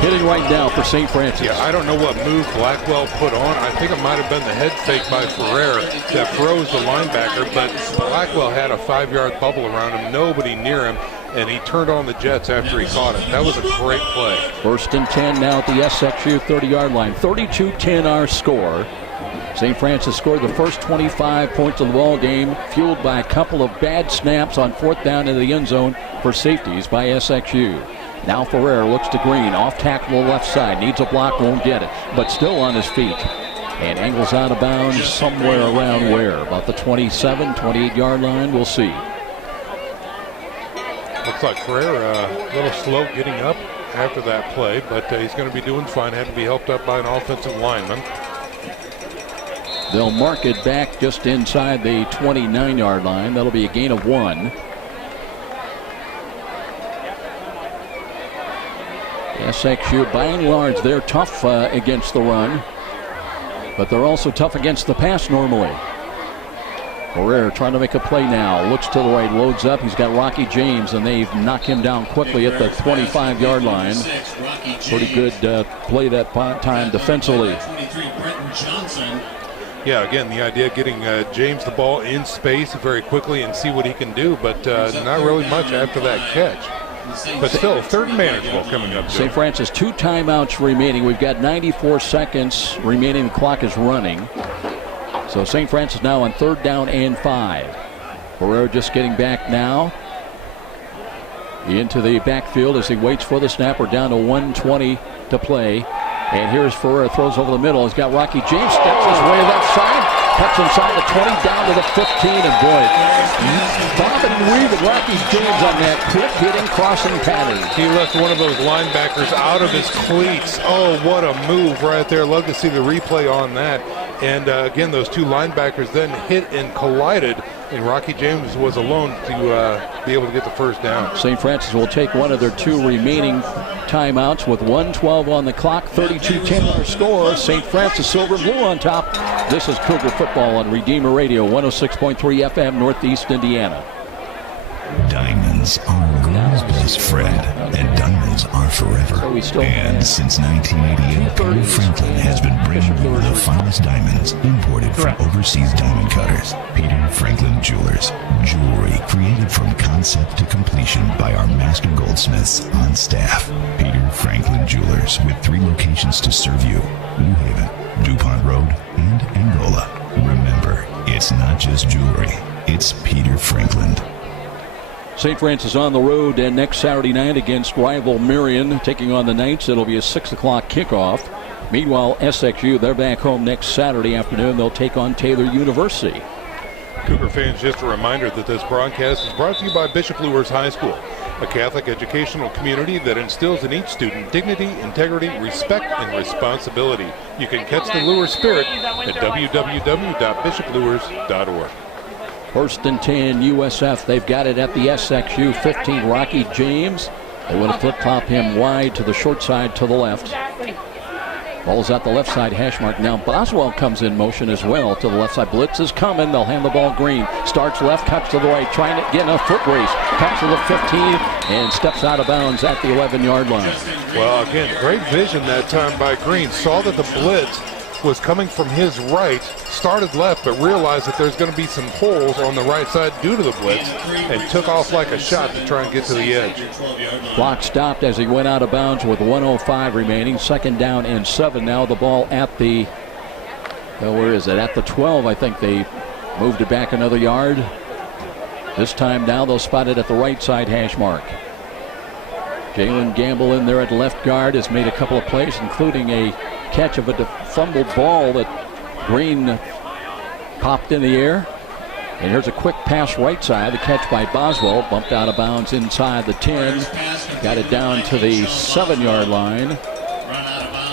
hitting right now for St. Francis. Yeah, I don't know what move Blackwell put on. I think it might have been the head fake by Ferrer that froze the linebacker, but Blackwell had a 5-yard bubble around him, nobody near him, and he turned on the Jets after he caught it. That was a great play. First and 10 now at the SXU 30-yard line. 32-10 our score. St. Francis scored the first 25 points of the ball game, fueled by a couple of bad snaps on fourth down into the end zone for safeties by SXU. Now Ferrer looks to Green. Off tackle left side. Needs a block, won't get it. But still on his feet. And angles out of bounds somewhere around where? About the 27, 28-yard line. We'll see. Looks like Ferrer a little slow getting up after that play, but he's going to be doing fine. Had to be helped up by an offensive lineman. They'll mark it back just inside the 29-yard line. That'll be a gain of 1. SXU, by and large, they're tough against the run, but they're also tough against the pass normally. Ferrer trying to make a play now. Looks to the right, loads up. He's got Rocky James, and they've knocked him down quickly at the 25-yard line. Pretty good play that time defensively. Yeah, again, the idea of getting James the ball in space very quickly and see what he can do, but not really much after that catch. But still, third and manageable coming up. St. Francis, 2 timeouts remaining. We've got 94 seconds remaining. The clock is running. So St. Francis now on 3rd down and 5. Ferrer just getting back now into the backfield as he waits for the snap. We're down to 1:20 to play. And here's Ferrer, throws over the middle. He's got Rocky James, steps his way left side, cuts inside the 20, down to the 15, and boy, bob and weave with Rocky James on that quick-hitting crossing pattern. He left one of those linebackers out of his cleats. Oh, what a move right there. Love to see the replay on that. And again, those 2 linebackers then hit and collided, and Rocky James was alone to be able to get the first down. St. Francis will take one of their 2 remaining timeouts with 1:12 on the clock, 32-10 our score. St. Francis silver and blue on top. This is Cougar Football on Redeemer Radio, 106.3 FM, Northeast Indiana. Diamonds are girl's best friend, and diamonds are forever. And since 1988, Peter Franklin has been bringing you the finest diamonds imported from overseas diamond cutters. Peter Franklin Jewelers. Jewelry created from concept to completion by our master goldsmiths on staff. Peter Franklin Jewelers, with 3 locations to serve you: New Haven, DuPont Road, and Angola. Remember, it's not just jewelry, it's Peter Franklin. St. Francis on the road and next Saturday night against rival Marion, taking on the Knights. It'll be a 6 o'clock kickoff. Meanwhile, SXU, they're back home next Saturday afternoon. They'll take on Taylor University. Cougar fans, just a reminder that this broadcast is brought to you by Bishop Luers High School, a Catholic educational community that instills in each student dignity, integrity, respect, and responsibility. You can catch the Luers spirit at www.bishopluers.org. 1st and 10, USF. They've got it at the SXU 15. Rocky James. They want to flip-flop him wide to the short side to the left. Ball's at the left side hash mark. Now Boswell comes in motion as well to the left side. Blitz is coming. They'll hand the ball Green. Starts left, cuts to the right, trying to get in a foot race. Comes to the 15 and steps out of bounds at the 11-yard line. Well, again, great vision that time by Green. Saw that the blitz was coming from his right, started left, but realized that there's going to be some holes on the right side due to the blitz, and took off like a shot to try and get to the edge. Clock stopped as he went out of bounds with 1:05 remaining. 2nd down and 7. Now the ball at the, where is it? At the 12, I think. They moved it back another yard. This time now they'll spot it at the right side hash mark. Jalen Gamble in there at left guard has made a couple of plays, including a catch of a fumbled ball that Green popped in the air. And here's a quick pass right side. The catch by Boswell, bumped out of bounds inside the 10. Got it down to the 7-yard line.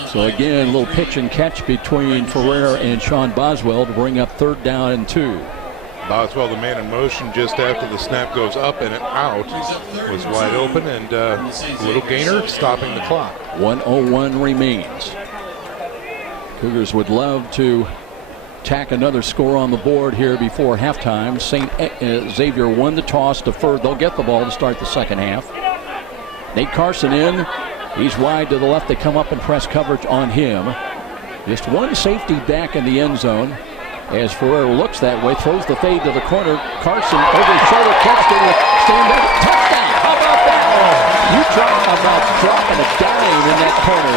So again, a little pitch and catch between Ferrer and Sean Boswell to bring up 3rd down and 2. Boswell, the man in motion just after the snap goes up and out, was wide open, and a little gainer stopping the clock. 1:01 remains. Cougars would love to tack another score on the board here before halftime. Xavier won the toss, deferred. They'll get the ball to start the second half. Nate Carson in. He's wide to the left. They come up and press coverage on him. Just one safety back in the end zone. As Ferrer looks that way, throws the fade to the corner. Carson over his shoulder, catch to the stand up. Touchdown! How about that? You talk about dropping a dime in that corner.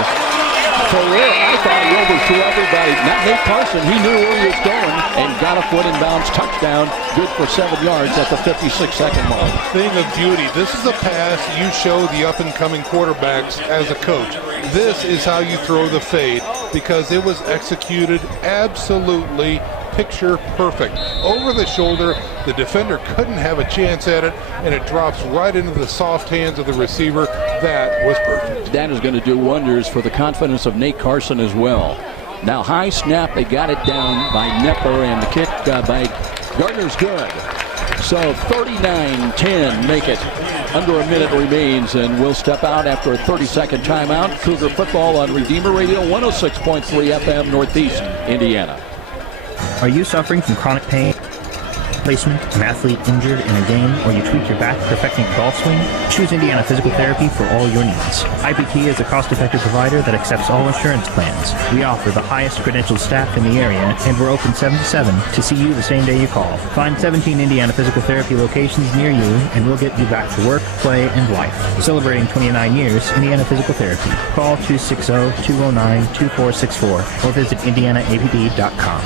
Ferrer, I thought he overthrew everybody. Not Nate Carson. He knew where he was going and got a foot in bounds. Touchdown. Good for 7 yards at the 56-second mark. Thing of beauty. This is a pass you show the up-and-coming quarterbacks as a coach. This is how you throw the fade, because it was executed absolutely picture perfect. Over the shoulder, the defender couldn't have a chance at it, and it drops right into the soft hands of the receiver. That was perfect. That is going to do wonders for the confidence of Nate Carson as well. Now high snap, they got it down by Nepper, and the kick by Gardner's good. So 39-10 make it. Under a minute remains, and we'll step out after a 30-second timeout. Cougar football on Redeemer Radio, 106.3 FM, Northeast Indiana. Are you suffering from chronic pain, placement, an athlete injured in a game, or you tweak your back perfecting a golf swing? Choose Indiana Physical Therapy for all your needs. IPT is a cost-effective provider that accepts all insurance plans. We offer the highest credentialed staff in the area, and we're open 7 to 7 to see you the same day you call. Find 17 Indiana Physical Therapy locations near you, and we'll get you back to work, play, and life. Celebrating 29 years, Indiana Physical Therapy. Call 260-209-2464 or visit indianaapd.com.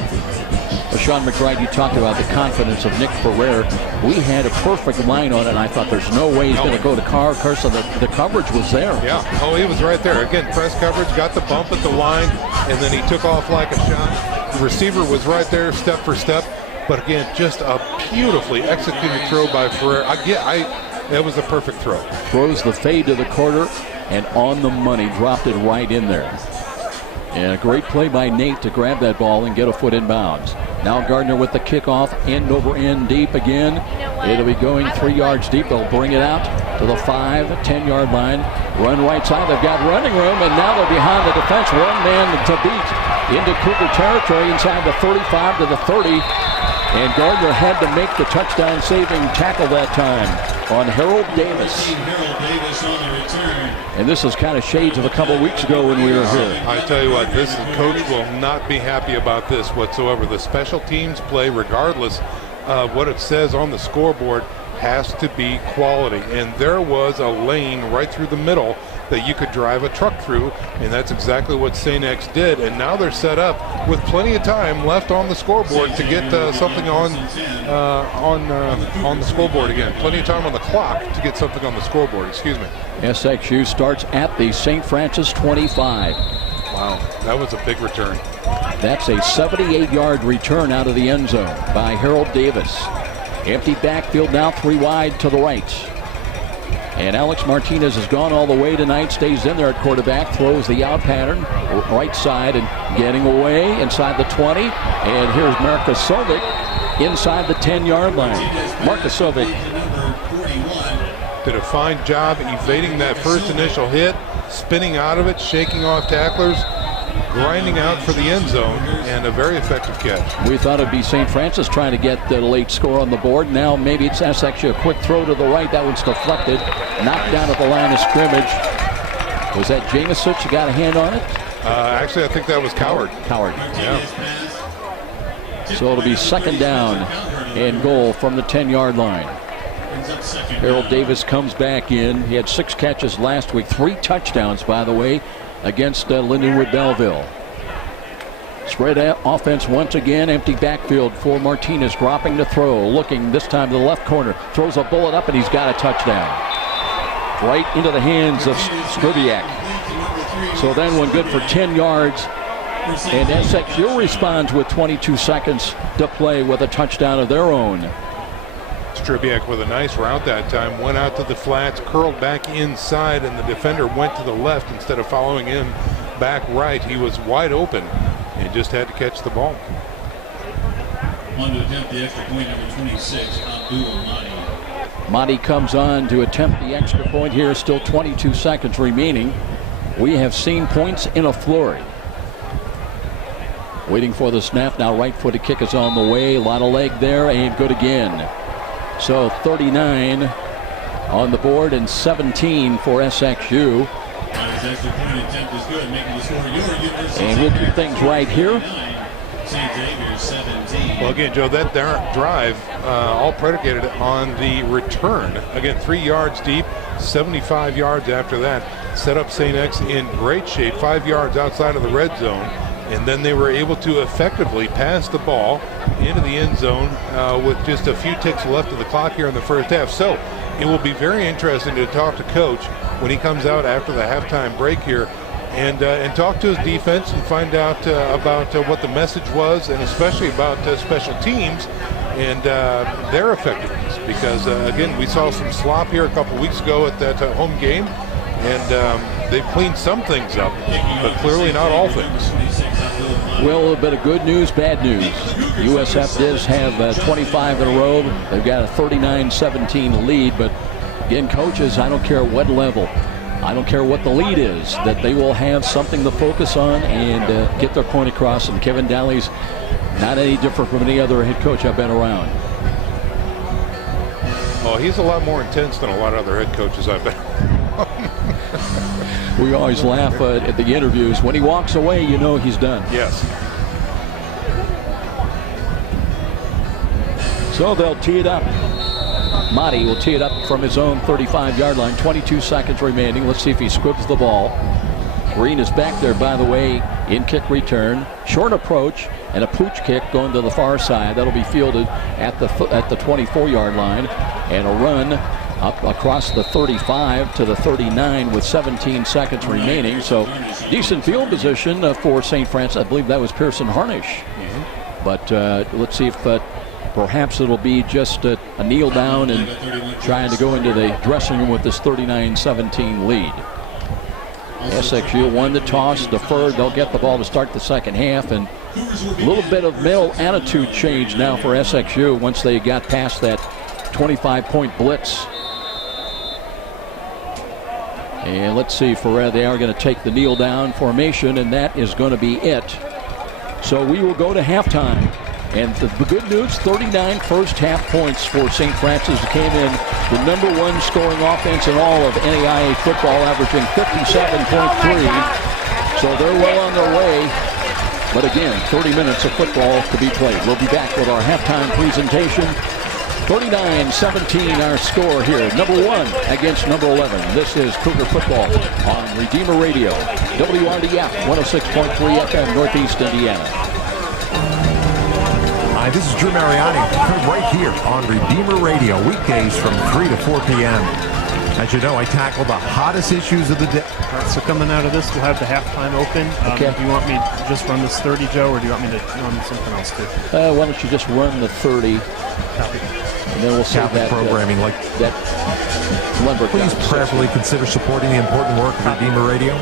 Sean McBride, you talked about the confidence of Nick Ferrer. We had a perfect line on it, and I thought there's no way he's going to go to Carson. The coverage was there. Yeah. Oh, he was right there. Again, press coverage, got the bump at the line, and then he took off like a shot. The receiver was right there, step for step. But again, just a beautifully executed throw by Ferrer. That was a perfect throw. Throws the fade to the quarter, and on the money, dropped it right in there. And a great play by Nate to grab that ball and get a foot in bounds. Now Gardner with the kickoff, end over end deep again. It'll be going 3 yards deep. They'll bring it out to the 5-10-yard line. Run right side. They've got running room, and now they're behind the defense. One man to beat into Cougar territory inside the 35 to the 30. And Gardner had to make the touchdown-saving tackle that time on Harold Davis. And this is kind of shades of a couple weeks ago when we were here. I tell you what, this coach will not be happy about this whatsoever. The special teams play, regardless of what it says on the scoreboard, has to be quality. And there was a lane right through the middle that you could drive a truck through, and that's exactly what St. X did. And now they're set up with plenty of time left on the scoreboard to get something on the scoreboard again. Plenty of time on the clock to get something on the scoreboard. Excuse me. SXU starts at the St. Francis 25. Wow, that was a big return. That's a 78-yard return out of the end zone by Harold Davis. Empty backfield now, 3 wide to the right. And Alex Martinez has gone all the way tonight, stays in there at quarterback, throws the out pattern, right side, and getting away inside the 20. And here's Markusovic inside the 10-yard line. Markusovic did a fine job evading that first initial hit, spinning out of it, shaking off tacklers, grinding out for the end zone, and a very effective catch. We thought it'd be St. Francis trying to get the late score on the board. Now maybe it's actually a quick throw to the right. That one's deflected, knocked down at the line of scrimmage. Was that Jamesic? You got a hand on it? Actually, I think that was Coward. Yeah. So it'll be second down and goal from the 10-yard line. Harold Davis comes back in. He had 6 catches last week, 3 touchdowns, by the way, against Lindenwood Belleville. Spread offense once again, empty backfield for Martinez, dropping to throw, looking this time to the left corner, throws a bullet up, and he's got a touchdown. Right into the hands of Skribiak. So then one good for 10 yards, and SXU responds with 22 seconds to play with a touchdown of their own. Skribiak with a nice route that time, went out to the flats, curled back inside, and the defender went to the left instead of following him back right. He was wide open and just had to catch the ball. On to attempt the extra point, number 26, Abdul Mahdi. Mahdi comes on to attempt the extra point here, still 22 seconds remaining. We have seen points in a flurry. Waiting for the snap, now right-footed kick is on the way, a lot of leg there, and good again. So 39 on the board and 17 for SXU. And we'll keep things right here. Well, again, Joe, that drive all predicated on the return. Again, 3 yards deep, 75 yards after that. set up St. X in great shape, 5 yards outside of the red zone, and then they were able to effectively pass the ball into the end zone with just a few ticks left of the clock here in the first half. So it will be very interesting to talk to Coach when he comes out after the halftime break here and talk to his defense and find out about what the message was, and especially about special teams and their effectiveness. Because, again, we saw some slop here a couple weeks ago at that home game, and they've cleaned some things up, but clearly not all things. Well, a little bit of good news, bad news. USF does have 25 in a row. They've got a 39-17 lead, but again, coaches, I don't care at what level, I don't care what the lead is, that they will have something to focus on and get their point across. And Kevin Donley's not any different from any other head coach I've been around. Oh, he's a lot more intense than a lot of other head coaches I've been around. We always laugh at the interviews. When he walks away, you know he's done. Yes. So they'll tee it up. Motti will tee it up from his own 35-yard line. 22 seconds remaining. Let's see if he squibs the ball. Green is back there, by the way, in kick return. Short approach and a pooch kick going to the far side. That'll be fielded at the 24-yard line. And a run up across the 35 to the 39 with 17 seconds remaining. So decent field position for St. Francis. I believe that was Pearson Harnish. But let's see if perhaps it'll be just a kneel down and trying to go into the dressing room with this 39-17 lead. SXU won the toss, deferred. They'll get the ball to start the second half, and a little bit of mental attitude change now for SXU once they got past that 25-point blitz. And let's see, Ferrer, they are going to take the kneel down formation, and that is going to be it. So we will go to halftime. And the good news, 39 first half points for St. Francis. Came in the #1 scoring offense in all of NAIA football, averaging 57.3. So they're well on their way. But again, 30 minutes of football to be played. We'll be back with our halftime presentation. 39-17 our score here. #1 against #11. This is Cougar football on Redeemer Radio. WRDF 106.3 FM, Northeast Indiana. Hi, this is Drew Mariani, right here on Redeemer Radio, weekdays from 3 to 4 p.m. As you know, I tackle the hottest issues of the day. All right, so coming out of this, we'll have the halftime open. Okay. Do you want me to just run this 30, Joe, or do you want me to run something else too? Why don't you just run the 30? Copy. And then we'll see that programming like that. Please prayerfully consider supporting the important work of Redeemer Radio.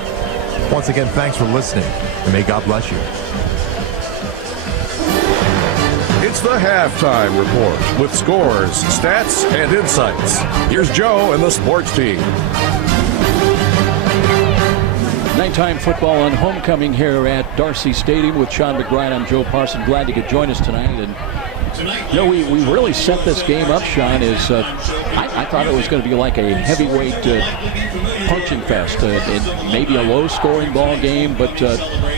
Once again, thanks for listening, and may God bless you. It's the Halftime Report with scores, stats, and insights. Here's Joe and the sports team. Nighttime football on homecoming here at Darcy Stadium with Sean McBride. I'm Joe Parson. Glad you could join us tonight. And you know, we really set this game up, Sean, as I thought it was going to be like a heavyweight punching fest. Maybe a low-scoring ball game, but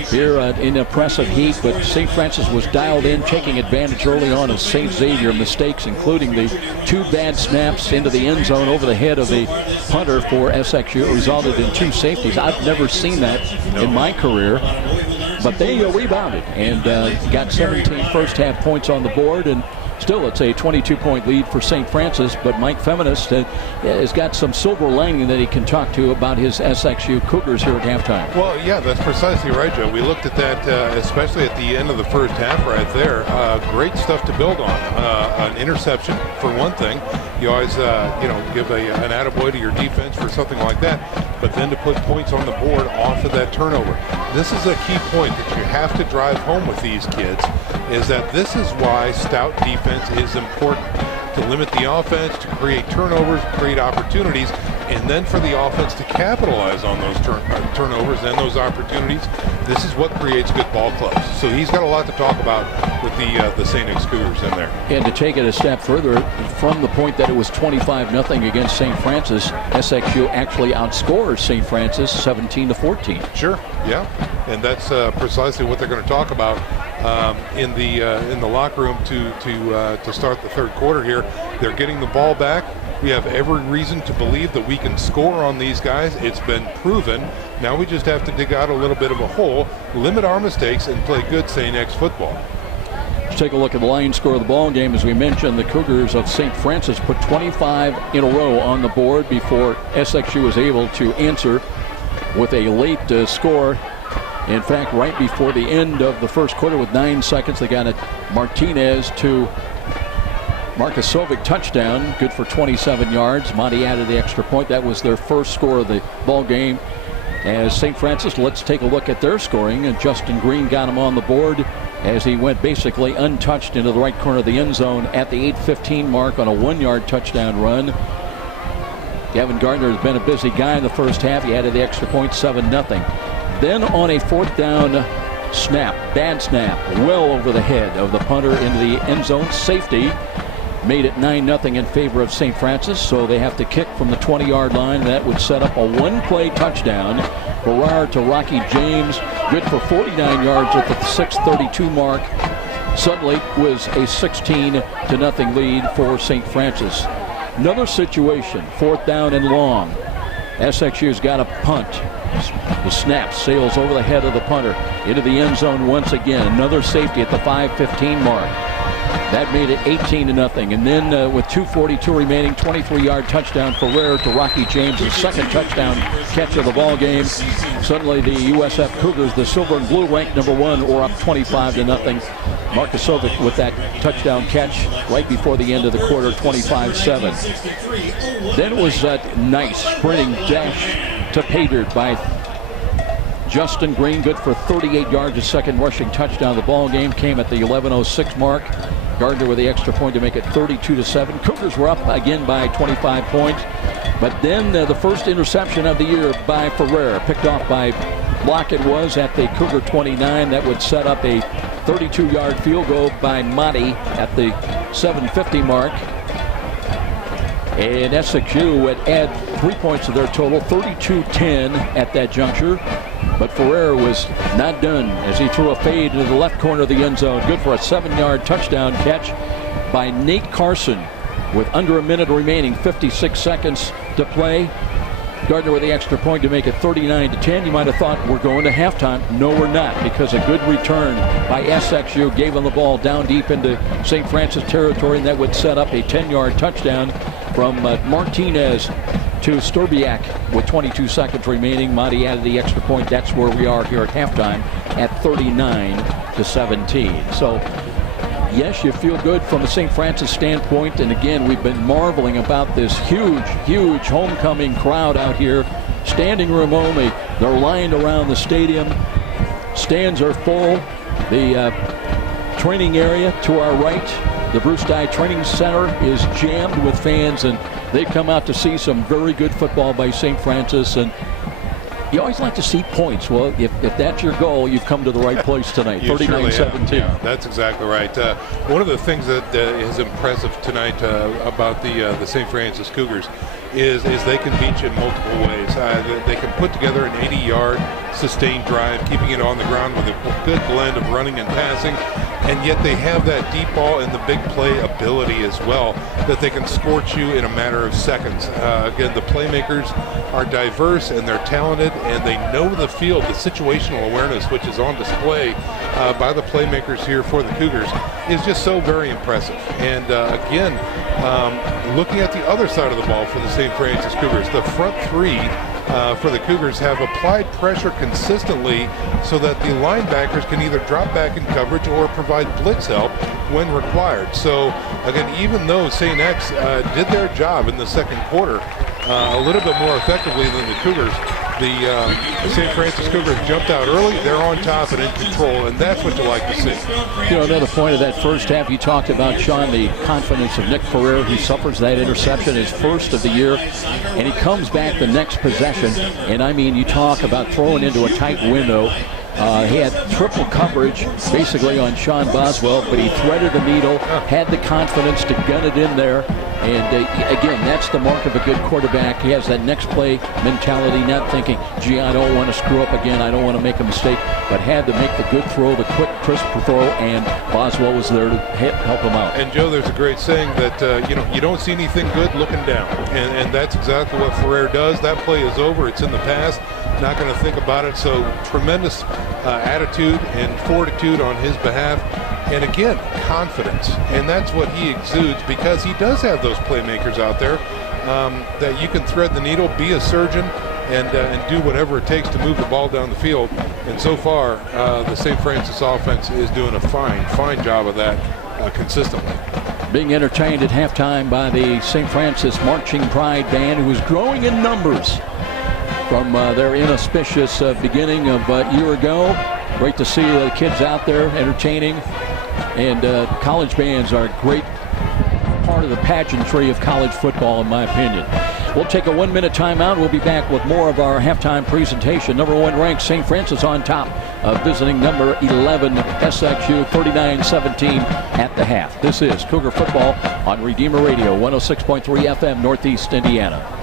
here in oppressive heat. But St. Francis was dialed in, taking advantage early on of St. Xavier mistakes, including the 2 bad snaps into the end zone over the head of the punter for SXU. It resulted in 2 safeties. I've never seen that in my career. But they rebounded and got 17 first half points on the board, and still it's a 22-point lead for St. Francis. But Mike Feminist has got some silver lining that he can talk to about his SXU Cougars here at halftime. Well, yeah, that's precisely right, Joe. We looked at that, especially at the end of the first half right there. Great stuff to build on. An interception, for one thing. You always, give an attaboy to your defense for something like that. But then to put points on the board off of that turnover. This is a key point that you have to drive home with these kids, is that this is why stout defense is important. To limit the offense, to create turnovers, create opportunities, and then for the offense to capitalize on those turnovers and those opportunities. This is what creates good ball clubs. So he's got a lot to talk about with the St. X Cougars in there. And to take it a step further, from the point that it was 25-0 against St. Francis, SXU actually outscores St. Francis 17-14. Sure, yeah, and that's precisely what they're going to talk about in the locker room to start the third quarter here. They're getting the ball back. We have every reason to believe that we can score on these guys. It's been proven. Now we just have to dig out a little bit of a hole, limit our mistakes, and play good St. X football. Let's take a look at the line score of the ball game. As we mentioned, the Cougars of St. Francis put 25 in a row on the board before SXU was able to answer with a late score. In fact, right before the end of the first quarter with 9 seconds, they got a Martinez to Markosovic touchdown, good for 27 yards. Monty added the extra point. That was their first score of the ball game. As St. Francis, let's take a look at their scoring. And Justin Green got him on the board as he went basically untouched into the right corner of the end zone at the 8:15 mark on a 1-yard touchdown run. Gavin Gardner has been a busy guy in the first half. He added the extra point, 7-0. Then on a 4th down snap, bad snap, well over the head of the punter into the end zone. Safety made it 9-0 in favor of St. Francis, so they have to kick from the 20-yard line. That would set up a 1-play touchdown. Ferrer to Rocky James, good for 49 yards at the 6:32 mark. Suddenly was a 16-0 lead for St. Francis. Another situation, 4th down and long. SXU's got a punt. The snap sails over the head of the punter into the end zone once again. Another safety at the 5:15 mark. That made it 18-0. And then with 2:42 remaining, 23-yard touchdown for Ferrer to Rocky James, his second touchdown catch of the ball game. Suddenly the USF Cougars, the silver and blue, ranked number 1, were up 25-0. Markosovic with that touchdown catch right before the end of the quarter, 25-7. Then it was that nice sprinting dash to pay dirt by Justin Green, good for 38 yards. His second rushing touchdown of the ball game came at the 11:06 mark. Gardner with the extra point to make it 32-7. Cougars were up again by 25 points. But then the first interception of the year by Ferrer, picked off by Block it was at the Cougar 29. That would set up a 32-yard field goal by Motti at the 7:50 mark. And SXU would add 3 points to their total, 32-10 at that juncture. But Ferrer was not done as he threw a fade into the left corner of the end zone. Good for a 7-yard touchdown catch by Nate Carson with under a minute remaining, 56 seconds to play. Gardner with the extra point to make it 39-10. You might have thought we're going to halftime. No, we're not, because a good return by SXU gave them the ball down deep into St. Francis territory, and that would set up a 10-yard touchdown from Martinez to Sturbiak with 22 seconds remaining. Monty added the extra point. That's where we are here at halftime at 39-17. So, yes, you feel good from a St. Francis standpoint. And again, we've been marveling about this huge, huge homecoming crowd out here. Standing room only. They're lined around the stadium. Stands are full. The training area to our right, the Bruce Dye Training Center, is jammed with fans, and they come out to see some very good football by St. Francis. And you always like to see points. Well, if that's your goal, you've come to the right place tonight. 39-17. Yeah, that's exactly right. One of the things that is impressive tonight about the St. Francis Cougars is they can beat you in multiple ways. They can put together an 80-yard sustained drive, keeping it on the ground with a good blend of running and passing, and yet they have that deep ball and the big play ability as well, that they can scorch you in a matter of seconds. Again, the playmakers are diverse and they're talented, and they know the field. The situational awareness, which is on display by the playmakers here for the Cougars, is just so very impressive. And again, looking at the other side of the ball for the St. Francis Cougars, the front three for the Cougars have applied pressure consistently so that the linebackers can either drop back in coverage or provide blitz help when required. So again, even though St. X did their job in the second quarter a little bit more effectively than the Cougars, the St. Francis Cougars jumped out early. They're on top and in control, and that's what you like to see. You know, another point of that first half, you talked about, Sean, the confidence of Nick Ferrer, who suffers that interception, his first of the year, and he comes back the next possession. And I mean, you talk about throwing into a tight window. He had triple coverage basically on Sean Boswell, but he threaded the needle, had the confidence to gun it in there. And again, that's the mark of a good quarterback. He has that next play mentality, not thinking, gee, I don't want to screw up again, I don't want to make a mistake, but had to make the good throw, the quick, crisp throw, and Boswell was there to help him out. And Joe, there's a great saying that you don't see anything good looking down, and that's exactly what Ferrer does. That play is over, it's in the past, not going to think about it. So tremendous attitude and fortitude on his behalf. And again, confidence. And that's what he exudes, because he does have those playmakers out there that you can thread the needle, be a surgeon, and do whatever it takes to move the ball down the field. And so far, the St. Francis offense is doing a fine job of that consistently. Being entertained at halftime by the St. Francis Marching Pride Band, who is growing in numbers from their inauspicious beginning of a year ago. Great to see the kids out there entertaining. And college bands are a great part of the pageantry of college football, in my opinion. We'll take a 1-minute timeout. We'll be back with more of our halftime presentation. Number 1 ranked St. Francis on top of visiting number 11 SXU, 39-17 at the half. This is Cougar Football on Redeemer Radio, 106.3 FM, Northeast Indiana.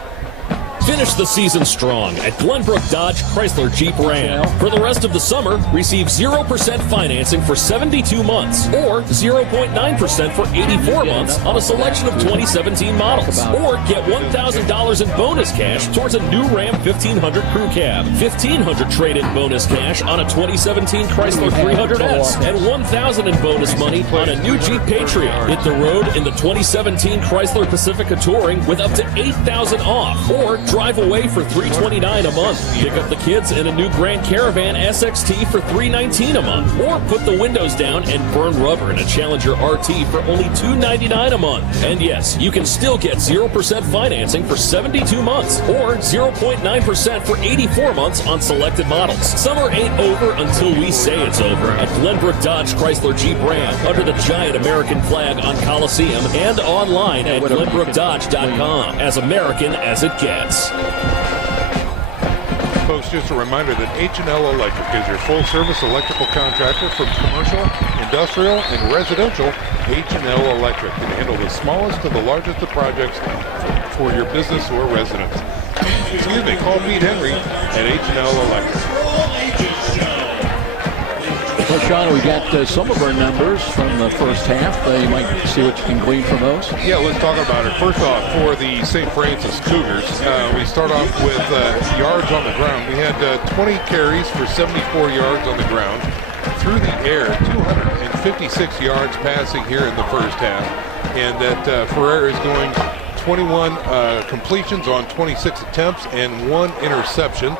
Finish the season strong at Glenbrook Dodge Chrysler Jeep Ram. For the rest of the summer, receive 0% financing for 72 months or 0.9% for 84 months on a selection of 2017 models. Or get $1,000 in bonus cash towards a new Ram 1500 Crew Cab, $1,500 trade-in bonus cash on a 2017 Chrysler 300S, and $1,000 in bonus money on a new Jeep Patriot. Hit the road in the 2017 Chrysler Pacifica Touring with up to $8,000 off, or drive away for $329 a month. Pick up the kids in a new Grand Caravan SXT for $319 a month. Or put the windows down and burn rubber in a Challenger RT for only $299 a month. And yes, you can still get 0% financing for 72 months or 0.9% for 84 months on selected models. Summer ain't over until we say it's over at Glenbrook Dodge Chrysler Jeep Ram under the giant American flag on Coliseum and online at glenbrookdodge.com. As American as it gets. Folks, just a reminder that H&L Electric is your full-service electrical contractor from commercial, industrial, and residential. H&L Electric can handle the smallest to the largest of projects for your business or residence. Excuse me, call Pete Henry at H&L Electric. Well, Sean, we got some of our numbers from the first half. You might see what you can glean from those. Yeah, let's talk about it. First off, for the St. Francis Cougars, we start off with yards on the ground. We had 20 carries for 74 yards on the ground. Through the air, 256 yards passing here in the first half. And that Ferrer is going 21 completions on 26 attempts and 1 interception.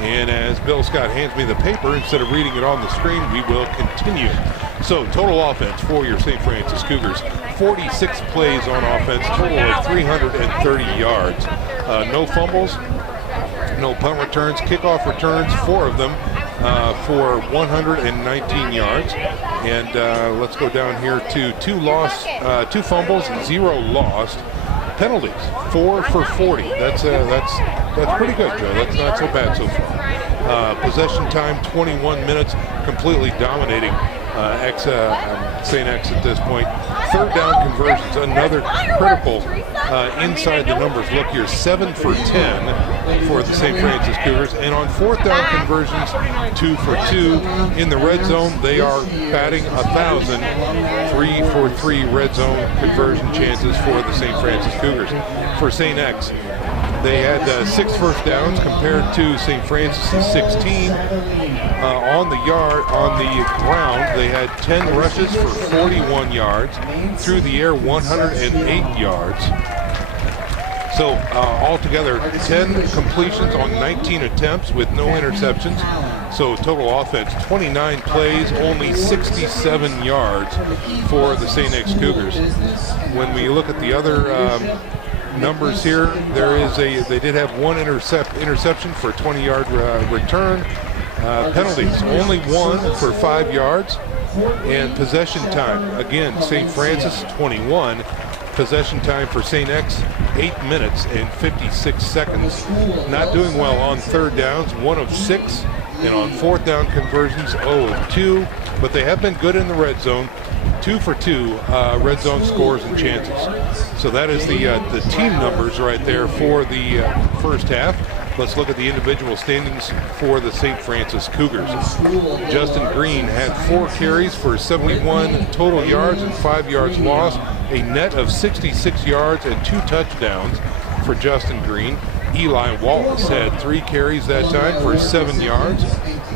And as Bill Scott hands me the paper, instead of reading it on the screen, we will continue. So total offense for your St. Francis Cougars, 46 plays on offense, total of 330 yards. No fumbles, no punt returns, kickoff returns, 4 of them for 119 yards. And let's go down here to 2 fumbles, 0 lost. Penalties, 4 for 40. That's pretty good, Joe. That's not so bad so far. Possession time, 21 minutes, completely dominating St. X at this point. Third down conversions, another critical inside the numbers look here. 7 for 10 for the St. Francis Cougars. And on fourth down conversions, 2 for 2. In the red zone, they are batting 1,000. 3 for 3 red zone conversion chances for the St. Francis Cougars. For St. X, they had 6 first downs compared to St. Francis' 16. On the ground, they had 10 rushes for 41 yards. Through the air, 108 yards. So altogether, 10 completions on 19 attempts with no interceptions. So total offense, 29 plays, only 67 yards for the St. X Cougars. When we look at the other numbers here, they did have 1 interception for a 20-yard return. Penalties, only 1 for 5 yards. And possession time, again, St. Francis 21. Possession time for St. X, 8 minutes and 56 seconds. Not doing well on third downs, 1 of 6. And on fourth down conversions, 0 of 2. But they have been good in the red zone. 2 for 2 red zone scores and chances. So that is the team numbers right there for the first half. Let's look at the individual standings for the St. Francis Cougars. Justin Green had 4 carries for 71 total yards and 5 yards lost, a net of 66 yards and 2 touchdowns for Justin Green. Eli Wallace had 3 carries that time for 7 yards.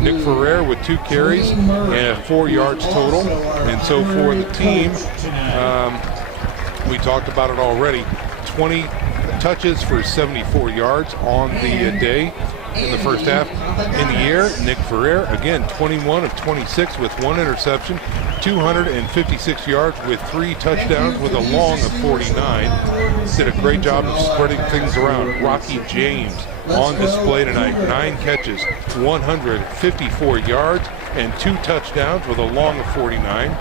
Nick Ferrer with 2 carries and 4 yards total. And so for the team, we talked about it already, 20 touches for 74 yards on the day in the first half. In the air, Nick Ferrer, again, 21 of 26 with 1 interception, 256 yards with 3 touchdowns with a long of 49. Did a great job of spreading things around. Rocky James on display tonight, 9 catches, 154 yards and 2 touchdowns with a long of 49.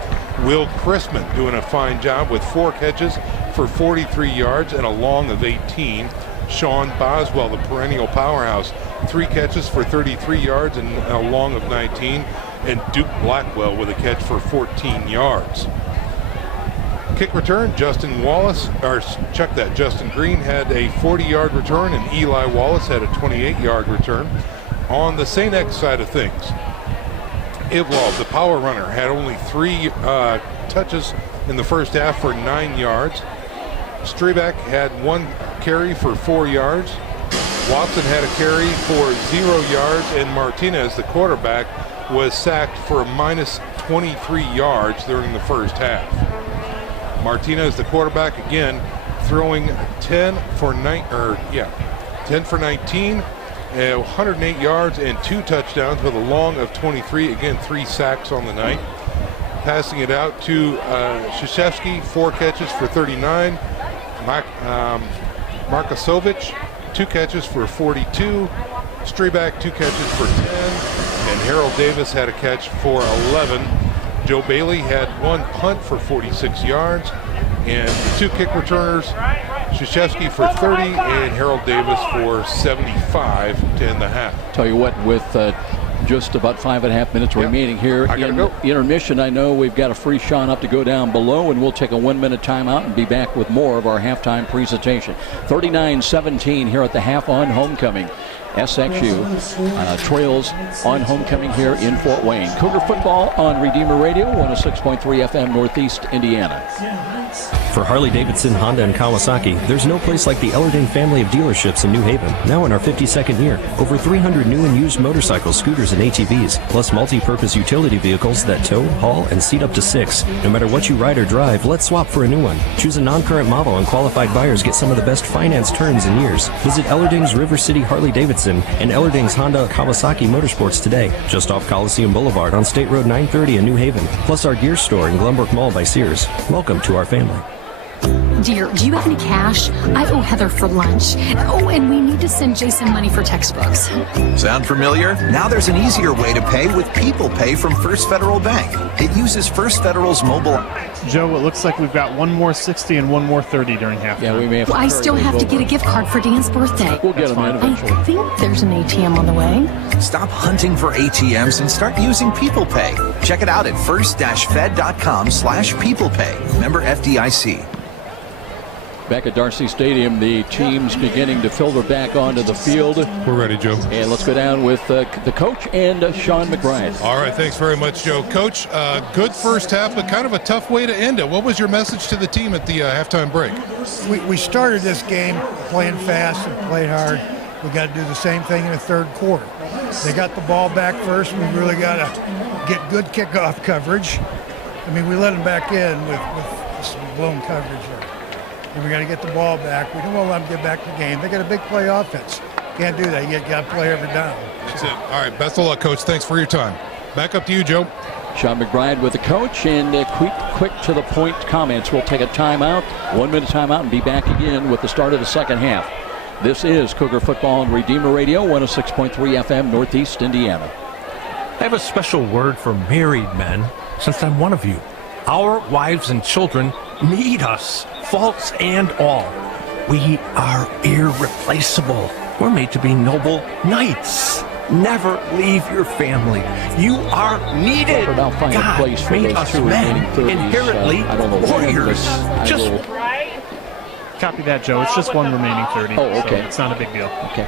Will Chrisman doing a fine job with 4 catches for 43 yards and a long of 18. Sean Boswell, the perennial powerhouse, 3 catches for 33 yards and a long of 19. And Duke Blackwell with a catch for 14 yards. Kick return, Justin Green had a 40-yard return and Eli Wallace had a 28-yard return. On the St. X side of things, Ivlov, the power runner, had only 3 touches in the first half for 9 yards. Strebeck had 1 carry for 4 yards. Watson had a carry for 0 yards, and Martinez, the quarterback, was sacked for minus 23 yards during the first half. Martinez, the quarterback, again throwing 10 for 19, 108 yards and 2 touchdowns with a long of 23. Again, 3 sacks on the night. Passing it out to Krzyzewski, 4 catches for 39. Markosovic, 2 catches for 42. Strebeck, 2 catches for 10. And Harold Davis had a catch for 11. Joe Bailey had 1 punt for 46 yards. And the 2 kick returners, Krzyzewski for 30 and Harold Davis for 75 to end the half. Tell you what, with just about 5.5 minutes remaining here in intermission, I know we've got a free Sean up to go down below, and we'll take a 1-minute timeout and be back with more of our halftime presentation. 39-17 here at the half on homecoming. SXU trails on homecoming here in Fort Wayne. Cougar football on Redeemer Radio, 106.3 FM Northeast Indiana. For Harley-Davidson, Honda, and Kawasaki, there's no place like the Ellerding family of dealerships in New Haven. Now in our 52nd year, over 300 new and used motorcycles, scooters, and ATVs, plus multi-purpose utility vehicles that tow, haul, and seat up to 6. No matter what you ride or drive, let's swap for a new one. Choose a non-current model, and qualified buyers get some of the best finance terms in years. Visit Ellerding's River City Harley-Davidson and Ellerding's Honda Kawasaki Motorsports today, just off Coliseum Boulevard on State Road 930 in New Haven, plus our gear store in Glenbrook Mall by Sears. Welcome to our family. Dear, do you have any cash? I owe Heather for lunch. Oh, and we need to send Jason money for textbooks. Sound familiar? Now there's an easier way to pay with People Pay from First Federal Bank. It uses First Federal's mobile. Joe, it looks like we've got 1 more 60 and 1 more 30 during halftime. Yeah, we may have to I still have to get a gift card for Dan's birthday. We'll get them in eventually. I think there's an ATM on the way. Stop hunting for ATMs and start using People Pay. Check it out at first-fed.com/peoplepay. Member FDIC. Back at Darcy Stadium, the team's beginning to filter back onto the field. We're ready, Joe. And let's go down with the coach and Sean McBride. All right, thanks very much, Joe. Coach, good first half, but kind of a tough way to end it. What was your message to the team at the halftime break? We started this game playing fast and played hard. We got to do the same thing in the third quarter. They got the ball back first. We really got to get good kickoff coverage. I mean, we let them back in with some blown coverage there. And we got to get the ball back. We don't want to let them get back to the game. They got a big play offense. Can't do that. You got to play every down. That's it. All right, best of luck, Coach. Thanks for your time. Back up to you, Joe. Sean McBride with the coach, and quick to the point comments. We'll take a timeout, 1-minute timeout, and be back again with the start of the second half. This is Cougar Football on Redeemer Radio, 106.3 FM Northeast Indiana. I have a special word for married men, since I'm one of you. Our wives and children need us, faults and all. We are irreplaceable. We're made to be noble knights. Never leave your family. You are needed. God made us men inherently warriors. Just copy that, Joe. It's just one remaining 30. Oh, okay. So it's not a big deal. Okay.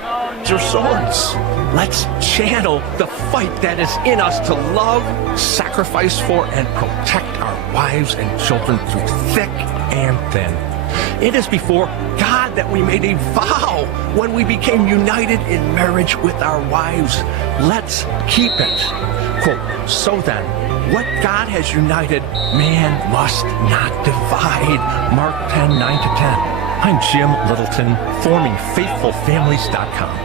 Your swords. Let's channel the fight that is in us to love, sacrifice for, and protect our wives and children through thick and thin. It is before God that we made a vow when we became united in marriage with our wives. Let's keep it. Quote, so then, what God has united, man must not divide. Mark 10:9-10. I'm Jim Littleton, formingfaithfulfamilies.com.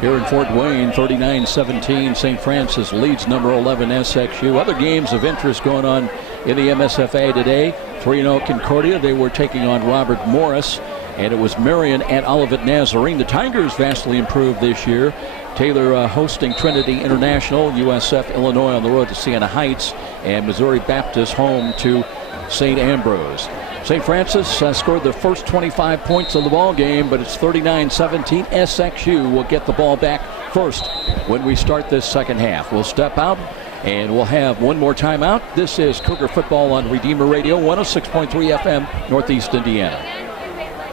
Here in Fort Wayne, 39-17, St. Francis leads number 11 SXU. Other games of interest going on in the MSFA today. 3-0 Concordia, they were taking on Robert Morris, and it was Marion and Olivet Nazarene. The Tigers vastly improved this year. Taylor hosting Trinity International, USF Illinois on the road to Siena Heights, and Missouri Baptist home to St. Ambrose. St. Francis scored the first 25 points of the ball game, but it's 39-17. SXU will get the ball back first when we start this second half. We'll step out and we'll have one more timeout. This is Cougar Football on Redeemer Radio, 106.3 FM, Northeast Indiana.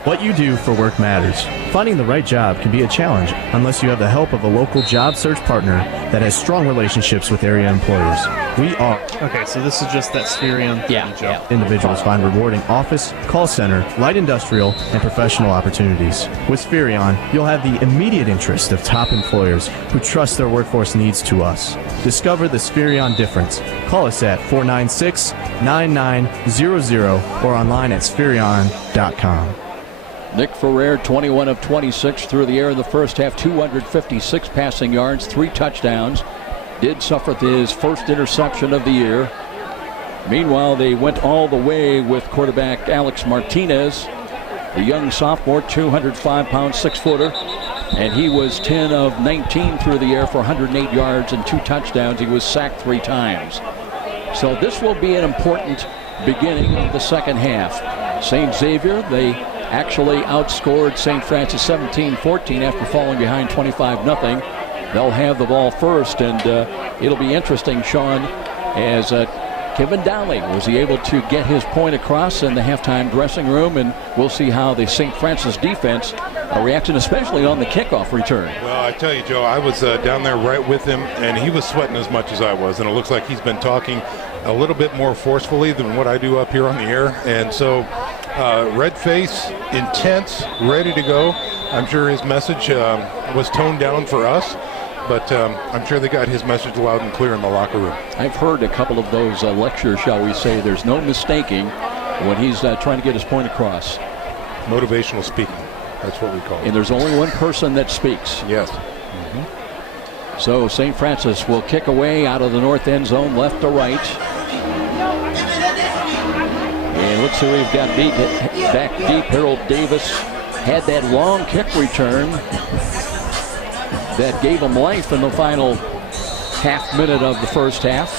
What you do for work matters. Finding the right job can be a challenge unless you have the help of a local job search partner that has strong relationships with area employers. We are. Okay, so this is just that Spherion. Yeah. Individuals find rewarding office, call center, light industrial, and professional opportunities. With Spherion, you'll have the immediate interest of top employers who trust their workforce needs to us. Discover the Spherion difference. Call us at 496-9900 or online at spherion.com. Nick Ferrer, 21 of 26 through the air in the first half, 256 passing yards, 3 touchdowns. Did suffer his first interception of the year. Meanwhile, they went all the way with quarterback Alex Martinez, the young sophomore, 205-pound, 6-footer. And he was 10 of 19 through the air for 108 yards and 2 touchdowns. He was sacked 3 times. So this will be an important beginning of the second half. St. Xavier, they actually outscored St. Francis 17-14 after falling behind 25-0. They'll have the ball first, and it'll be interesting, Sean, as Kevin Donley, was he able to get his point across in the halftime dressing room, and we'll see how the St. Francis defense reacts, especially on the kickoff return. Well, I tell you, Joe, I was down there right with him, and he was sweating as much as I was, and it looks like he's been talking a little bit more forcefully than what I do up here on the air, and so red face, intense, ready to go. I'm sure his message was toned down for us, but I'm sure they got his message loud and clear in the locker room. I've heard a couple of those lectures, shall we say. There's no mistaking when he's trying to get his point across. Motivational speaking, that's what we call it. And there's only one person that speaks. Yes. So St. Francis will kick away out of the north end zone, left to right. And let's see what we've got back deep. Harold Davis had that long kick return that gave him life in the final half minute of the first half.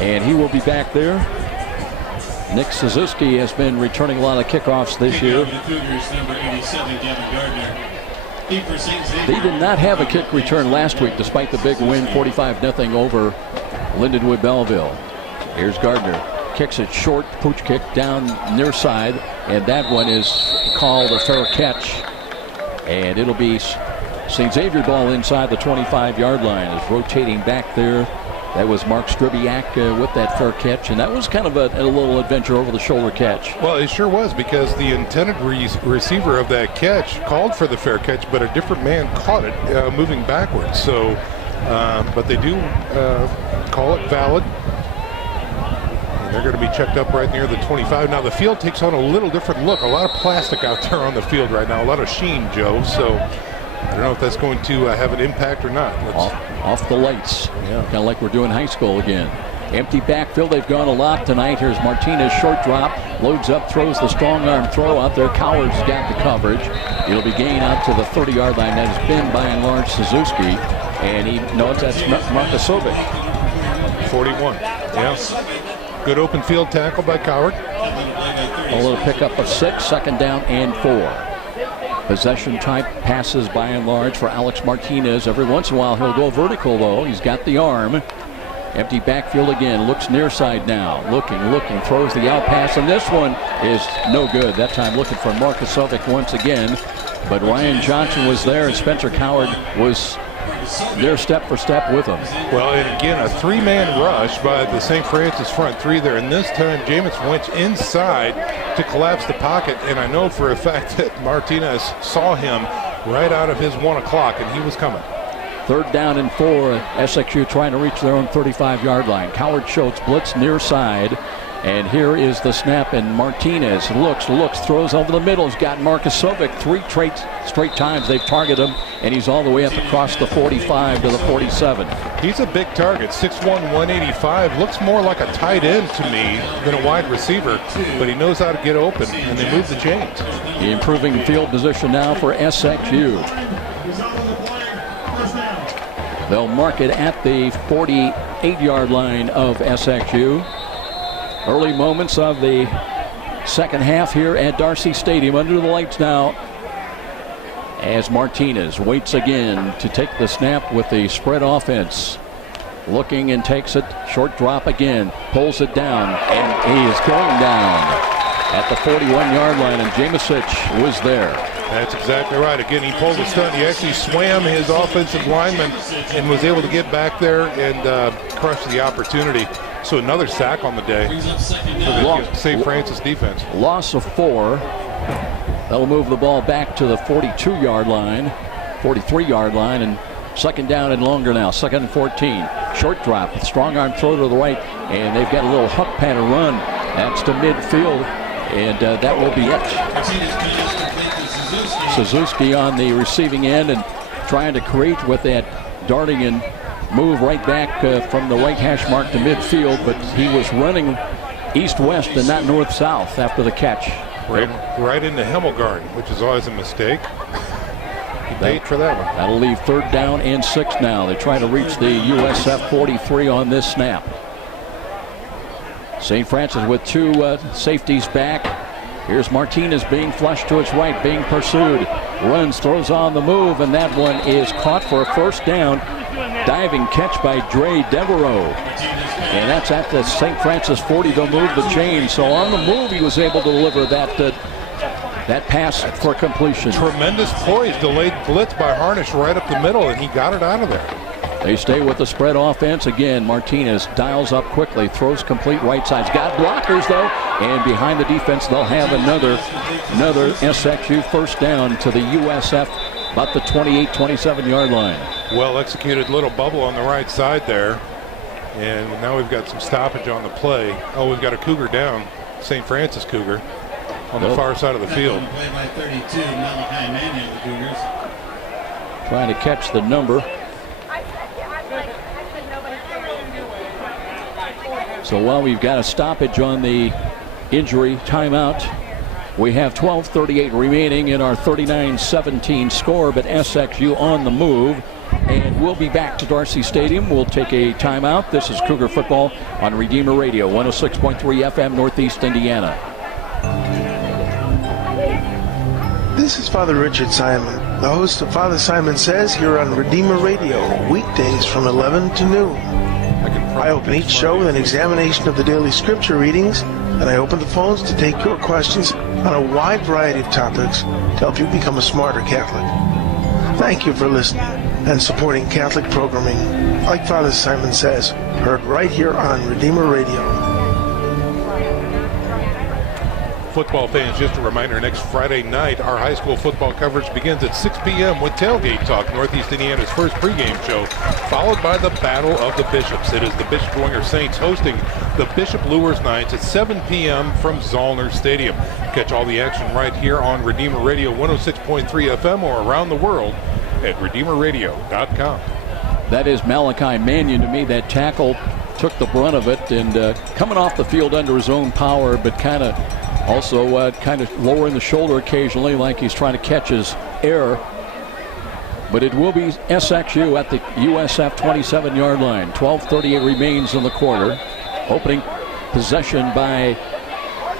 And he will be back there. Nick Suzuki has been returning a lot of kickoffs this year. They did not have a kick return last week despite the big win, 45-0 over Lindenwood Belleville. Here's Gardner. Kicks it short, pooch kick down near side, and that one is called a fair catch. And it'll be St. Xavier ball inside the 25-yard line. Is rotating back there. That was Mark Stribiak with that fair catch, and that was kind of a little adventure over the shoulder catch. Well, it sure was, because the intended receiver of that catch called for the fair catch, but a different man caught it moving backwards. So, but they do call it valid. They're going to be checked up right near the 25. Now the field takes on a little different look. A lot of plastic out there on the field right now. A lot of sheen, Joe. So I don't know if that's going to have an impact or not. Off the lights. Yeah. Kind of like we're doing high school again. Empty backfield. They've gone a lot tonight. Here's Martinez, short drop. Loads up, throws the strong arm throw out there. Coward's got the coverage. It'll be gained out to the 30-yard line. That has been by and large Suzuki. And he knows that's Markosovic. 41. Yes. Good open field tackle by Coward. A little pickup of 6, second down and 4. Possession type passes by and large for Alex Martinez. Every once in a while he'll go vertical though. He's got the arm. Empty backfield again. Looks near side now. Looking. Throws the out pass, and this one is no good. That time looking for Markosovic once again. But Ryan Johnson was there, and Spencer Coward was there step for step with him. Well, and again, a three-man rush by the St. Francis front three there. And this time, Jamison went inside to collapse the pocket. And I know for a fact that Martinez saw him right out of his 1 o'clock, and he was coming. 3rd down and 4. SXU trying to reach their own 35-yard line. Coward Schultz blitz near side. And here is the snap, and Martinez looks, throws over the middle. He's got Markosovic 3 straight times they've targeted him, and he's all the way up across the 45 to the 47. He's a big target, 6'1", 185. Looks more like a tight end to me than a wide receiver, but he knows how to get open, and they move the chains. Improving field position now for SXU. They'll mark it at the 48-yard line of SXU. Early moments of the second half here at Darcy Stadium. Under the lights now as Martinez waits again to take the snap with the spread offense. Looking and takes it. Short drop again. Pulls it down, and he is going down at the 41-yard line, and Jamisic was there. That's exactly right. Again, he pulled a stunt. He actually swam his offensive lineman and was able to get back there and crush the opportunity. So another sack on the day for the St. Francis defense. Loss of 4. They'll move the ball back to the 42-yard line, 43-yard line, and 2nd down and longer now. 2nd and 14. Short drop, strong arm throw to the right, and they've got a little huck pattern run. That's to midfield, and that will be it. Suzuki on the receiving end and trying to create with that darting and move right back from the right hash mark to midfield, but he was running east-west and not north-south after the catch. Right into Hemmelgarn, which is always a mistake. He paid for that one. That'll leave 3rd down and 6 now. They try to reach the USF 43 on this snap. St. Francis with 2 safeties back. Here's Martinez being flushed to his right, being pursued. Runs, throws on the move, and that one is caught for a 1st down. Diving catch by Dre Devereaux. And that's at the St. Francis 40. They'll move the chain. So on the move, he was able to deliver that pass for completion. Tremendous poise, delayed blitz by Harnish right up the middle, and he got it out of there. They stay with the spread offense. Again, Martinez dials up quickly, throws complete right side. Got blockers, though, and behind the defense, they'll have another SXU 1st down to the USF, about the 28-27-yard line. Well executed little bubble on the right side there. And now we've got some stoppage on the play. Oh, we've got a Cougar down, St. Francis Cougar, on the far side of the field. Play by 32, Malachi Mannion, the Cougars. Trying to catch the number. So while we've got a stoppage on the injury timeout, we have 12:38 remaining in our 39-17 score, but SXU on the move. And we'll be back to Darcy Stadium. We'll take a timeout. This is Cougar Football on Redeemer Radio, 106.3 FM, Northeast Indiana. This is Father Richard Simon, the host of Father Simon Says here on Redeemer Radio, weekdays from 11 to noon. I open each show with an examination of the daily scripture readings, and I open the phones to take your questions on a wide variety of topics to help you become a smarter Catholic. Thank you for listening and supporting Catholic programming, like Father Simon Says, heard right here on Redeemer Radio. Football fans, just a reminder, next Friday night, our high school football coverage begins at 6 p.m. with Tailgate Talk, Northeast Indiana's first pregame show, followed by the Battle of the Bishops. It is the Bishop Dwenger Saints hosting the Bishop Lures Knights at 7 p.m. from Zollner Stadium. Catch all the action right here on Redeemer Radio 106.3 FM or around the world at RedeemerRadio.com. That is Malachi Mannion. To me, that tackle took the brunt of it, and coming off the field under his own power, but kind of also kind of lowering the shoulder occasionally like he's trying to catch his air. But it will be SXU at the USF 27-yard line. 12:38 remains in the quarter. Opening possession by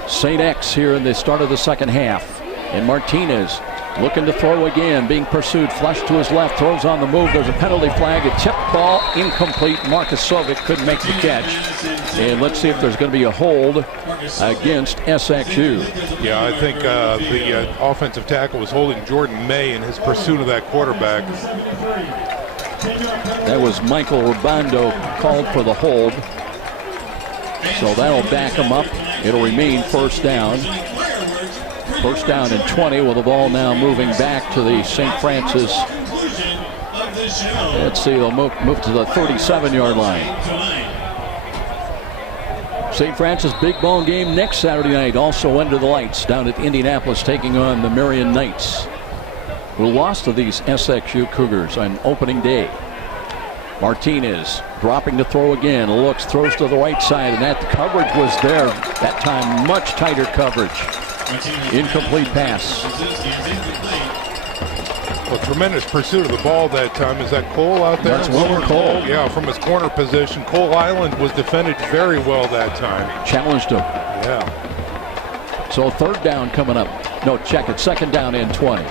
St. X here in the start of the second half. And Martinez Looking to throw again, being pursued, flush to his left, throws on the move. There's a penalty flag, a tipped ball, incomplete. Marcus Sovic couldn't make the catch. And let's see if there's going to be a hold against SXU. Yeah, I think the offensive tackle was holding Jordan May in his pursuit of that quarterback. That was Michael Rubando called for the hold. So that'll back him up. It'll remain first down. First down and 20 with the ball now moving back to the St. Francis. Let's see, they'll move to the 37-yard line. St. Francis big ball game next Saturday night, also under the lights down at Indianapolis, taking on the Marion Knights, who lost to these SXU Cougars on opening day. Martinez dropping to throw again, looks, throws to the right side, and that coverage was there. That time much tighter coverage. Incomplete pass. Well, tremendous pursuit of the ball that time. Is that Cole out there? That's Wilmer Cole. Yeah, from his corner position. Cole Island was defended very well that time. Challenged him. Yeah. So third down coming up. No, check it. Second down and 20.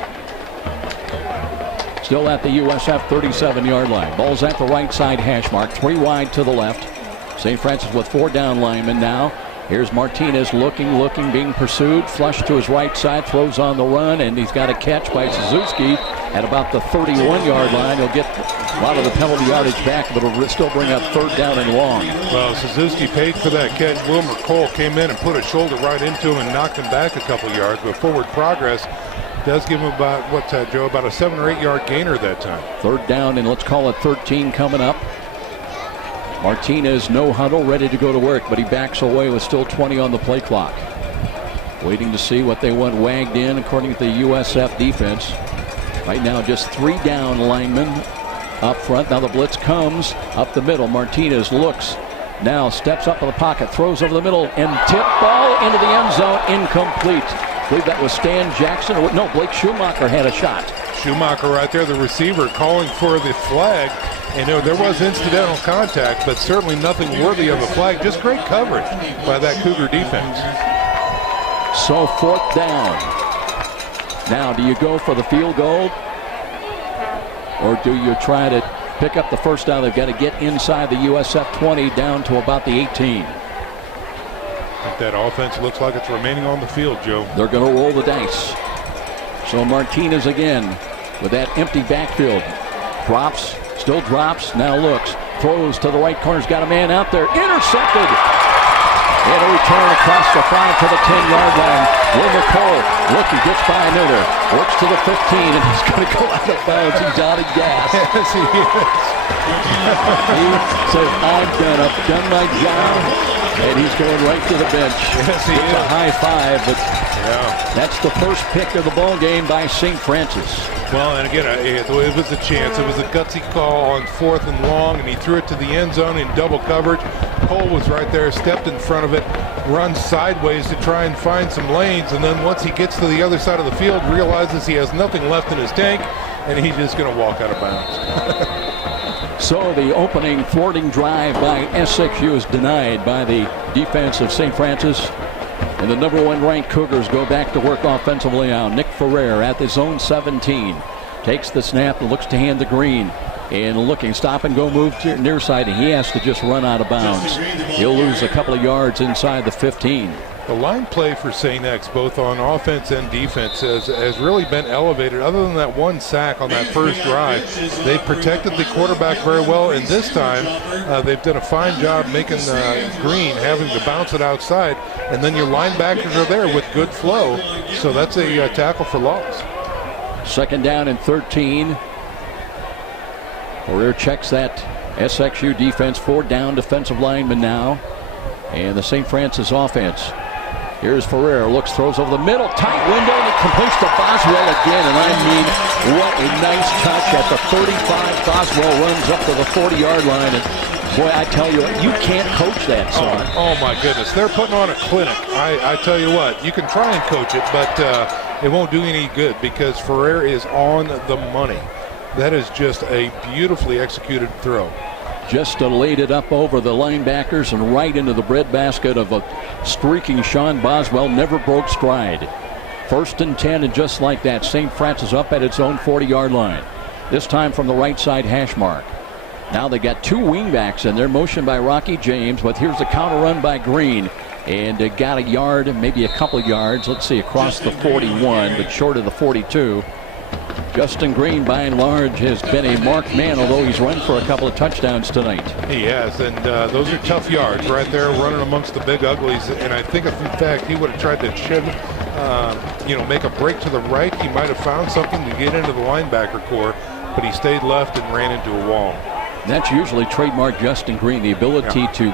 Still at the USF 37-yard line. Ball's at the right side hash mark. 3 wide to the left. St. Francis with 4 down linemen now. Here's Martinez looking, being pursued. Flush to his right side, throws on the run, and he's got a catch by Suzuki at about the 31-yard line. He'll get a lot of the penalty yardage back, but it'll still bring up third down and long. Well, Suzuki paid for that catch. Wilmer Cole came in and put a shoulder right into him and knocked him back a couple yards, but forward progress does give him about, what's that, Joe, about a 7 or 8 yard gainer that time. Third down, and let's call it 13 coming up. Martinez, no huddle, ready to go to work, but he backs away with still 20 on the play clock. Waiting to see what they want wagged in according to the USF defense. Right now, just 3 down linemen up front. Now the blitz comes up the middle. Martinez looks, now steps up in the pocket, throws over the middle, and tip ball into the end zone, incomplete. I believe that was Stan Jackson. No, Blake Schumacher had a shot. Schumacher right there, the receiver, calling for the flag. And there was incidental contact, but certainly nothing worthy of a flag. Just great coverage by that Cougar defense. So fourth down. Now, do you go for the field goal? Or do you try to pick up the first down? They've got to get inside the USF 20 down to about the 18. I think that offense looks like it's remaining on the field, Joe. They're going to roll the dice. So Martinez again with that empty backfield. Drops. Still drops, now looks, throws to the right corner's got a man out there, intercepted. And a return across the 5 to the 10-yard line. Wilmer Cole looking, gets by Miller, works to the 15, and he's going to go out of bounds. He's out of gas. Yes, he is. He says, I've done my job, and he's going right to the bench. Yes, he is. It's a high five, but that's the first pick of the ball game by St. Francis. Well, and again, it was a chance. It was a gutsy call on 4th and long, and he threw it to the end zone in double coverage. Cole was right there, stepped in front of it, runs sideways to try and find some lanes, and then once he gets to the other side of the field, realizes he has nothing left in his tank, and he's just going to walk out of bounds. So the opening thwarting drive by SXU is denied by the defense of St. Francis. And the #1 ranked Cougars go back to work offensively now. Nick Ferrer at the zone 17. Takes the snap and looks to hand to Green. And looking, stop and go move to near side. And he has to just run out of bounds. He'll lose a couple of yards inside the 15. The line play for St. X, both on offense and defense, has really been elevated. Other than that 1 sack on that first drive, they've protected the quarterback very well. And this time, they've done a fine job making Green having to bounce it outside. And then your linebackers are there with good flow. So that's a tackle for loss. Second down and 13. Ferrer checks that SXU defense. 4 down defensive linemen now. And the St. Francis offense. Here's Ferrer, looks, throws over the middle, tight window, and it completes to Boswell again. And I mean, what a nice touch at the 35. Boswell runs up to the 40-yard line. And boy, I tell you, you can't coach that, son. Oh my goodness. They're putting on a clinic. I tell you what, you can try and coach it, but it won't do any good because Ferrer is on the money. That is just a beautifully executed throw. Just laid it up over the linebackers and right into the breadbasket of a streaking Sean Boswell. Never broke stride. 1st and 10, and just like that, St. Francis up at its own 40-yard line. This time from the right side hash mark. Now they got 2 wingbacks in there, motion by Rocky James, but here's the counter run by Green. And got a yard, maybe a couple of yards, let's see, across the 41, but short of the 42. Justin Green, by and large, has been a marked man, although he's run for a couple of touchdowns tonight. He has, and those are tough yards right there, running amongst the big uglies. And I think if, in fact, he would have tried to shed, make a break to the right, he might have found something to get into the linebacker core, but he stayed left and ran into a wall. And that's usually trademark Justin Green, the ability to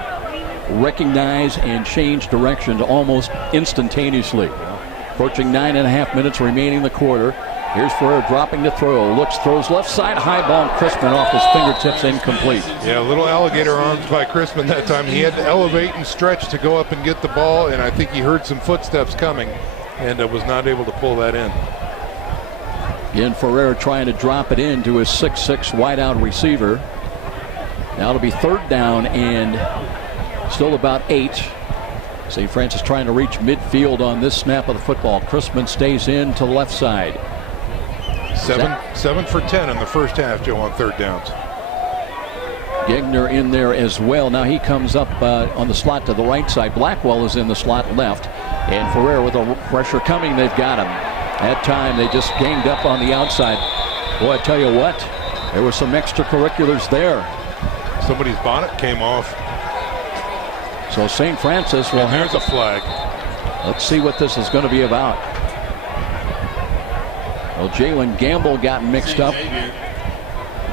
recognize and change directions almost instantaneously. Approaching 9.5 minutes remaining in the quarter. Here's Ferrer dropping to throw. Looks, throws left side, high ball, and Crispin off his fingertips, incomplete. Yeah, little alligator arms by Crispin that time. He had to elevate and stretch to go up and get the ball, and I think he heard some footsteps coming and was not able to pull that in. Again, Ferrer trying to drop it in to his 6'6" wideout receiver. Now it'll be 3rd down and still about 8. St. Francis trying to reach midfield on this snap of the football. Crispin stays in to the left side. 7 for 10 in the first half, Joe, on 3rd downs. Gegner in there as well. Now he comes up on the slot to the right side. Blackwell is in the slot left. And Ferrer with a pressure coming. They've got him. That time they just ganged up on the outside. Boy, I tell you what, there were some extracurriculars there. Somebody's bonnet came off. So St. Francis will have a flag. Let's see what this is going to be about. Well, Jalen Gamble got mixed up. Xavier,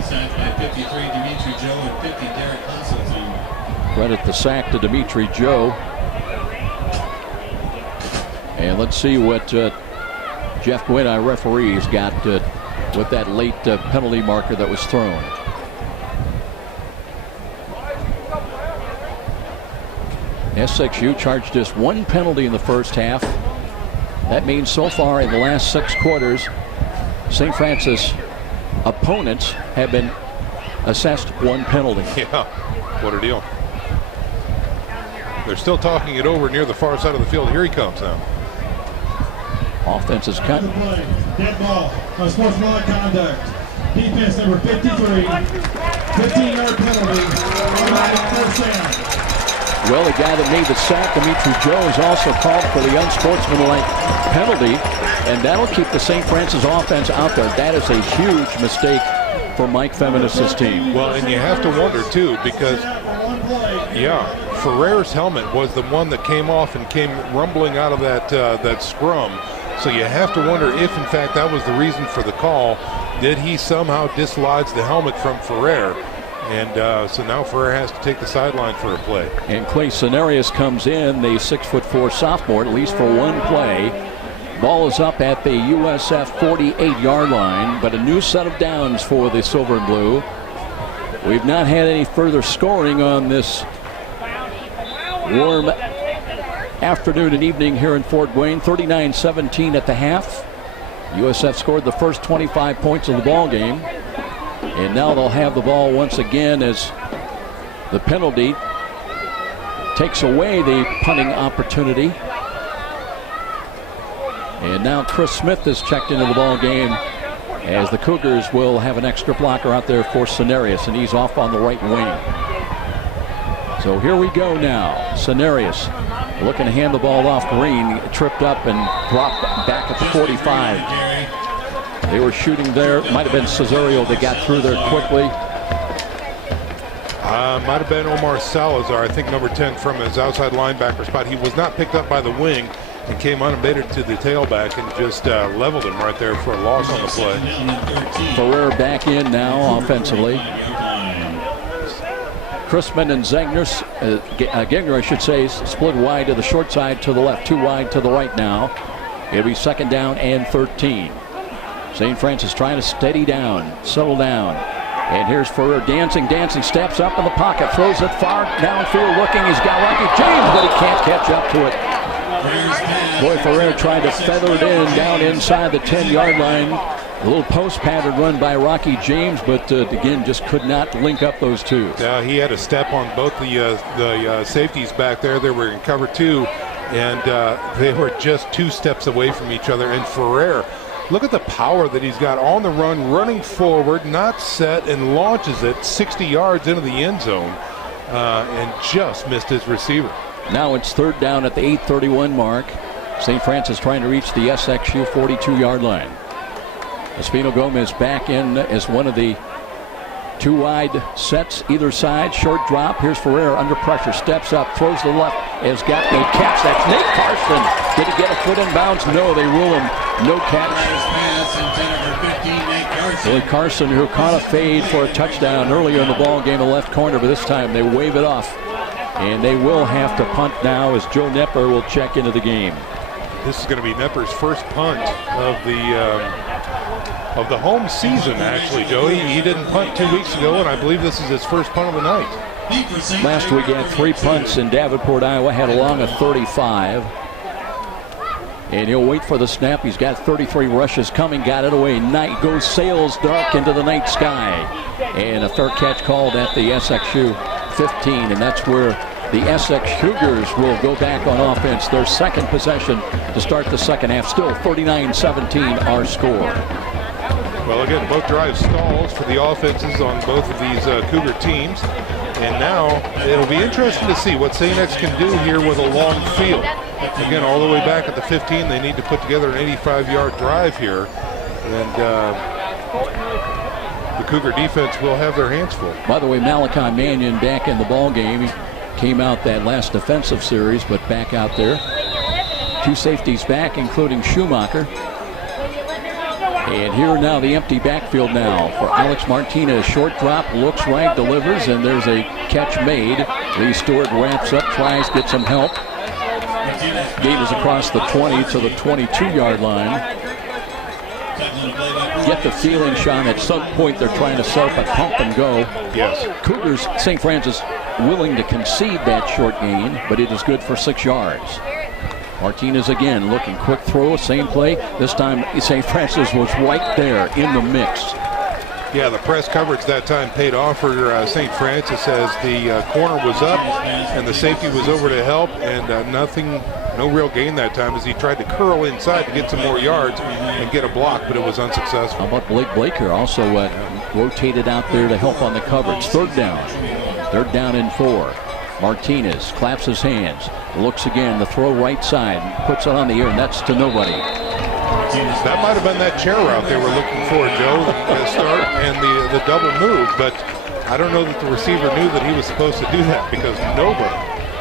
sacked by 53, Dimitri Joe, and 50, Derek Constantine. Credit the sack to Dimitri Joe. And let's see what Jeff Gwynn, our referee, has got with that late penalty marker that was thrown. SXU charged just 1 penalty in the first half. That means so far in the last 6 quarters, St. Francis opponents have been assessed 1 penalty. Yeah, what a deal. They're still talking it over near the far side of the field. Here he comes now. Offense is cut. Dead ball. Unsportsmanlike conduct. Defense number 53. 15-yard penalty. Automatic first down. Well, the guy that made the sack, Dimitri Joe, is also called for the unsportsmanlike penalty, and that'll keep the St. Francis offense out there. That is a huge mistake for Mike Feminist's team. Well, and you have to wonder, too, because, Ferrer's helmet was the one that came off and came rumbling out of that scrum. So you have to wonder if, in fact, that was the reason for the call. Did he somehow dislodge the helmet from Ferrer? And so now Ferrer has to take the sideline for a play. And Clay Cenarius comes in, the 6'4" sophomore, at least for 1 play. Ball is up at the USF 48-yard line, but a new set of downs for the Silver and Blue. We've not had any further scoring on this warm afternoon and evening here in Fort Wayne. 39-17 at the half. USF scored the first 25 points of the ball game. And now they'll have the ball once again as the penalty takes away the punting opportunity. And now Chris Smith is checked into the ball game as the Cougars will have an extra blocker out there for Cenarius, and he's off on the right wing. So here we go now. Cenarius looking to hand the ball off. Green tripped up and dropped back at the 45. They were shooting there. Might have been Cesario that got through there quickly. Might have been Omar Salazar, I think number 10 from his outside linebacker spot. He was not picked up by the wing and came unabated to the tailback and just leveled him right there for a loss on the play. Ferrer back in now offensively. Crispin and Gegner, I should say, split wide to the short side to the left, 2 wide to the right now. It'll be 2nd down and 13. St. Francis trying to steady down, settle down. And here's Ferrer dancing, steps up in the pocket, throws it far downfield looking. He's got Rocky James, but he can't catch up to it. Boy, Ferrer tried to feather it in down inside the 10-yard line. A little post pattern run by Rocky James, but again, just could not link up those two. Yeah, he had a step on both the safeties back there. They were in cover 2. and they were just 2 steps away from each other. And Ferrer, look at the power that he's got on the run, running forward, not set, and launches it 60 yards into the end zone, and just missed his receiver. Now it's 3rd down at the 8:31 mark. St. Francis trying to reach the SXU 42-yard line. Espino Gomez back in as one of the 2 wide sets either side. Short drop. Here's Ferrer under pressure. Steps up. Throws to the left. Has got no catch. That's Nate Carson. Did he get a foot in bounds? No, they rule him. No catch. Billy Carson, who caught a fade for a touchdown earlier in the ball game, in the left corner, but this time they wave it off. And they will have to punt now as Joe Nepper will check into the game. This is going to be Nepper's first punt of the home season, actually, Joey. He didn't punt 2 weeks ago, and I believe this is his first punt of the night. Last week he had 3 punts in Davenport, Iowa, had along a 35. And he'll wait for the snap. He's got 33 rushes coming, got it away. Night goes sails dark into the night sky. And a fair catch called at the SXU 15, and that's where the Essex Cougars will go back on offense. Their second possession to start the second half. Still 39-17 our score. Well, again, both drives stalls for the offenses on both of these Cougar teams. And now it'll be interesting to see what St. X can do here with a long field. Again, all the way back at the 15, they need to put together an 85-yard drive here. And the Cougar defense will have their hands full. By the way, Malachi Mannion back in the ball game. He came out that last defensive series, but back out there. 2 safeties back, including Schumacher. And here now the empty backfield now for Alex Martinez. Short drop, looks right, delivers, and there's a catch made. Lee Stewart wraps up, tries, gets some help. Gators across the 20 to the 22-yard line. Get the feeling, Sean, at some point they're trying to set up a pump and go. Yes. Cougars, St. Francis willing to concede that short gain, but it is good for 6 yards. Martinez again looking, quick throw, same play. This time St. Francis was right there in the mix. Yeah, the press coverage that time paid off for St. Francis as the corner was up and the safety was over to help, and no real gain that time as he tried to curl inside to get some more yards and get a block, but it was unsuccessful. How about Blake Blaker also rotated out there to help on the coverage. 3rd down. 3rd down and 4. Martinez claps his hands, looks again, the throw right side, puts it on the air, and that's to nobody. That might have been that chair route they were looking for, Joe, the start and the double move, but I don't know that the receiver knew that he was supposed to do that because nobody,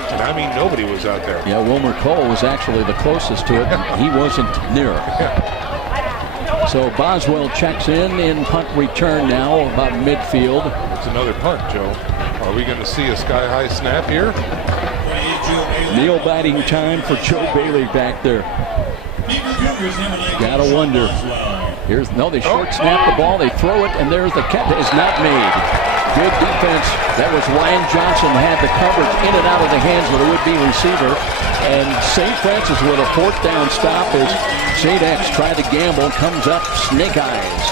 and I mean nobody, was out there. Yeah, Wilmer Cole was actually the closest to it, and he wasn't near. So Boswell checks in punt return now about midfield. It's another punt, Joe. Are we going to see a sky-high snap here? Nail biting time for Joe Bailey back there. Gotta wonder. They short snap the ball, they throw it, and there's the catch. It is not made. Good defense. That was Ryan Johnson, had the coverage in and out of the hands of the would-be receiver. And St. Francis with a 4th down stop as St. X tried to gamble, comes up, snake eyes.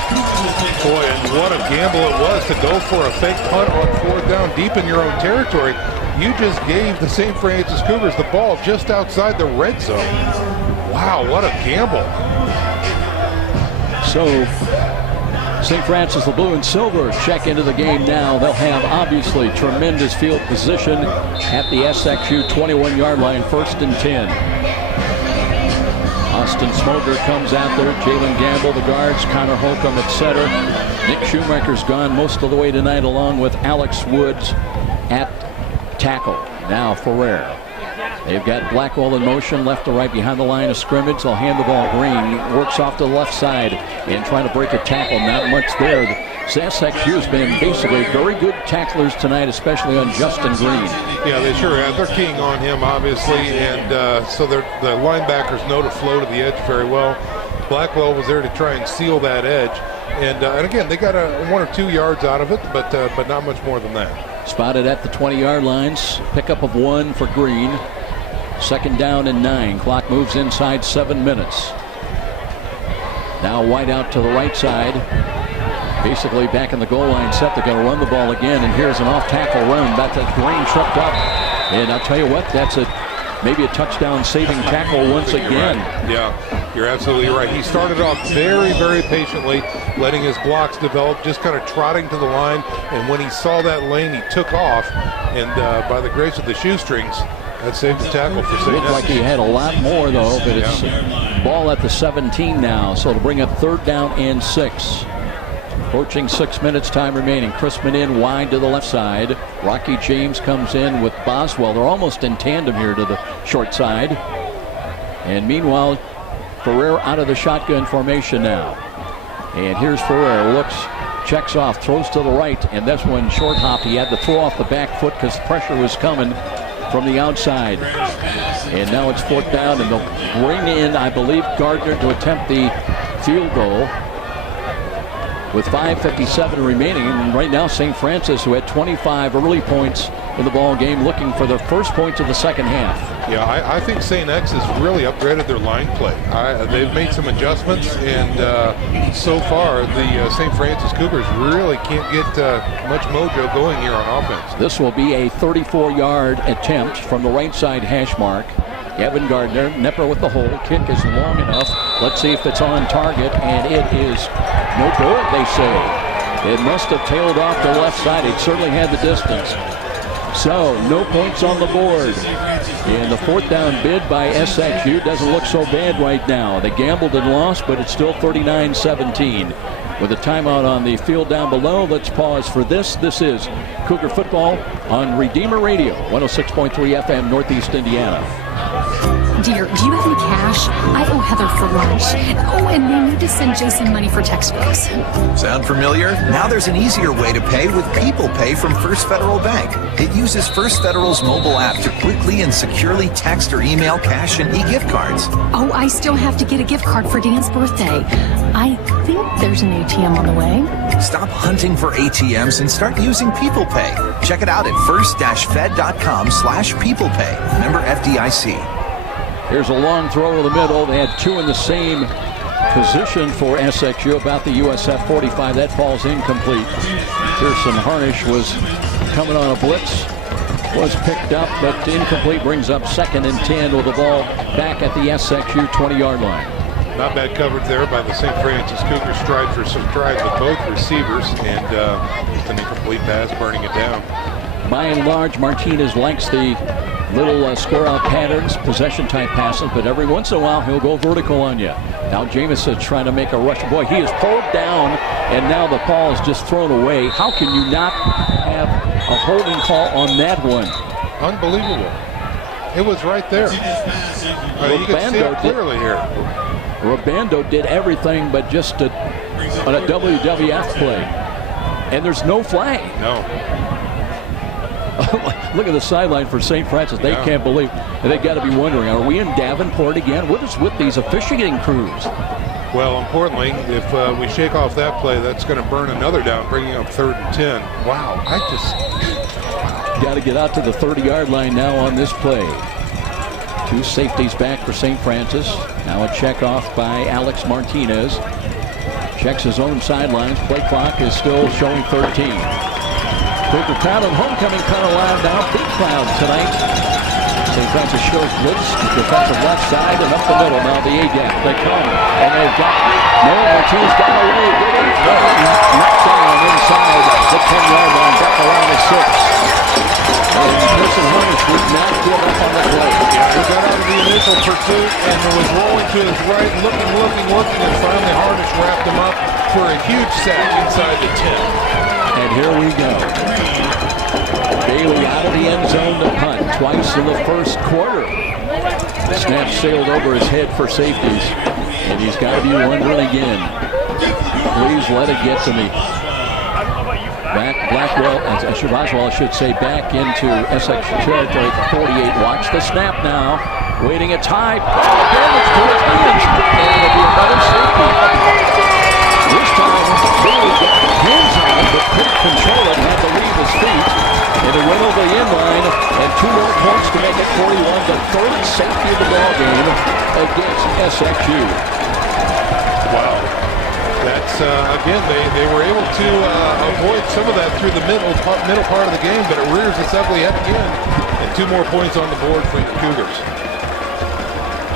Boy, and what a gamble it was to go for a fake punt on 4th down deep in your own territory. You just gave the St. Francis Cougars the ball just outside the red zone. Wow, what a gamble. So St. Francis, the blue and silver, check into the game now. They'll have obviously tremendous field position at the SXU 21-yard line, 1st and 10. Austin Smoger comes out there, Jalen Gamble, the guards, Connor Holcomb at center. Nick Schumacher's gone most of the way tonight along with Alex Woods at tackle. Now Ferrer. They've got Blackwell in motion, left to right behind the line of scrimmage. They'll hand the ball. Green works off to the left side and trying to break a tackle. Not much there. SXU has been basically very good tacklers tonight, especially on Justin Green. Yeah, they sure have. They're keying on him, obviously, and so the linebackers know to flow to the edge very well. Blackwell was there to try and seal that edge. And again, they got 1 or 2 yards out of it, but not much more than that. Spotted at the 20-yard lines. Pickup of 1 for Green. 2nd down and 9. Clock moves inside 7 minutes. Now White out to the right side. Basically back in the goal line set. They're going to run the ball again. And here's an off-tackle run. Back to Green tripped up. And I'll tell you what, that's a maybe a touchdown-saving tackle once again. Right. Yeah, you're absolutely right. He started off very, very patiently, letting his blocks develop, just kind of trotting to the line. And when he saw that lane, he took off. And by the grace of the shoestrings, that saved the tackle for St. Looked like he had a lot more, though, but it's ball at the 17 now. So it'll bring up 3rd down and 6. Approaching 6 minutes, time remaining. Crispin in wide to the left side. Rocky James comes in with Boswell. They're almost in tandem here to the short side. And meanwhile, Ferrer out of the shotgun formation now. And here's Ferrer. Looks, checks off, throws to the right. And this one short hop. He had to throw off the back foot because pressure was coming from the outside. And now it's 4th down, and they'll bring in, I believe, Gardner to attempt the field goal with 5:57 remaining. And right now, St. Francis, who had 25 early points in the ball game, looking for their first points of the second half. Yeah, I think St. X has really upgraded their line play. They've made some adjustments, and so far, the St. Francis Cougars really can't get much mojo going here on offense. This will be a 34-yard attempt from the right side hash mark. Evan Gardner, Nepper with the hole. Kick is long enough. Let's see if it's on target, and it is no good, they say. It must have tailed off the left side. It certainly had the distance. So, no points on the board. And the 4th down bid by SXU doesn't look so bad right now. They gambled and lost, but it's still 39-17. With a timeout on the field down below, let's pause for this. This is Cougar Football on Redeemer Radio, 106.3 FM, Northeast Indiana. Dear, do you have any cash? I owe Heather for lunch. Oh, and we need to send Jason money for textbooks. Sound familiar? Now there's an easier way to pay with People Pay from First Federal Bank. It uses First Federal's mobile app to quickly and securely text or email cash and e-gift cards. Oh, I still have to get a gift card for Dan's birthday. I think there's an ATM on the way. Stop hunting for ATMs and start using People Pay. Check it out at first-fed.com/peoplepay. Member FDIC. Here's a long throw over the middle. They had 2 in the same position for SXU about the USF 45. That falls incomplete. Pearson Harnish was coming on a blitz. Was picked up, but incomplete. Brings up 2nd and 10 with the ball back at the SXU 20-yard line. Not bad coverage there by the St. Francis Cougars. Stride for stride with both receivers, and just an incomplete pass, burning it down. By and large, Martinez likes the little square out patterns, possession type passes, but every once in a while he'll go vertical on you. Now Jamison trying to make a rush. Boy, he is pulled down, and now the ball is just thrown away. How can you not have a holding call on that one? Unbelievable. It was right there. You can see it clearly here. Rabando did everything but just on a WWF play. And there's no flag. No. Look at the sideline for St. Francis. They can't believe. They got to be wondering, are we in Davenport again? What is with these officiating crews? Well, importantly, if we shake off that play, that's going to burn another down, bringing up 3rd and 10. Wow. Got to get out to the 30-yard line now on this play. 2 safeties back for St. Francis. Now a check off by Alex Martinez. Checks his own sidelines. Play clock is still showing 13. Cougar crowd on homecoming kind of loud now. Big crowd tonight. St. Francis shows blitz. Defensive left side and up the middle. Now the A-gap. They come. And they've got Martinez got away. Knocked down inside the 10-yard line. Back around the 6. And Pearson Harnish would not give up on the play. He got out of the initial pursuit and was rolling to his right, looking, and finally Harnish wrapped him up for a huge sack inside the 10. And here we go. Bailey out of the end zone to punt twice in the first quarter. The snap sailed over his head for safeties, and he's got to be wondering again. Please let it get to me. Back Blackwell, Boswell, I should say, back into Essex territory. 48. Watch the snap now. Waiting, it's high. Again, it's to his hands. And it'll be another safety. This time, Bailey got hands on it, but couldn't control it. Had to leave his feet. And it went over the end line. And 2 more points to make it 41. The 3rd safety of the ball game against SXU. Wow. That's, again, they were able to avoid some of that through the middle part of the game, but it rears its ugly head again. And 2 more points on the board for the Cougars.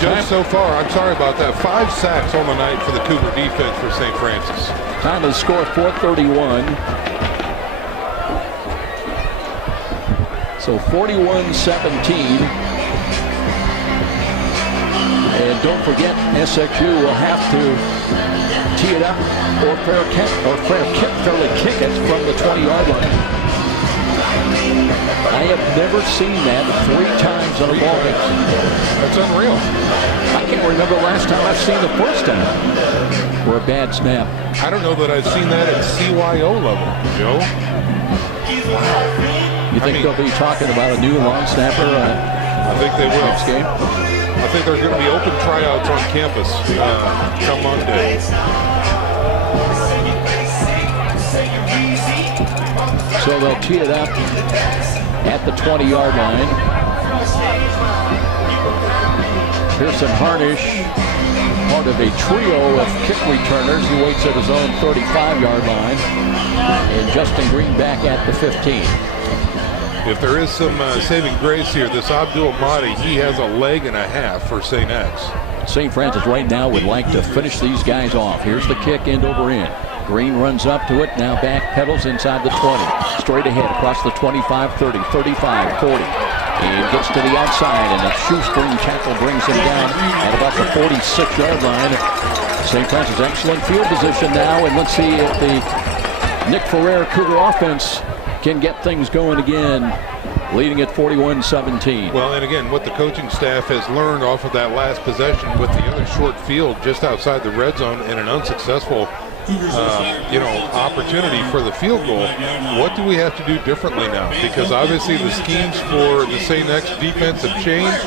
Just so far, I'm sorry about that. 5 sacks on the night for the Cougar defense for St. Francis. Time of the score, 4:31. So 41-17. And don't forget, SXU will have to tee it up or fairly kick it from the 20-yard line. I have never seen that 3 times on a ball game. That's unreal. I can't remember the last time I've seen the first time for a bad snap. I don't know that I've seen that at CYO level, Joe. You think they'll be talking about a new long snapper? I think they will. Next game? I think there's going to be open tryouts on campus come Monday. So they'll tee it up at the 20-yard line. Pearson Harnish, part of a trio of kick returners. He waits at his own 35-yard line. And Justin Green back at the 15. If there is some saving grace here, this Abdul Mahdi, he has a leg and a half for St. X. St. Francis right now would like to finish these guys off. Here's the kick, end over end. Green runs up to it, now back pedals inside the 20. Straight ahead across the 25, 30, 35, 40. And gets to the outside, and a shoestring tackle brings him down at about the 46-yard line. St. Francis excellent field position now, and let's see if the Nick Ferrer Cougar offense can get things going again, leading at 41-17. Well, and again, what the coaching staff has learned off of that last possession with the other short field just outside the red zone and an unsuccessful opportunity for the field goal. What do we have to do differently now? Because obviously the schemes for the St. X defense have changed.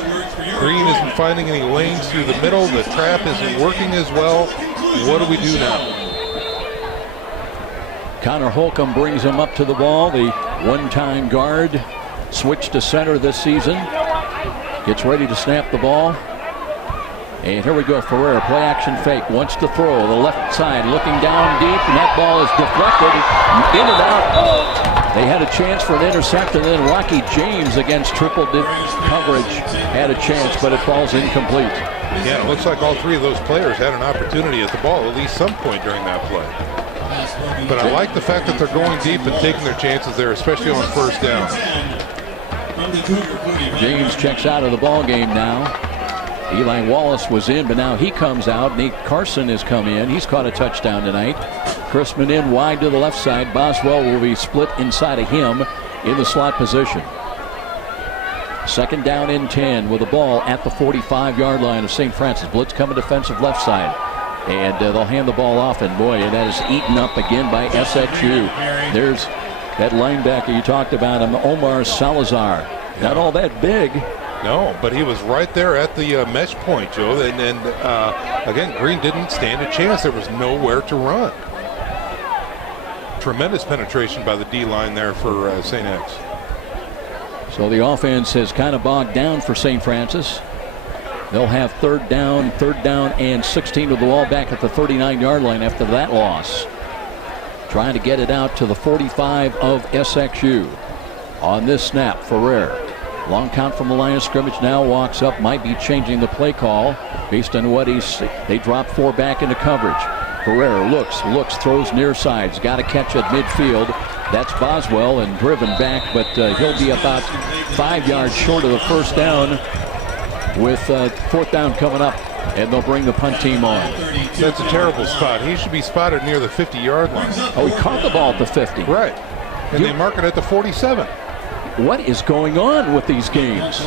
Green isn't finding any lanes through the middle. The trap isn't working as well. What do we do now? Connor Holcomb brings him up to the ball. The one-time guard switched to center this season. Gets ready to snap the ball. And here we go, Ferrer, play action fake, wants to throw, the left side looking down deep, and that ball is deflected, in and out. They had a chance for an interception, and then Rocky James against triple coverage had a chance, but it falls incomplete. Yeah, it looks like all 3 of those players had an opportunity at the ball at least some point during that play. But I like the fact that they're going deep and taking their chances there, especially on first down. James checks out of the ball game now. Eli Wallace was in, but now he comes out. Nate Carson has come in. He's caught a touchdown tonight. Chrisman in wide to the left side. Boswell will be split inside of him in the slot position. Second down and 10 with the ball at the 45-yard line of St. Francis. Blitz coming defensive left side. And they'll hand the ball off, and boy, that is eaten up again by SXU. There's that linebacker you talked about him, Omar Salazar. Not all that big. No, but he was right there at the mesh point, Joe. And again, Green didn't stand a chance. There was nowhere to run. Tremendous penetration by the D-line there for St. X. So the offense has kind of bogged down for St. Francis. They'll have third down and 16 with the ball back at the 39-yard line after that loss. Trying to get it out to the 45 of SXU. On this snap, Ferrer. Long count from the line of scrimmage, now walks up, might be changing the play call based on what they drop 4 back into coverage. Ferrer looks, throws near sides, got a catch at midfield. That's Boswell and driven back, but he'll be about 5 yards short of the first down with 4th down coming up, and they'll bring the punt team on. That's a terrible spot. He should be spotted near the 50-yard line. Oh, he caught the ball at the 50. Right. And they mark it at the 47. What is going on with these games?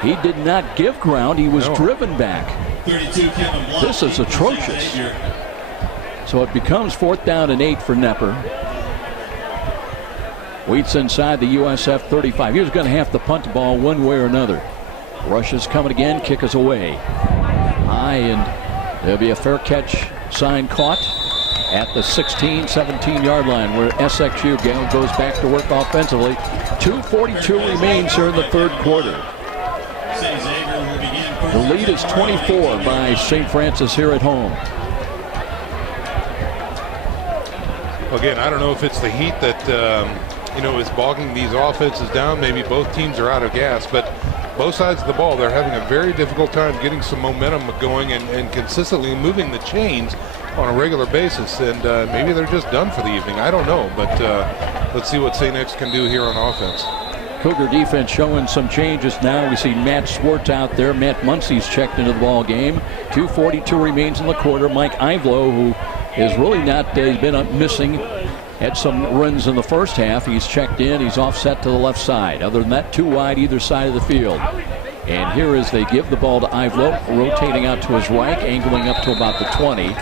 He did not give ground. He was driven back. This is atrocious. So it becomes 4th down and 8 for Nepper. Waits inside the USF 35. He was going to have to punt the ball one way or another. Rush is coming again. Kick is away. High, and there'll be a fair catch sign caught at the 17-yard line, where SXU goes back to work offensively. 2:42 remains here in the third quarter. The lead is 24 by St. Francis here at home. Again, I don't know if it's the heat that is bogging these offenses down. Maybe both teams are out of gas, but both sides of the ball, they're having a very difficult time getting some momentum going and consistently moving the chains on a regular basis. And maybe they're just done for the evening. I don't know, but let's see what St. X can do here on offense. Cougar defense showing some changes now. We see Matt Swartz out there. Matt Muncie's checked into the ball game. 2:42 remains in the quarter. Mike Ivlo, who is really not, he's been missing, had some runs in the first half. He's checked in. He's offset to the left side. Other than that, 2 wide either side of the field. And here is they give the ball to Ivlo, rotating out to his right, angling up to about the 20.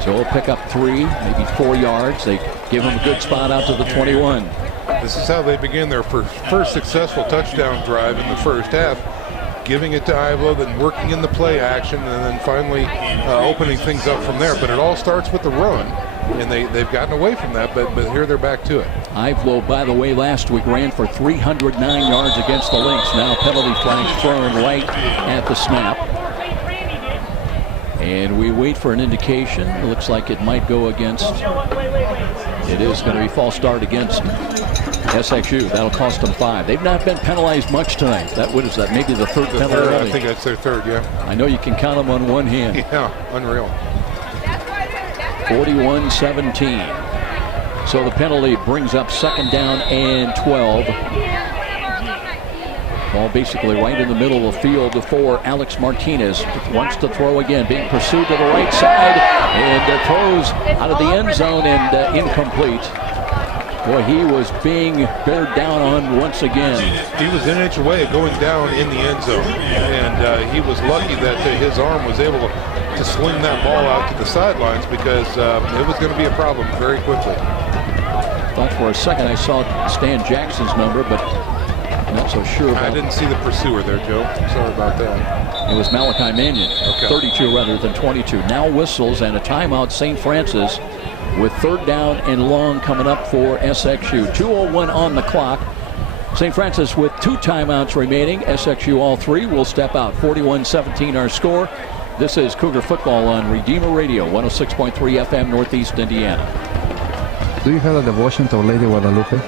So he'll pick up 3, maybe 4 yards. They give him a good spot out to the 21. This is how they begin their first successful touchdown drive in the first half. Giving it to Ivlo, then working in the play action, and then finally opening things up from there. But it all starts with the run, and they've gotten away from that, but here they're back to it. Ivlo, by the way, last week ran for 309 yards against the Lynx. Now penalty flag thrown right at the snap. And we wait for an indication. It looks like it might go against. It is going to be false start against SXU. That'll cost them 5. They've not been penalized much tonight. What is that? Maybe the third penalty? I think that's their third, yeah. I know you can count them on one hand. Yeah, unreal. 41-17. So the penalty brings up 2nd down and 12. Ball basically right in the middle of the field for Alex Martinez. Wants to throw again, being pursued to the right side, and throws out of the end zone and incomplete. Boy, he was being bared down on once again. He was an inch away going down in the end zone, and he was lucky that his arm was able to sling that ball out to the sidelines, because it was going to be a problem very quickly. Thought for a second I saw Stan Jackson's number, but not so sure about. I didn't see the pursuer there, Joe. Sorry about that. It was Malachi Mannion, okay. 32 rather than 22. Now whistles and a timeout, St. Francis, with 3rd down and long coming up for SXU. 2:01 on the clock. St. Francis with 2 timeouts remaining. SXU all 3 will step out. 41-17 our score. This is Cougar Football on Redeemer Radio, 106.3 FM, Northeast Indiana. Do you have a devotion to Lady Guadalupe?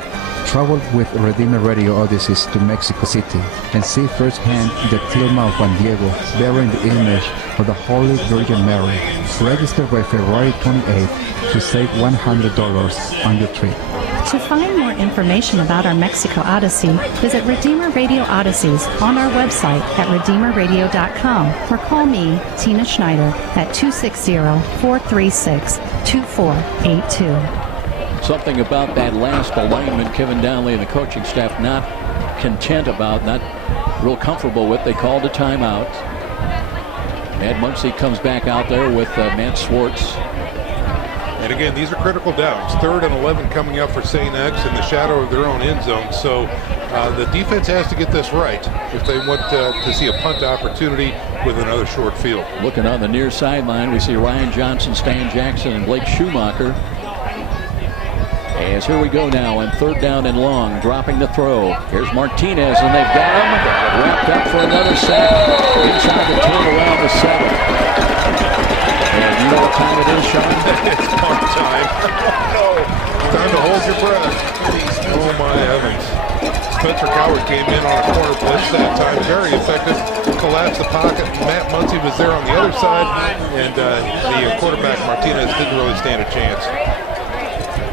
Travel with Redeemer Radio Odysseys to Mexico City and see firsthand the Tilma of Juan Diego bearing the image of the Holy Virgin Mary. Register by February 28th to save $100 on your trip. To find more information about our Mexico Odyssey, visit Redeemer Radio Odysseys on our website at redeemerradio.com or call me, Tina Schneider, at 260-436-2482. Something about that last alignment, Kevin Donley and the coaching staff not content about, not real comfortable with. They called a timeout. Matt Muncie comes back out there with Matt Swartz. And again, these are critical downs. 3rd and 11 coming up for St. X in the shadow of their own end zone. So the defense has to get this right if they want to see a punt opportunity with another short field. Looking on the near sideline, we see Ryan Johnson, Stan Jackson, and Blake Schumacher. As here we go now on 3rd down and long, dropping the throw. Here's Martinez, and they've got him wrapped up for another sack. Inside the 10, around the 7. And you know what time it is, Sean? It's punt time. Time to hold your breath. Oh my heavens. Spencer Coward came in on a corner blitz that time. Very effective. Collapsed the pocket. Matt Muncie was there on the other side. And the quarterback, Martinez, didn't really stand a chance.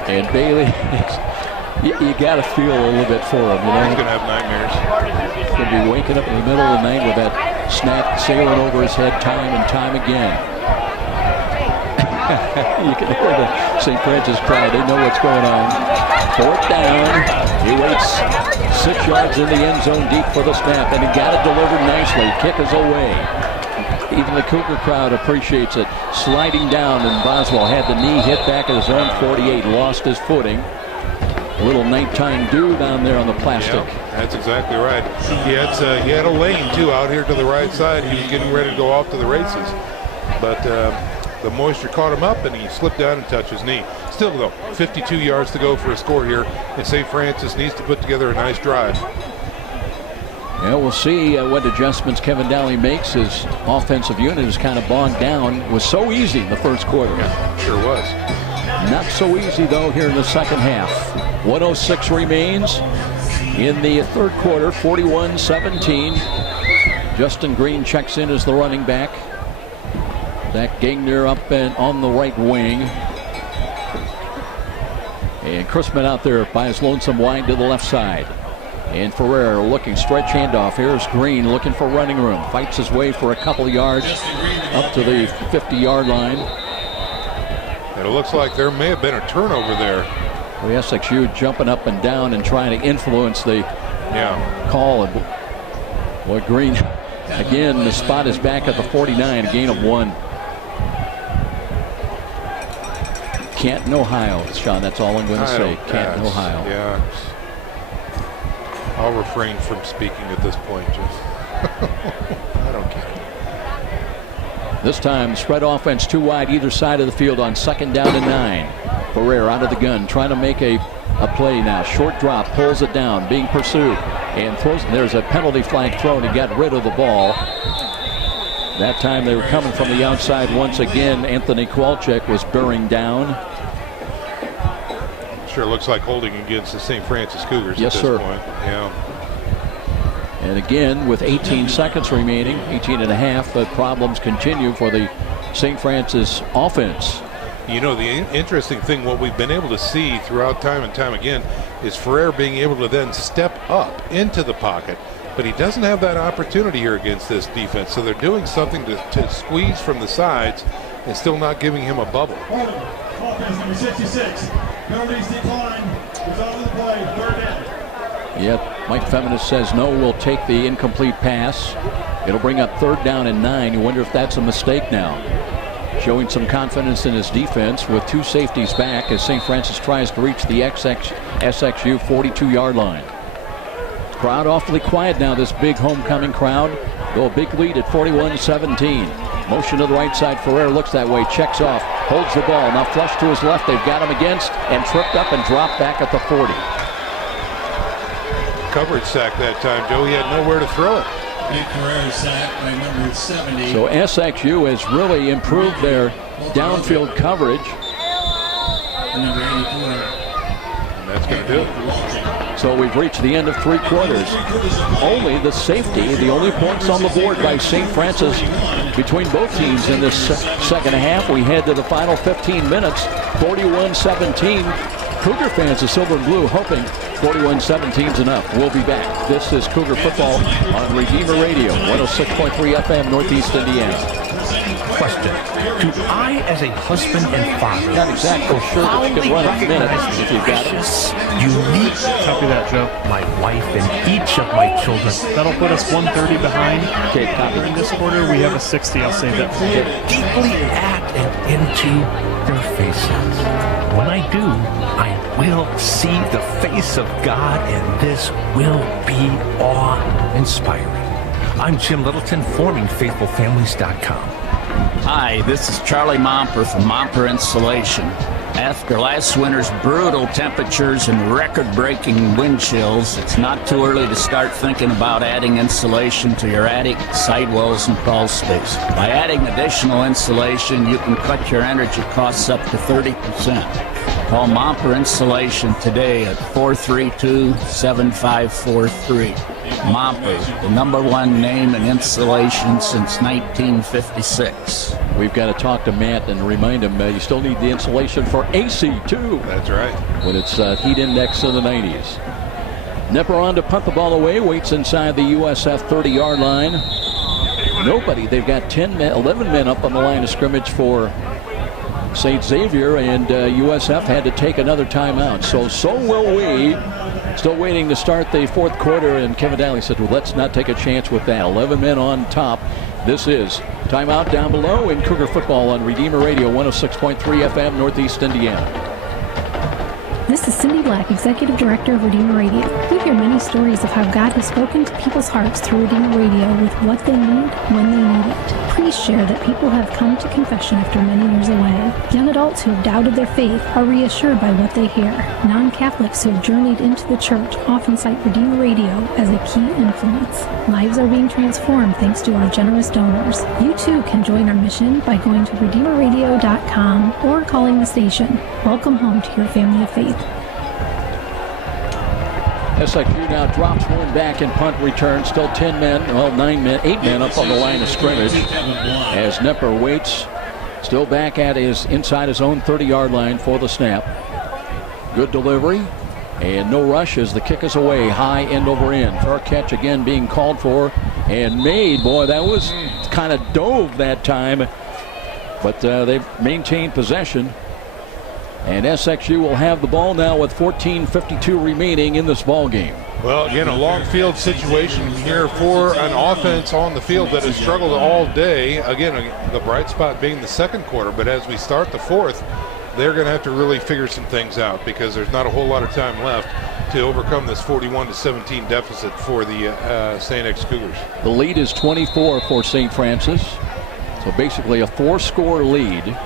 And Bailey, you got to feel a little bit for him. You know? He's going to have nightmares. He's going to be waking up in the middle of the night with that snap sailing over his head time and time again. You can hear the St. Francis crowd. They know what's going on. 4th down. He waits 6 yards in the end zone deep for the snap, and he got it delivered nicely. Kick is away. Even the Cougar crowd appreciates it. Sliding down, and Boswell had the knee hit back at his own 48, lost his footing. A little nighttime dew down there on the plastic. Yeah, that's exactly right. He had a lane, too, out here to the right side. He was getting ready to go off to the races. But the moisture caught him up, and he slipped down and touched his knee. Still, though, 52 yards to go for a score here, and St. Francis needs to put together a nice drive. Yeah, we'll see what adjustments Kevin Donley makes. His offensive unit is kind of bogged down. It was so easy in the first quarter. Yeah, sure was. Not so easy, though, here in the second half. 1:06 remains in the third quarter, 41-17. Justin Green checks in as the running back. Zach Gagner up and on the right wing. And Chrisman out there by his lonesome wide to the left side. And Ferrer looking, stretch handoff. Here's Green looking for running room. Fights his way for a couple of yards up to the 50-yard line. And it looks like there may have been a turnover there. The SXU jumping up and down and trying to influence the call. And boy, Green, again, the spot is back at the 49, a gain of 1. Canton, Ohio, Sean, that's all I'm going to say. Canton, Ohio. Yeah. I'll refrain from speaking at this point, Jeff. I don't care. This time, spread offense too wide either side of the field on 2nd down and 9. Ferrer out of the gun, trying to make a play now. Short drop, pulls it down, being pursued, and throws. There's a penalty flag thrown. He got rid of the ball. That time they were coming from the outside once again. Anthony Kowalczyk was bearing down. Sure looks like holding against the St. Francis Cougars yes, at this sir. point. Yeah. And again, with 18 seconds remaining, 18 and a half, the problems continue for the St. Francis offense. You know, the interesting thing, what we've been able to see throughout time and time again, is Ferrer being able to then step up into the pocket. But he doesn't have that opportunity here against this defense. So they're doing something to squeeze from the sides and still not giving him a bubble. Offense number 66. Penalties decline. Result of the play. 3rd down. Yep, Mike Feminist says no, we'll take the incomplete pass. It'll bring up 3rd down and 9. You wonder if that's a mistake now. Showing some confidence in his defense with 2 safeties back as St. Francis tries to reach the SXU 42-yard line. Crowd awfully quiet now, this big homecoming crowd. Though a big lead at 41-17. Motion to the right side. Ferrer looks that way, checks off, holds the ball. Now flush to his left. They've got him against and tripped up and dropped back at the 40. Coverage sack that time, Joe. He had nowhere to throw it. Nick Ferrer sacked by number 70. So SXU has really improved their downfield coverage. Number 84. And that's going to do it. So we've reached the end of 3 quarters. Only the safety, the only points on the board by St. Francis between both teams in this second half. We head to the final 15 minutes, 41-17. Cougar fans, the silver and blue, hoping 41-17's enough. We'll be back. This is Cougar Football on Redeemer Radio, 106.3 FM, Northeast Indiana. Question. Do I, as a husband and father, not exactly sure that we can run a minute if you've got it. Unique. Copy that, Joe. My wife and each of my children. That'll put us 130 behind. Okay, copy. During this quarter, we have a 60. I'll save that for you. Deeply at and into their faces. When I do, I will see the face of God, and this will be awe-inspiring. I'm Jim Littleton, forming FaithfulFamilies.com. Hi, this is Charlie Momper from Momper Insulation. After last winter's brutal temperatures and record-breaking wind chills, it's not too early to start thinking about adding insulation to your attic, sidewalls, and crawl space. By adding additional insulation, you can cut your energy costs up to 30%. Call Momper Insulation today at 432-7543. Momper, the #1 name in insulation since 1956. We've got to talk to Matt and remind him you still need the insulation for AC too. That's right. When it's heat index in the 90s. Nepper on to punt the ball away, waits inside the USF 30-yard line. Nobody. They've got 11 men up on the line of scrimmage for St. Xavier, and USF had to take another timeout. So will we. Still waiting to start the 4th quarter, and Kevin Donley said, well, let's not take a chance with that. 11 men on top. This is timeout down below in Cougar Football on Redeemer Radio, 106.3 FM, Northeast Indiana. This is Cindy Black, Executive Director of Redeemer Radio. We hear many stories of how God has spoken to people's hearts through Redeemer Radio with what they need, when they need it. Please share that people have come to confession after many years away. Young adults who have doubted their faith are reassured by what they hear. Non-Catholics who have journeyed into the church often cite Redeemer Radio as a key influence. Lives are being transformed thanks to our generous donors. You too can join our mission by going to redeemerradio.com or calling the station. Welcome home to your family of faith. SIQ now drops one back in punt return. Still 10 men, well, 8 men up on the line of scrimmage as Nepper waits. Still back at inside his own 30-yard line for the snap. Good delivery and no rush as the kick is away. High end over end. Fair catch again being called for and made. Boy, that was kind of dove that time. But they maintained possession. And SXU will have the ball now with 14:52 remaining in this ball game. Well, again, a long field situation here for an offense on the field that has struggled all day. Again, the bright spot being the second quarter, but as we start the fourth, they're going to have to really figure some things out because there's not a whole lot of time left to overcome this 41-17 deficit for the St. X Cougars. The lead is 24 for St. Francis, so basically a 4-score lead.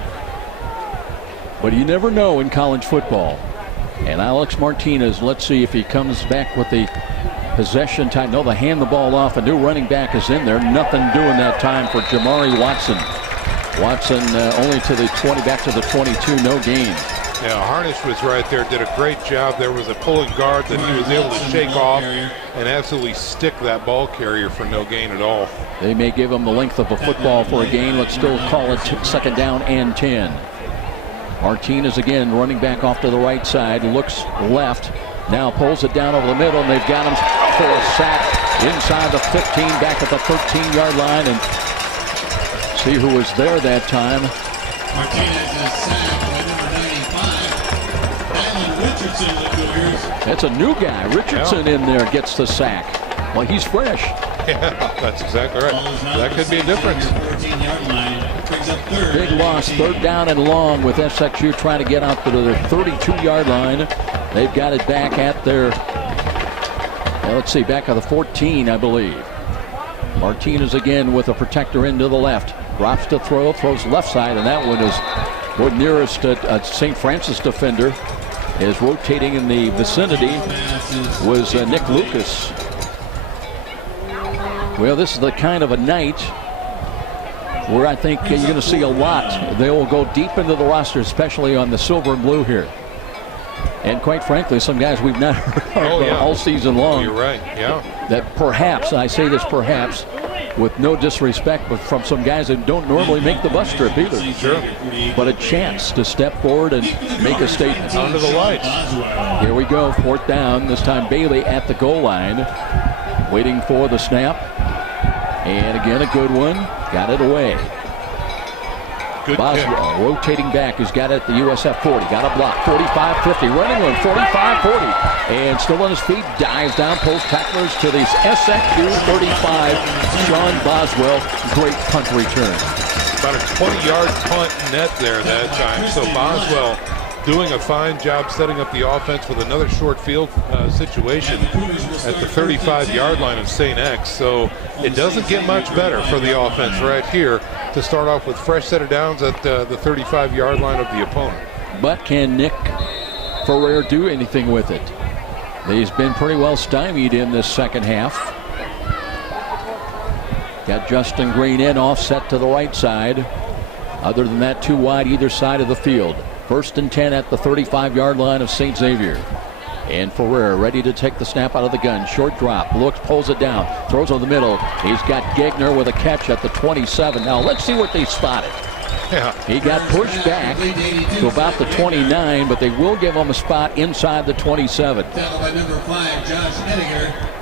But you never know in college football. And Alex Martinez, let's see if he comes back with the possession time. No, they hand the ball off. A new running back is in there. Nothing doing that time for Jamari Watson. Watson only to the 20, back to the 22, no gain. Yeah, Harnish was right there, did a great job. There was a pulling guard that he was able to shake off and absolutely stick that ball carrier for no gain at all. They may give him the length of a football for a gain. Let's still call it second down and 10. Martinez again running back off to the right side, looks left, now pulls it down over the middle, and they've got him for a sack inside the 15, back at the 13-yard line, and see who was there that time. Martinez is sacked by number 95, Alan Richardson. That's a new guy. Richardson in there gets the sack. Well, he's fresh. Yeah, that's exactly right. That could be a difference. Big loss, third down and long with SXU trying to get out to their 32-yard line. They've got it back at their, let's see, back at the 14, I believe. Martinez again with a protector into the left. Drops to throw, throws left side, and that one is the nearest St. Francis defender. Is rotating in the vicinity was Nick Lucas. Well, this is the kind of a night where I think you're going to see a lot. They will go deep into the roster, especially on the silver and blue here. And quite frankly, some guys we've not heard of all season long. You're right, yeah. That perhaps, I say this perhaps, with no disrespect, but from some guys that don't normally make the bus trip either. Sure. But a chance to step forward and make a statement. Under the lights. Here we go, fourth down. This time Bailey at the goal line, waiting for the snap. And again, a good one. Got it away. Good Boswell rotating back. He's got it at the USF 40. Got a block. 45-50. Running one. 45-40. And still on his feet. Dives down. Pulls tacklers to the SXU 35. Sean Boswell. Great punt return. About a 20-yard punt net there that time. So Boswell doing a fine job setting up the offense with another short field situation at the 35-yard line of St. X. So it doesn't get much better for the offense right here to start off with fresh set of downs at the 35-yard line of the opponent. But can Nick Ferrer do anything with it? He's been pretty well stymied in this second half. Got Justin Green in, offset to the right side. Other than that, too wide either side of the field. First and 10 at the 35-yard line of St. Xavier. And Ferrer ready to take the snap out of the gun. Short drop, looks, pulls it down, throws on the middle. He's got Gegner with a catch at the 27. Now let's see what they spotted. Yeah. He got pushed back to about the 29, but they will give him a spot inside the 27. Tackled by number 5, Josh Ettinger.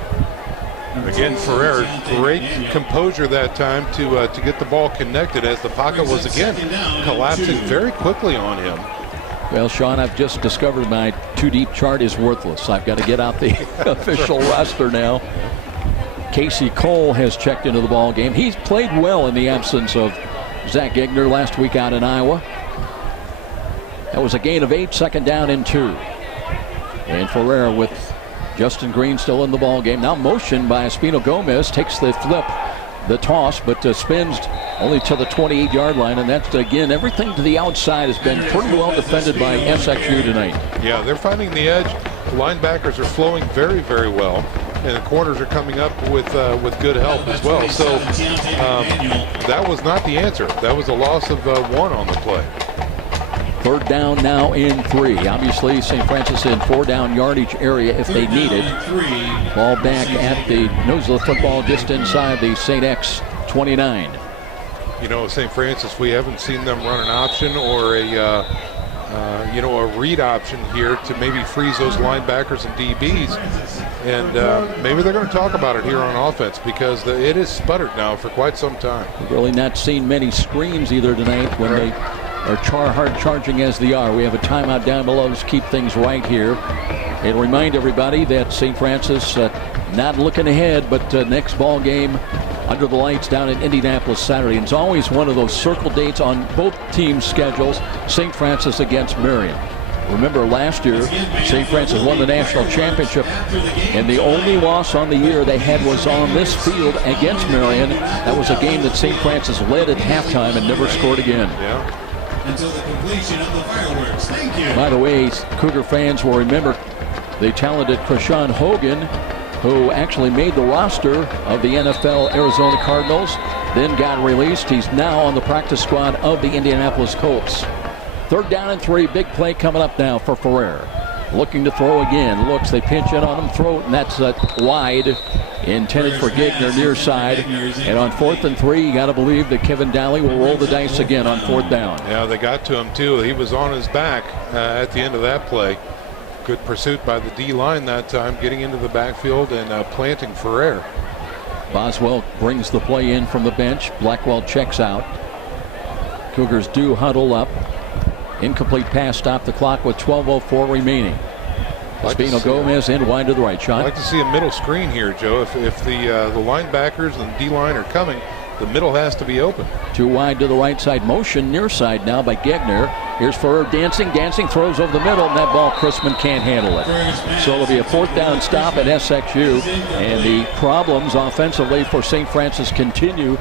Again, Ferrer, great composure that time to get the ball connected as the pocket was again collapsing very quickly on him. Well, Sean, I've just discovered my two-deep chart is worthless. I've got to get out the official roster now. Casey Cole has checked into the ball game. He's played well in the absence of Zach Gegner last week out in Iowa. That was a gain of 8, second down and 2. And Ferrer with Justin Green still in the ball game. Now motion by Espino Gomez, takes the flip, the toss, but spins only to the 28-yard line, and that's, again, everything to the outside has been pretty well defended by SXU tonight. Yeah, they're finding the edge. The linebackers are flowing very, very well, and the corners are coming up with good help as well. So that was not the answer. That was a loss of 1 on the play. Third down now in 3. Obviously, St. Francis in 4-down yardage area if they need it. Ball back at the nose of the football just inside the St. X 29. You know, St. Francis, we haven't seen them run an option or a read option here to maybe freeze those linebackers and DBs. And maybe they're going to talk about it here on offense because it has sputtered now for quite some time. We've really not seen many screens either tonight when they are hard charging as they are. We have a timeout down below to keep things right here. And remind everybody that St. Francis not looking ahead, but next ball game under the lights down in Indianapolis Saturday. And it's always one of those circle dates on both teams' schedules, St. Francis against Marion. Remember last year, St. Francis won the national championship, and the only loss on the year they had was on this field against Marion. That was a game that St. Francis led at halftime and never scored again. Yeah. Until the completion of the fireworks. Thank you. By the way, Cougar fans will remember the talented Krishan Hogan, who actually made the roster of the NFL Arizona Cardinals, then got released. He's now on the practice squad of the Indianapolis Colts. Third down and 3, big play coming up now for Ferrer. Looking to throw again, looks, they pinch in on him, throw it, and that's wide, intended for Gigner near side. And on 4th and 3, you got to believe that Kevin Donley will roll the dice again on 4th down. Yeah, they got to him too. He was on his back at the end of that play. Good pursuit by the D-line that time, getting into the backfield and planting Ferrer. Boswell brings the play in from the bench. Blackwell checks out. Cougars do huddle up. Incomplete pass, stop the clock with 12:04 remaining. Espino Gomez in wide to the right. Sean? I'd like to see a middle screen here, Joe. If the linebackers and the D-line are coming, the middle has to be open. Too wide to the right side. Motion near side now by Gigner. Here's Ferrer dancing, throws over the middle, and that ball, Chrisman can't handle it. So it'll be a 4th down stop at SXU, and the problems offensively for St. Francis continue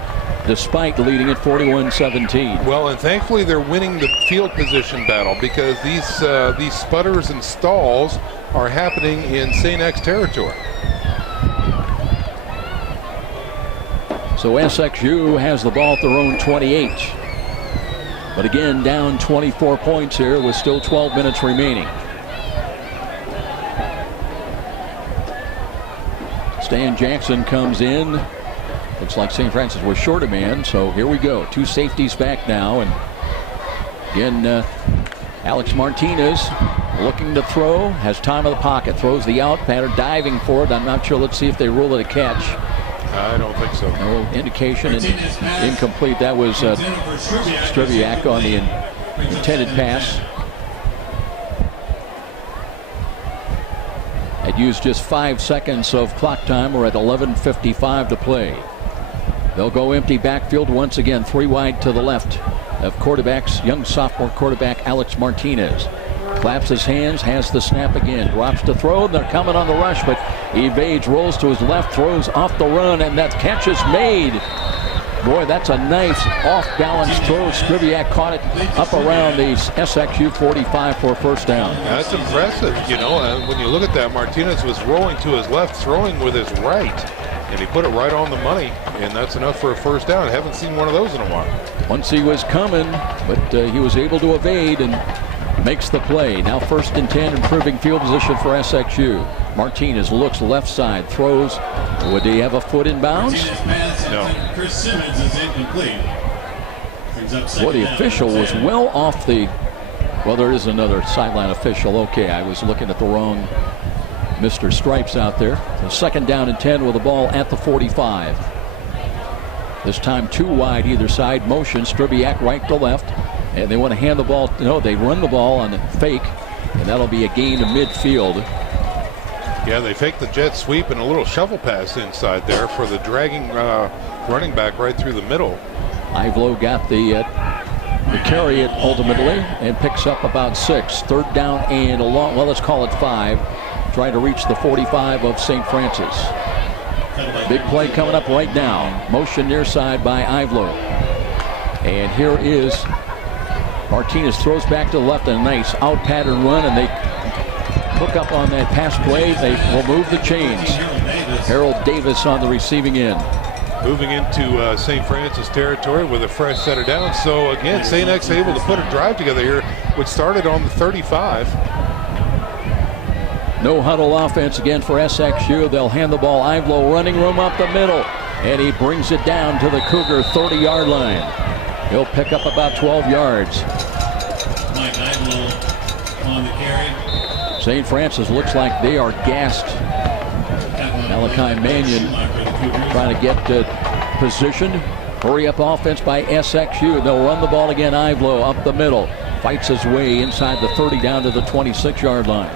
despite leading at 41-17. Well, and thankfully they're winning the field position battle because these sputters and stalls are happening in St. X territory. So SXU has the ball at their own 28. But again, down 24 points here with still 12 minutes remaining. Stan Jackson comes in. Looks like St. Francis was short a man, so here we go. 2 safeties back now, and again, Alex Martinez looking to throw, has time of the pocket, throws the out pattern, diving for it. I'm not sure. Let's see if they rule it a catch. I don't think so. No indication, and incomplete. That was Striviak on the intended pass. Had used just 5 seconds of clock time. We're at 11:55 to play. They'll go empty backfield once again, 3 wide to the left of quarterbacks, young sophomore quarterback Alex Martinez. Claps his hands, has the snap again, drops to throw, they're coming on the rush, but evades, rolls to his left, throws off the run, and that catch is made. Boy, that's a nice off-balance throw. Striviak caught it up around the SXU 45 for a 1st down. That's impressive. You know, when you look at that, Martinez was rolling to his left, throwing with his right, and he put it right on the money, and that's enough for a 1st down. I haven't seen one of those in a while. Once he was coming, but he was able to evade and makes the play. Now 1st and 10, improving field position for SXU. Martinez looks left side, throws. Would he have a foot in bounds? No. Chris Simmons is incomplete. Well, the official was well off the... Well, there is another sideline official. Okay, I was looking at the wrong Mr. Stripes out there. So 2nd down and 10 with the ball at the 45. This time 2 wide either side. Motion, Striviak right to left. And they want to hand the ball. No, they run the ball on the fake, and that'll be a gain to midfield. Yeah, they faked the jet sweep and a little shovel pass inside there for the dragging running back right through the middle. Ivlo got the carry it ultimately and picks up about 6. 3rd down and a long, well, let's call it 5. trying to reach the 45 of St. Francis. Big play coming up right now. Motion near side by Ivlo. And here is Martinez, throws back to the left, and a nice out pattern run, and they hook up on that pass play. They will move the chains. Harold Davis on the receiving end. Moving into St. Francis territory with a fresh set of downs. So again, St. X able to put a drive together here, which started on the 35. No huddle offense again for SXU. They'll hand the ball. Ivlo running room up the middle, and he brings it down to the Cougar 30-yard line. He'll pick up about 12 yards. Mike Ivlo on the carry. St. Francis looks like they are gassed. Malachi Mannion trying to get position. Hurry up offense by SXU. They'll run the ball again. Ivlo up the middle. Fights his way inside the 30 down to the 26-yard line.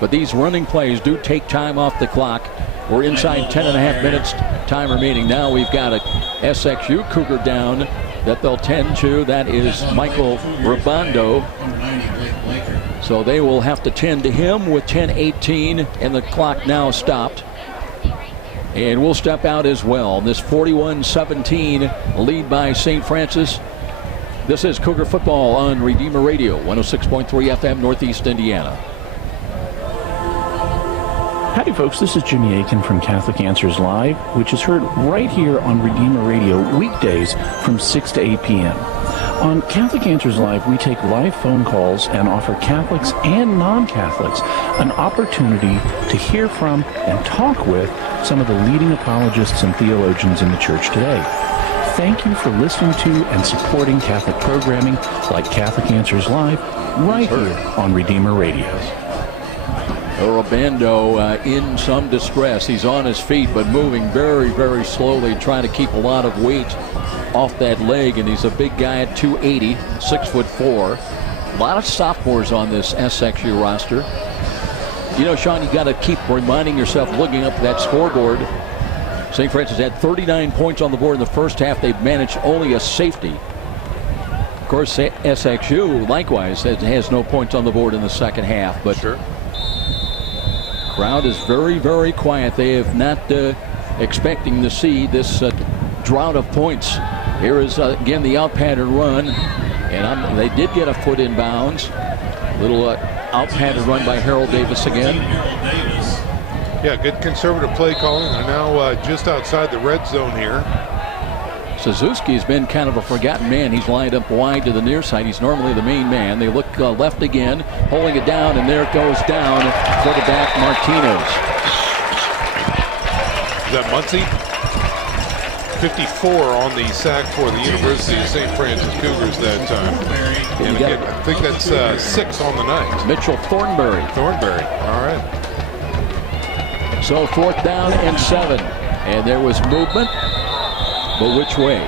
But these running plays do take time off the clock. We're inside 10.5 minutes time remaining. Now we've got a SXU Cougar down that they'll tend to. That is Michael Rabondo. So they will have to tend to him with 10:18 and the clock now stopped. And we'll step out as well. This 41-17 lead by St. Francis. This is Cougar Football on Redeemer Radio, 106.3 FM, Northeast Indiana. Howdy folks, this is Jimmy Aiken from Catholic Answers Live, which is heard right here on Redeemer Radio weekdays from 6 to 8 p.m. On Catholic Answers Live, we take live phone calls and offer Catholics and non-Catholics an opportunity to hear from and talk with some of the leading apologists and theologians in the church today. Thank you for listening to and supporting Catholic programming like Catholic Answers Live right here on Redeemer Radio. Rabondo in some distress. He's on his feet but moving very, very slowly, trying to keep a lot of weight off that leg, and he's a big guy at 280, 6'4". A lot of sophomores on this SXU roster. You know, Sean, you got to keep reminding yourself, looking up that scoreboard. St. Francis had 39 points on the board in the first half. They've managed only a safety. Of course, SXU likewise has no points on the board in the second half. But sure. Crowd is very, very quiet. They have not expecting to see this drought of points. Here is again the out pattern run, and they did get a foot in bounds. Little out pattern run by Harold Davis again. Yeah, good conservative play calling. They're now just outside the red zone here. Suzuki's been kind of a forgotten man. He's lined up wide to the near side. He's normally the main man. They look left again, holding it down, and there it goes down. Quarterback Martinez. Is that Muncie? 54 on the sack for the University of St. Francis Cougars that time. And again, I think that's 6 on the night. Mitchell Thornberry. Thornberry, all right. So 4th down and 7. And there was movement. But which way?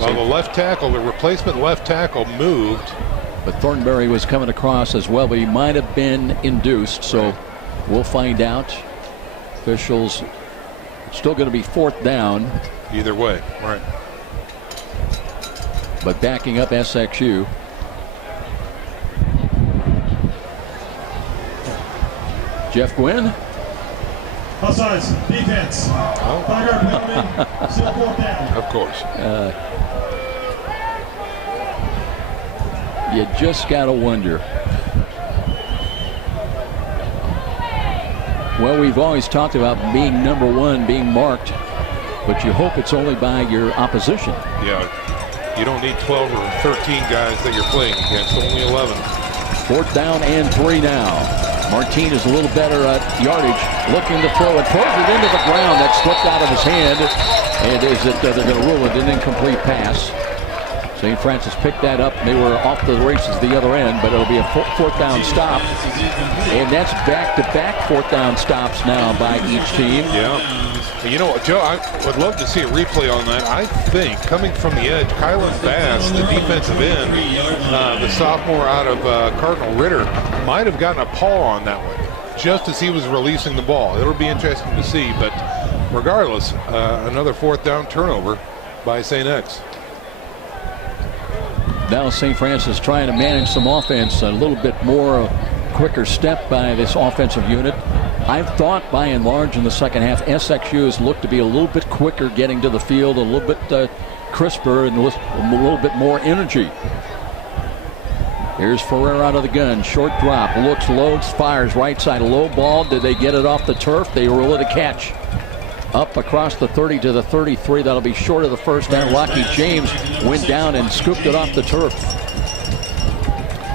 Well, the left tackle, the replacement left tackle moved. But Thornberry was coming across as well, but he might have been induced. So we'll find out. Officials still going to be 4th down. Either way, right. But backing up SXU. Jeff Gwynn. Offsides, defense. Still 4th down. Of course. You just got to wonder. Well, we've always talked about being number one, being marked, but you hope it's only by your opposition. Yeah, you don't need 12 or 13 guys that you're playing against, only 11. 4th down and 3 now. Martinez a little better at yardage, looking to throw it, throws it into the ground. That slipped out of his hand, and is it they're going to rule it an incomplete pass. St. Francis picked that up, and they were off the races the other end, but it'll be a 4th down stop. And that's back-to-back 4th down stops now by each team. Yeah. You know, Joe, I would love to see a replay on that. I think coming from the edge, Kylan Bass, the defensive end, the sophomore out of Cardinal Ritter, might have gotten a paw on that one just as he was releasing the ball. It'll be interesting to see, but regardless, another 4th down turnover by St. X. Now St. Francis trying to manage some offense, a little bit more quicker step by this offensive unit. I've thought by and large in the second half, SXU has looked to be a little bit quicker getting to the field, a little bit crisper, and a little bit more energy. Here's Ferrer out of the gun. Short drop. Looks, loads, fires. Right side. Low ball. Did they get it off the turf? They rule it a catch. Up across the 30 to the 33. That'll be short of the first down. Rocky James went down and scooped it off the turf.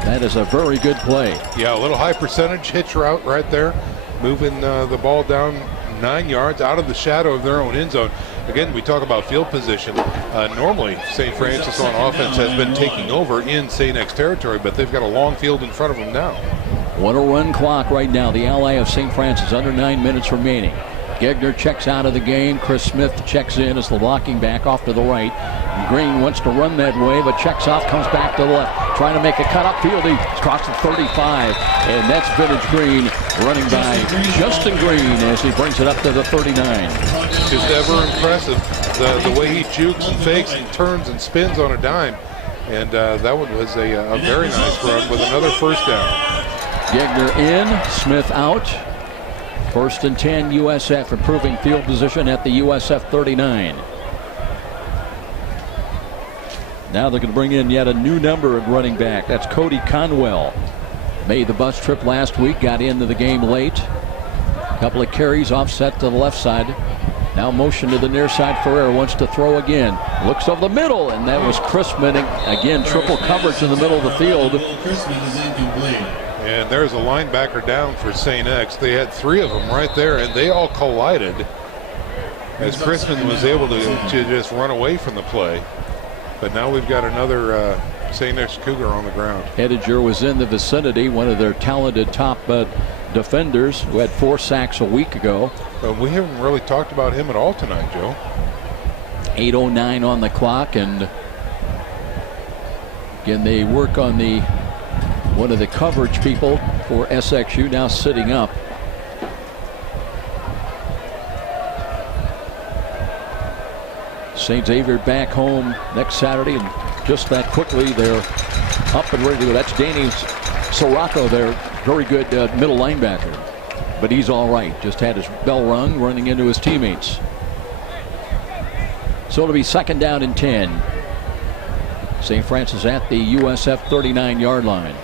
That is a very good play. Yeah, a little high percentage hitch route right there. Moving the ball down 9 yards out of the shadow of their own end zone. Again, we talk about field position. Normally, St. Francis on offense has been taking over in St. X territory, but they've got a long field in front of them now. What a run clock right now. The ally of St. Francis, under 9 minutes remaining. Gegner checks out of the game. Chris Smith checks in as the blocking back off to the right. Green wants to run that way, but checks off, comes back to the left. Trying to make a cut upfield. He crosses the 35, and that's Vintage Green running by Justin Green as he brings it up to the 39. Just ever impressive, the way he jukes and fakes and turns and spins on a dime. And that one was a very nice run with another first down. Gegner in, Smith out. First and 10, USF improving field position at the USF 39. Now they're going to bring in yet a new number of running back. That's Cody Conwell. Made the bus trip last week, got into the game late. A couple of carries offset to the left side. Now motion to the near side. Ferrer wants to throw again. Looks over the middle, and that was Chrisman. Again, triple coverage in the middle of the field. And there's a linebacker down for St. X. They had 3 of them right there, and they all collided as Chrisman was able to just run away from the play. But now we've got another St. X Cougar on the ground. Hediger was in the vicinity, one of their talented top defenders who had 4 sacks a week ago. But we haven't really talked about him at all tonight, Joe. 8:09 on the clock, and again they work on one of the coverage people for SXU now sitting up. St. Xavier back home next Saturday, and just that quickly they're up and ready to go. That's Danny Sirocco, their very good middle linebacker. But he's all right. Just had his bell rung running into his teammates. So it'll be second down and 10. St. Francis at the USF 39-yard line.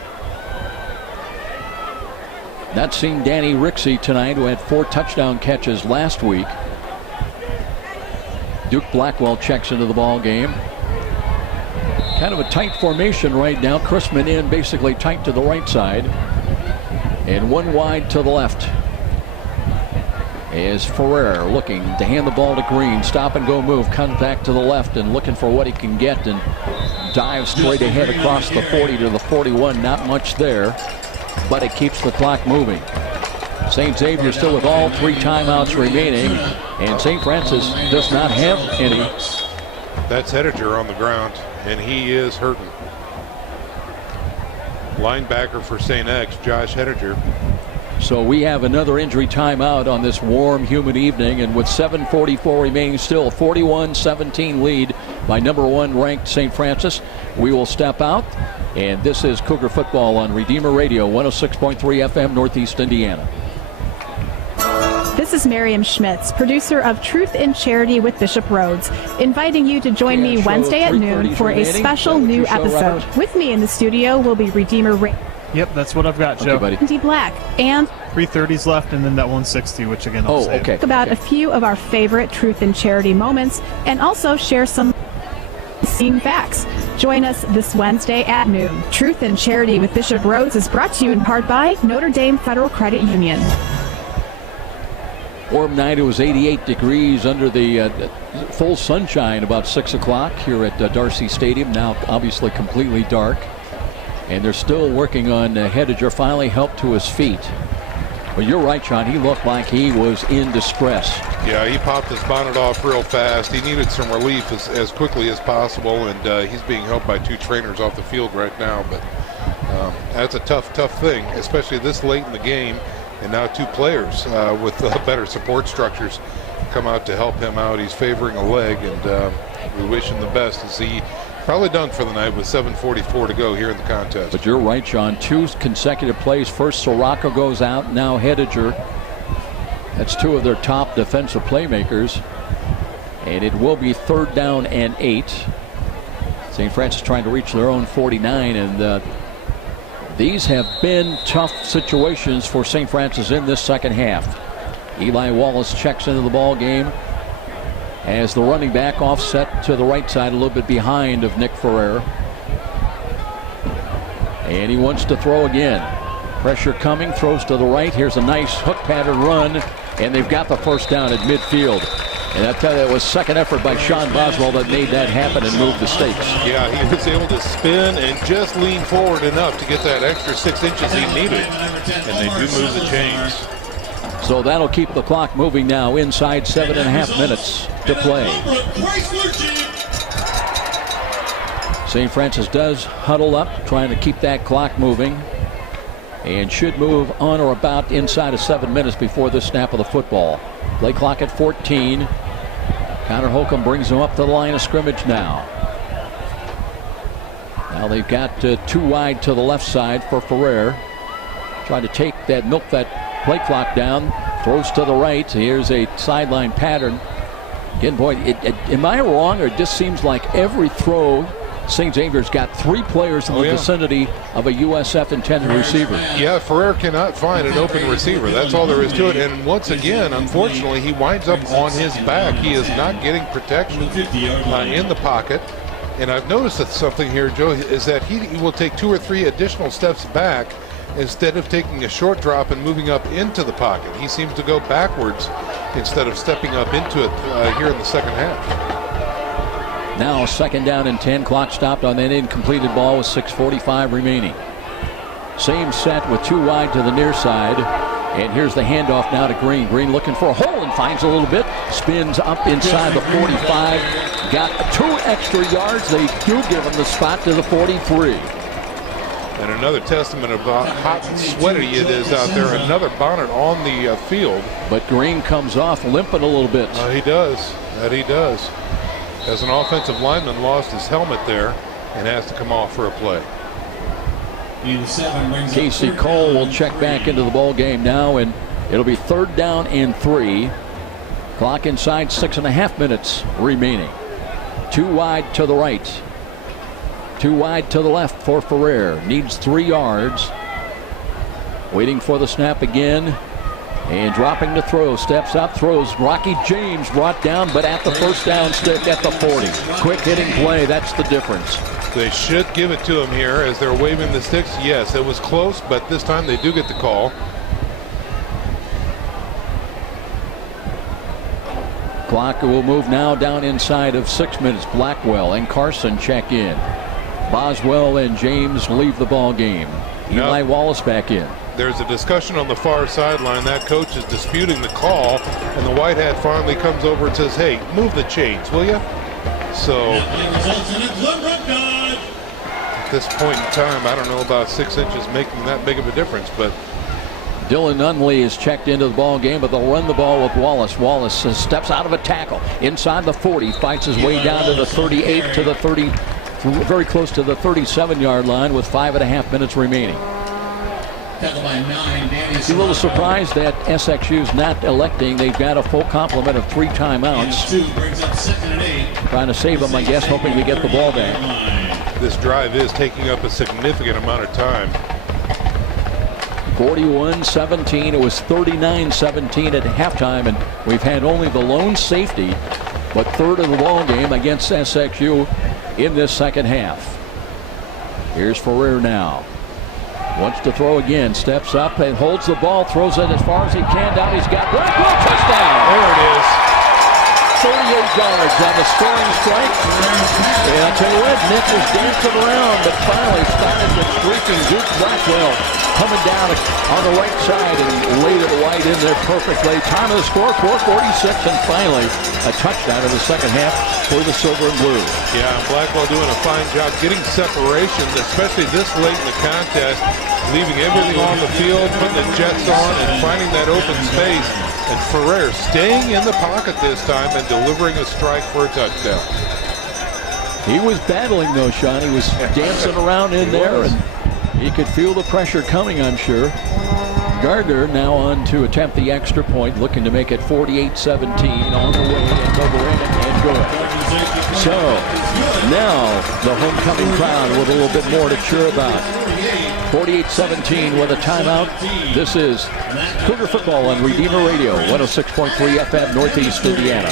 Not seen Danny Ricksy tonight, who had 4 touchdown catches last week. Duke Blackwell checks into the ball game. Kind of a tight formation right now. Chrisman in basically tight to the right side. And 1 wide to the left. Is Ferrer looking to hand the ball to Green. Stop and go move. Comes back to the left and looking for what he can get. And dives straight ahead across the 40 to the 41. Not much there, but it keeps the clock moving. St. Xavier still with all 3 timeouts remaining, and St. Francis does not have any. That's Hediger on the ground, and he is hurting. Linebacker for St. X, Josh Hediger. So we have another injury timeout on this warm, humid evening, and with 7:44 remaining still, 41-17 lead by number 1 ranked St. Francis. We will step out, and this is Cougar Football on Redeemer Radio, 106.3 FM, Northeast Indiana. This is Miriam Schmitz, producer of Truth in Charity with Bishop Rhodes, inviting you to join me Wednesday at noon for a special new episode. With me in the studio will be Redeemer Radio. Yep, that's what I've got, Joe. Andy Black and 330s left, and then that 160, which again I'll save. Talk about a few of our favorite Truth in Charity moments, and also share some scene facts. Join us this Wednesday at noon. Truth in Charity with Bishop Rhodes is brought to you in part by Notre Dame Federal Credit Union. Warm night. It was 88 degrees under the full sunshine about 6 o'clock here at Darcy Stadium. Now obviously completely dark. And they're still working on Hediger. Finally helped to his feet. But you're right, Sean. He looked like he was in distress. Yeah, he popped his bonnet off real fast. He needed some relief as quickly as possible, and he's being helped by 2 trainers off the field right now. But that's a tough thing, especially this late in the game. And now 2 players with better support structures come out to help him out. He's favoring a leg, and we wish him the best as he probably done for the night with 7:44 to go here in the contest. But you're right, Sean. 2 consecutive plays. First, Sirocco goes out. Now Hediger. That's two of their top defensive playmakers. And it will be 3rd down and 8. St. Francis trying to reach their own 49, and these have been tough situations for St. Francis in this second half. Eli Wallace checks into the ball game as the running back offset to the right side, a little bit behind of Nick Ferrer. And he wants to throw again. Pressure coming, throws to the right. Here's a nice hook pattern run, and they've got the first down at midfield. And I tell you, it was second effort by Sean Boswell that made that happen and moved the stakes. Yeah, he was able to spin and just lean forward enough to get that extra 6 inches he needed. And they do move the chains. So that'll keep the clock moving now inside 7.5 minutes to play. St. Francis does huddle up, trying to keep that clock moving, and should move on or about inside of 7 minutes before the snap of the football. Play clock at 14. Connor Holcomb brings them up to the line of scrimmage now. Now they've got 2 wide to the left side for Ferrer. Trying to milk that play clock down. Throws to the right. Here's a sideline pattern. Again, boy, am I wrong, or it just seems like every throw St. Xavier's got 3 players in the vicinity of a USF intended receiver. Yeah, Ferrer cannot find an open receiver. That's all there is to it. And once again, unfortunately, he winds up on his back. He is not getting protection in the pocket. And I've noticed that something here, Joe, is that he will take 2 or 3 additional steps back instead of taking a short drop and moving up into the pocket. He seems to go backwards instead of stepping up into it here in the second half. Now 2nd down and 10. Clock stopped on that incompleted ball with 6:45 remaining. Same set with 2 wide to the near side. And here's the handoff now to Green. Green looking for a hole and finds a little bit. Spins up inside the 45. Got 2 extra yards. They do give him the spot to the 43. And another testament of how hot and sweaty it is out there. Another bonnet on the field. But Green comes off limping a little bit. He does. That he does. As an offensive lineman, lost his helmet there and has to come off for a play. Casey Cole will check back into the ball game now, and it'll be 3rd down and 3. Clock inside 6.5 minutes remaining. 2 wide to the right. 2 wide to the left for Ferrer. Needs 3 yards. Waiting for the snap again. And dropping to throw, steps up, throws. Rocky James brought down, but at the first down stick at the 40. Quick hitting play, that's the difference. They should give it to him here as they're waving the sticks. Yes, it was close, but this time they do get the call. Clock will move now down inside of 6 minutes. Blackwell and Carson check in. Boswell and James leave the ball game. Eli Wallace back in. There's a discussion on the far sideline. That coach is disputing the call, and the white hat finally comes over and says, hey, move the chains, will you? So at this point in time, I don't know about 6 inches making that big of a difference, but Dylan Nunley is checked into the ball game, but they'll run the ball with Wallace. Wallace steps out of a tackle inside the 40, fights his way down to the 38 to the 30, very close to the 37-yard line with 5.5 minutes remaining. A little surprised that SXU's not electing. They've got a full complement of 3 timeouts. Trying to save them, I guess, hoping to get the ball back. This drive is taking up a significant amount of time. 41-17. It was 39-17 at halftime, and we've had only the lone safety, but 3rd of the ball game against SXU in this second half. Here's Ferrer now. Wants to throw again, steps up and holds the ball, throws it as far as he can down. He's got Blackwell, touchdown! There it is. 38 yards on the scoring strike. And I'll tell you what, Nick was dancing around, but finally started the streaking Duke Blackwell coming down on the right side and laid it right in there perfectly. Time of the score, 4:46, and finally a touchdown in the second half for the Silver and Blue. Yeah, Blackwell doing a fine job getting separation, especially this late in the contest, leaving everything on the field, putting the jets on, and finding that open space. And Ferrer staying in the pocket this time and delivering a strike for a touchdown. He was battling though, Sean. He was dancing around in there, and he could feel the pressure coming, I'm sure. Gardner now on to attempt the extra point, looking to make it 48-17 on the way and over in and good. So now the homecoming crowd with a little bit more to cheer about. 48-17 with a timeout. This is Cougar Football on Redeemer Radio, 106.3 FM, Northeast Indiana.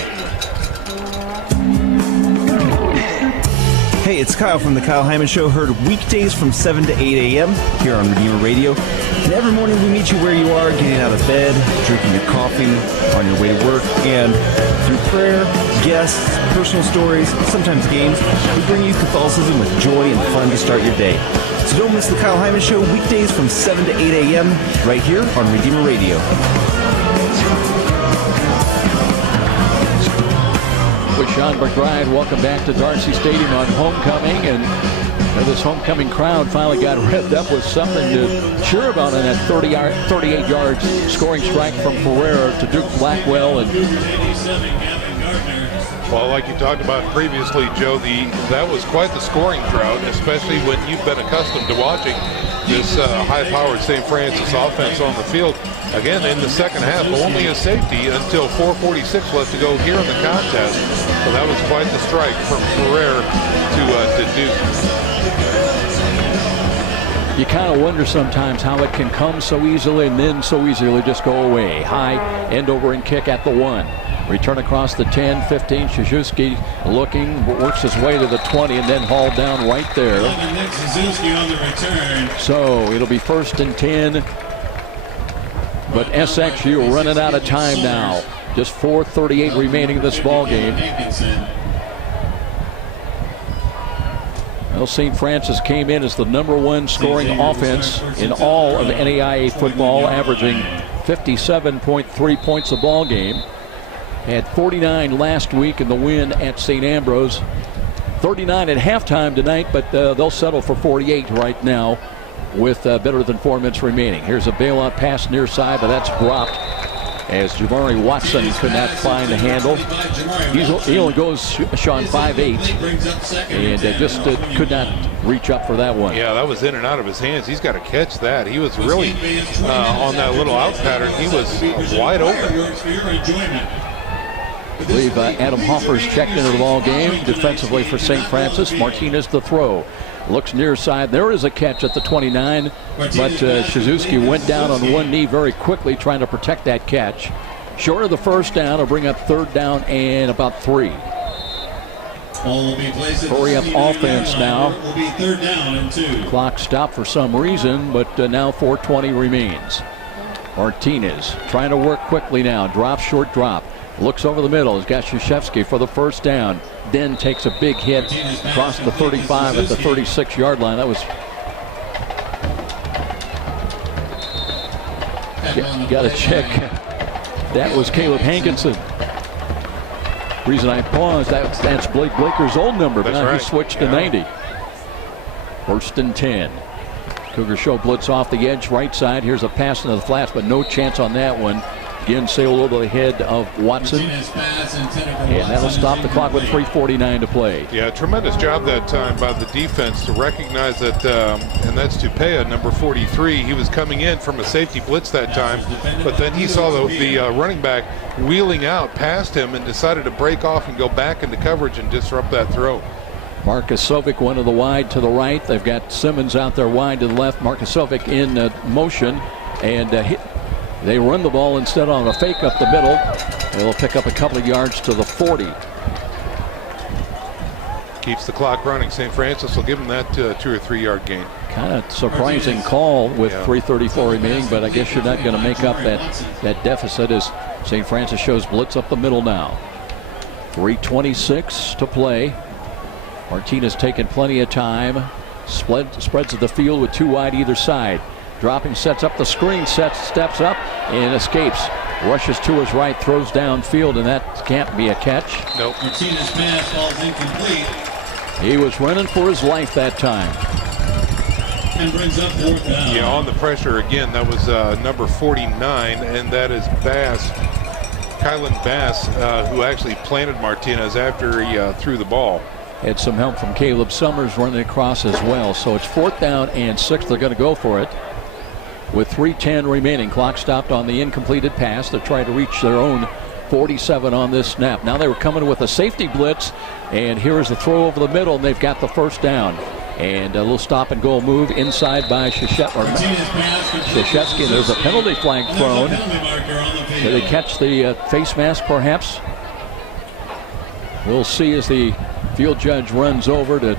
Hey, it's Kyle from the Kyle Hyman Show, heard weekdays from 7 to 8 a.m. here on Redeemer Radio. And every morning we meet you where you are, getting out of bed, drinking your coffee, on your way to work, and through prayer, guests, personal stories, sometimes games, we bring you Catholicism with joy and fun to start your day. So don't miss the Kyle Hyman Show weekdays from 7 to 8 a.m. right here on Redeemer Radio. With Sean McBride, welcome back to Darcy Stadium on homecoming, and this homecoming crowd finally got revved up with something to cheer about in that 38 yards scoring strike from Ferrer to Duke Blackwell. And well, like you talked about previously, Joe, that was quite the scoring crowd, especially when you've been accustomed to watching this high-powered St. Francis offense on the field. Again, in the second half, only a safety until 4:46 left to go here in the contest. So that was quite the strike from Ferrer to Duke. You kind of wonder sometimes how it can come so easily and then so easily just go away. High end over and kick at the 1. Return across the 10, 15. Krzyzewski looking, works his way to the 20 and then hauled down right there. Nick Krzyzewski on the return. So it'll be 1st and 10. But SXU running out of time now. Just 4:38 remaining in this ball game. Well, St. Francis came in as the #1 scoring offense in all of NAIA football, averaging 57.3 points a ball game. Had 49 last week in the win at St. Ambrose. 39 at halftime tonight, but they'll settle for 48 right now with better than 4 minutes remaining. Here's a bailout pass near side, but that's dropped as Jamari Watson could not find the handle. He only goes, Sean, 5'8", and just could not reach up for that one. Yeah, that was in and out of his hands. He's got to catch that. He was really on that little out pattern. He was wide open. I believe Adam Hoffer's checked into the ball game defensively for St. Francis. Martinez the throw. Looks near side. There is a catch at the 29, but Krzyzewski went down on one knee very quickly trying to protect that catch. Short of the first down, will bring up 3rd down and about 3. Hurry up offense now. Will be 3rd down and 2. Clock stopped for some reason, but now 4:20 remains. Martinez trying to work quickly now. Drop, short drop. Looks over the middle. He's got Krzyzewski for the first down. Then takes a big hit across the 35 at the 36-yard line. That was... Got to check. That was Caleb Hankinson. Reason I paused, that's Blake Blaker's old number, but now right. He switched to 90. 1st and 10. Cougars show blitz off the edge right side. Here's a pass into the flats, but no chance on that one. Again, sail over the head of Watson. And that'll stop the clock with 3:49 to play. Yeah, tremendous job that time by the defense to recognize that, and that's Tupea, number 43. He was coming in from a safety blitz that time, but then he saw the running back wheeling out past him and decided to break off and go back into coverage and disrupt that throw. Marcus Sovic, one of the wide to the right. They've got Simmons out there wide to the left. Marcus Sovic in motion, and they run the ball instead on a fake up the middle. They'll pick up a couple of yards to the 40. Keeps the clock running. St. Francis will give him that 2 or 3 yard gain. Kind of surprising call with 3:34 remaining, but I guess you're not going to make up that deficit as St. Francis shows blitz up the middle now. 3:26 to play. Martinez taking plenty of time. Spreads the field with 2 wide either side. Dropping, sets up the screen, steps up and escapes. Rushes to his right, throws downfield, and that can't be a catch. Nope. Martinez pass falls incomplete. He was running for his life that time. And brings up 4th down. Yeah, on the pressure again. That was number 49, and that is Bass, Kylan Bass, who actually planted Martinez after he threw the ball. Had some help from Caleb Summers running across as well. So it's 4th down and 6. They're going to go for it. with 3:10 remaining. Clock stopped on the incompleted pass. They're trying to reach their own 47 on this snap. Now they were coming with a safety blitz, and here is the throw over the middle, and they've got the first down. And a little stop and goal move inside by Krzyzewski. There's a penalty flag thrown. Did they catch the face mask perhaps? We'll see as the field judge runs over to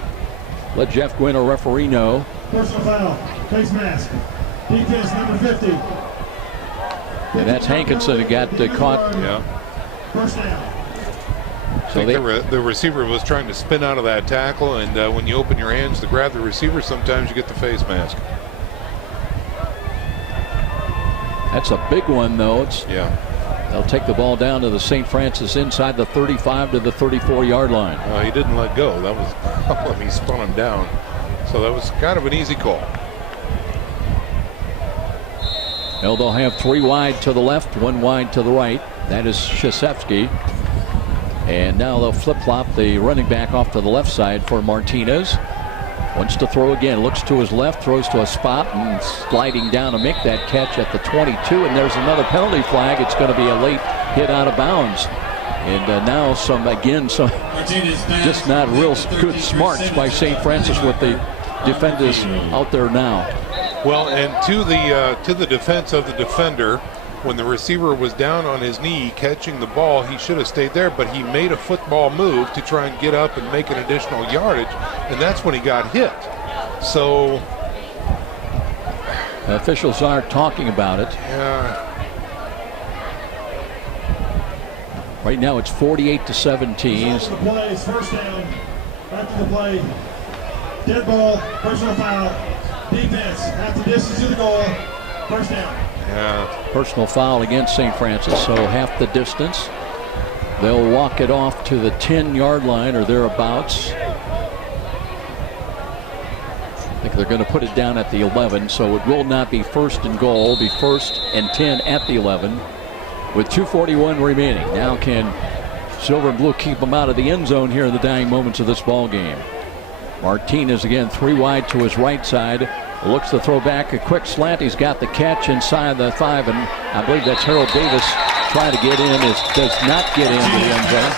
let Jeff Gwynn, a referee, know. Personal foul, face mask, defense number 50. And that's Hankinson who got caught. Yeah. First down. So the receiver was trying to spin out of that tackle, and when you open your hands to grab the receiver, sometimes you get the face mask. That's a big one, though. Yeah. They'll take the ball down to the St. Francis inside the 35 to the 34-yard line. He didn't let go. That was the problem. He spun him down. So that was kind of an easy call. Well, they'll have 3 wide to the left, 1 wide to the right. That is Krzyzewski. And now they'll flip-flop the running back off to the left side for Martinez. Wants to throw again, looks to his left, throws to a spot, and sliding down to make that catch at the 22. And there's another penalty flag. It's going to be a late hit out of bounds. And now some just not real good smarts by St. Francis with the defenders out there now. Well, and to the defense of the defender, when the receiver was down on his knee catching the ball, he should have stayed there, but he made a football move to try and get up and make an additional yardage, and that's when he got hit. So officials aren't talking about it. Yeah. Right now it's 48-17. The play is first down. After the play, dead ball, personal foul, defense at the distance to the goal, first down. Yeah. Personal foul against St. Francis, so half the distance. They'll walk it off to the 10-yard line or thereabouts. I think they're going to put it down at the 11, so it will not be first and goal. It'll be first and 10 at the 11 with 2:41 remaining. Now can Silver and Blue keep them out of the end zone here in the dying moments of this ball game. Martinez again 3 wide to his right side. Looks to throw back a quick slant. He's got the catch inside the 5, and I believe that's Harold Davis trying to get in. Does not get into the end zone.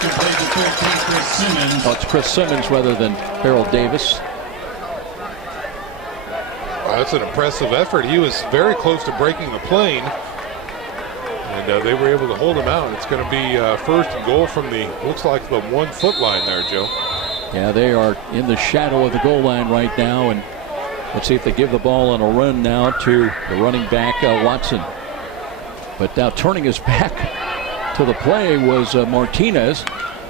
Oh, it's Chris Simmons rather than Harold Davis. That's an impressive effort. He was very close to breaking the plane, and they were able to hold him out. It's going to be first and goal from the, looks like the 1-foot line there, Joe. Yeah, they are in the shadow of the goal line right now, and let's see if they give the ball on a run now to the running back, Watson. But now turning his back to the play was Martinez.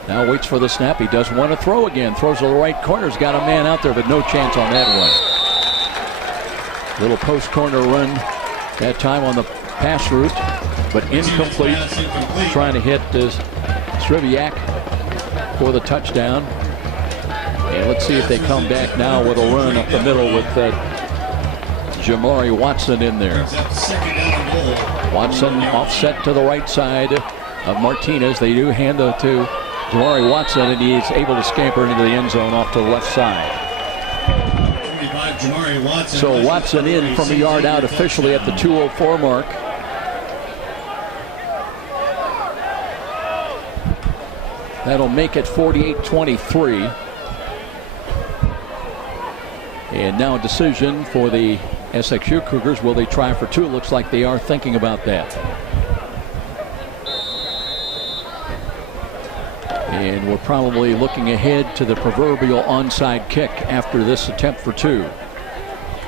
Now waits for the snap. He does want to throw again. Throws to the right corner. He's got a man out there, but no chance on that one. Little post corner run that time on the pass route, but incomplete. Trying to hit Striviak for the touchdown. And let's see if they come back now with a run up the middle with Jamari Watson in there. Watson offset to the right side of Martinez. They do hand it to Jamari Watson, and he's able to scamper into the end zone off to the left side. So Watson in from a yard out officially at the 2:04 mark. That'll make it 48-23. And now a decision for the SXU Cougars. Will they try for 2? Looks like they are thinking about that. And we're probably looking ahead to the proverbial onside kick after this attempt for 2.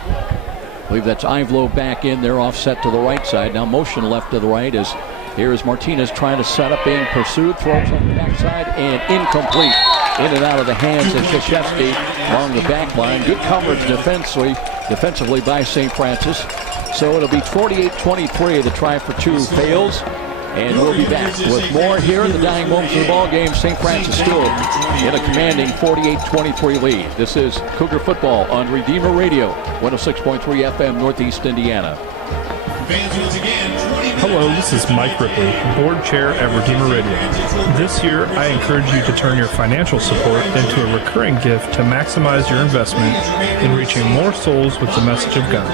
I believe that's Ivlo back in there, offset to the right side. Now motion left to the right as here is Martinez trying to set up, being pursued, throws on the backside and incomplete. In and out of the hands of Krzyzewski along the back line. Good coverage defensively by St. Francis. So it'll be 48-23. The try for 2 fails. And we'll be back with more here in the dying moments of the ball game. St. Francis still in a commanding 48-23 lead. This is Cougar Football on Redeemer Radio, 106.3 FM, Northeast Indiana. Hello, this is Mike Ripley, board chair at Redeemer Radio. This year, I encourage you to turn your financial support into a recurring gift to maximize your investment in reaching more souls with the message of God.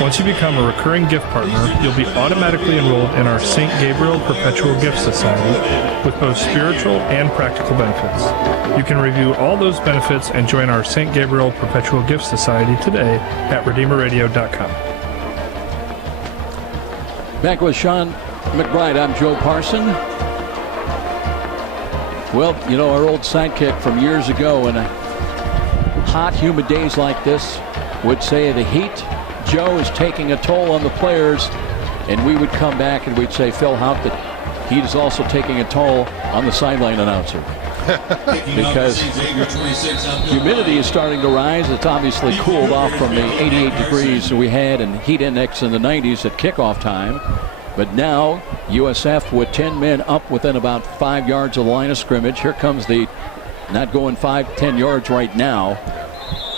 Once you become a recurring gift partner, you'll be automatically enrolled in our St. Gabriel Perpetual Gift Society with both spiritual and practical benefits. You can review all those benefits and join our St. Gabriel Perpetual Gift Society today at RedeemerRadio.com. Back with Sean McBride, I'm Joe Parson. Well, you know, our old sidekick from years ago in hot, humid days like this would say the heat, Joe, is taking a toll on the players. And we would come back and we'd say, Phil Houck, that heat is also taking a toll on the sideline announcer. Because humidity is starting to rise. It's obviously cooled off from the 88 degrees we had and heat index in the 90s at kickoff time. But now USF with 10 men up within about 5 yards of the line of scrimmage. Here comes the not going 5-10 yards right now.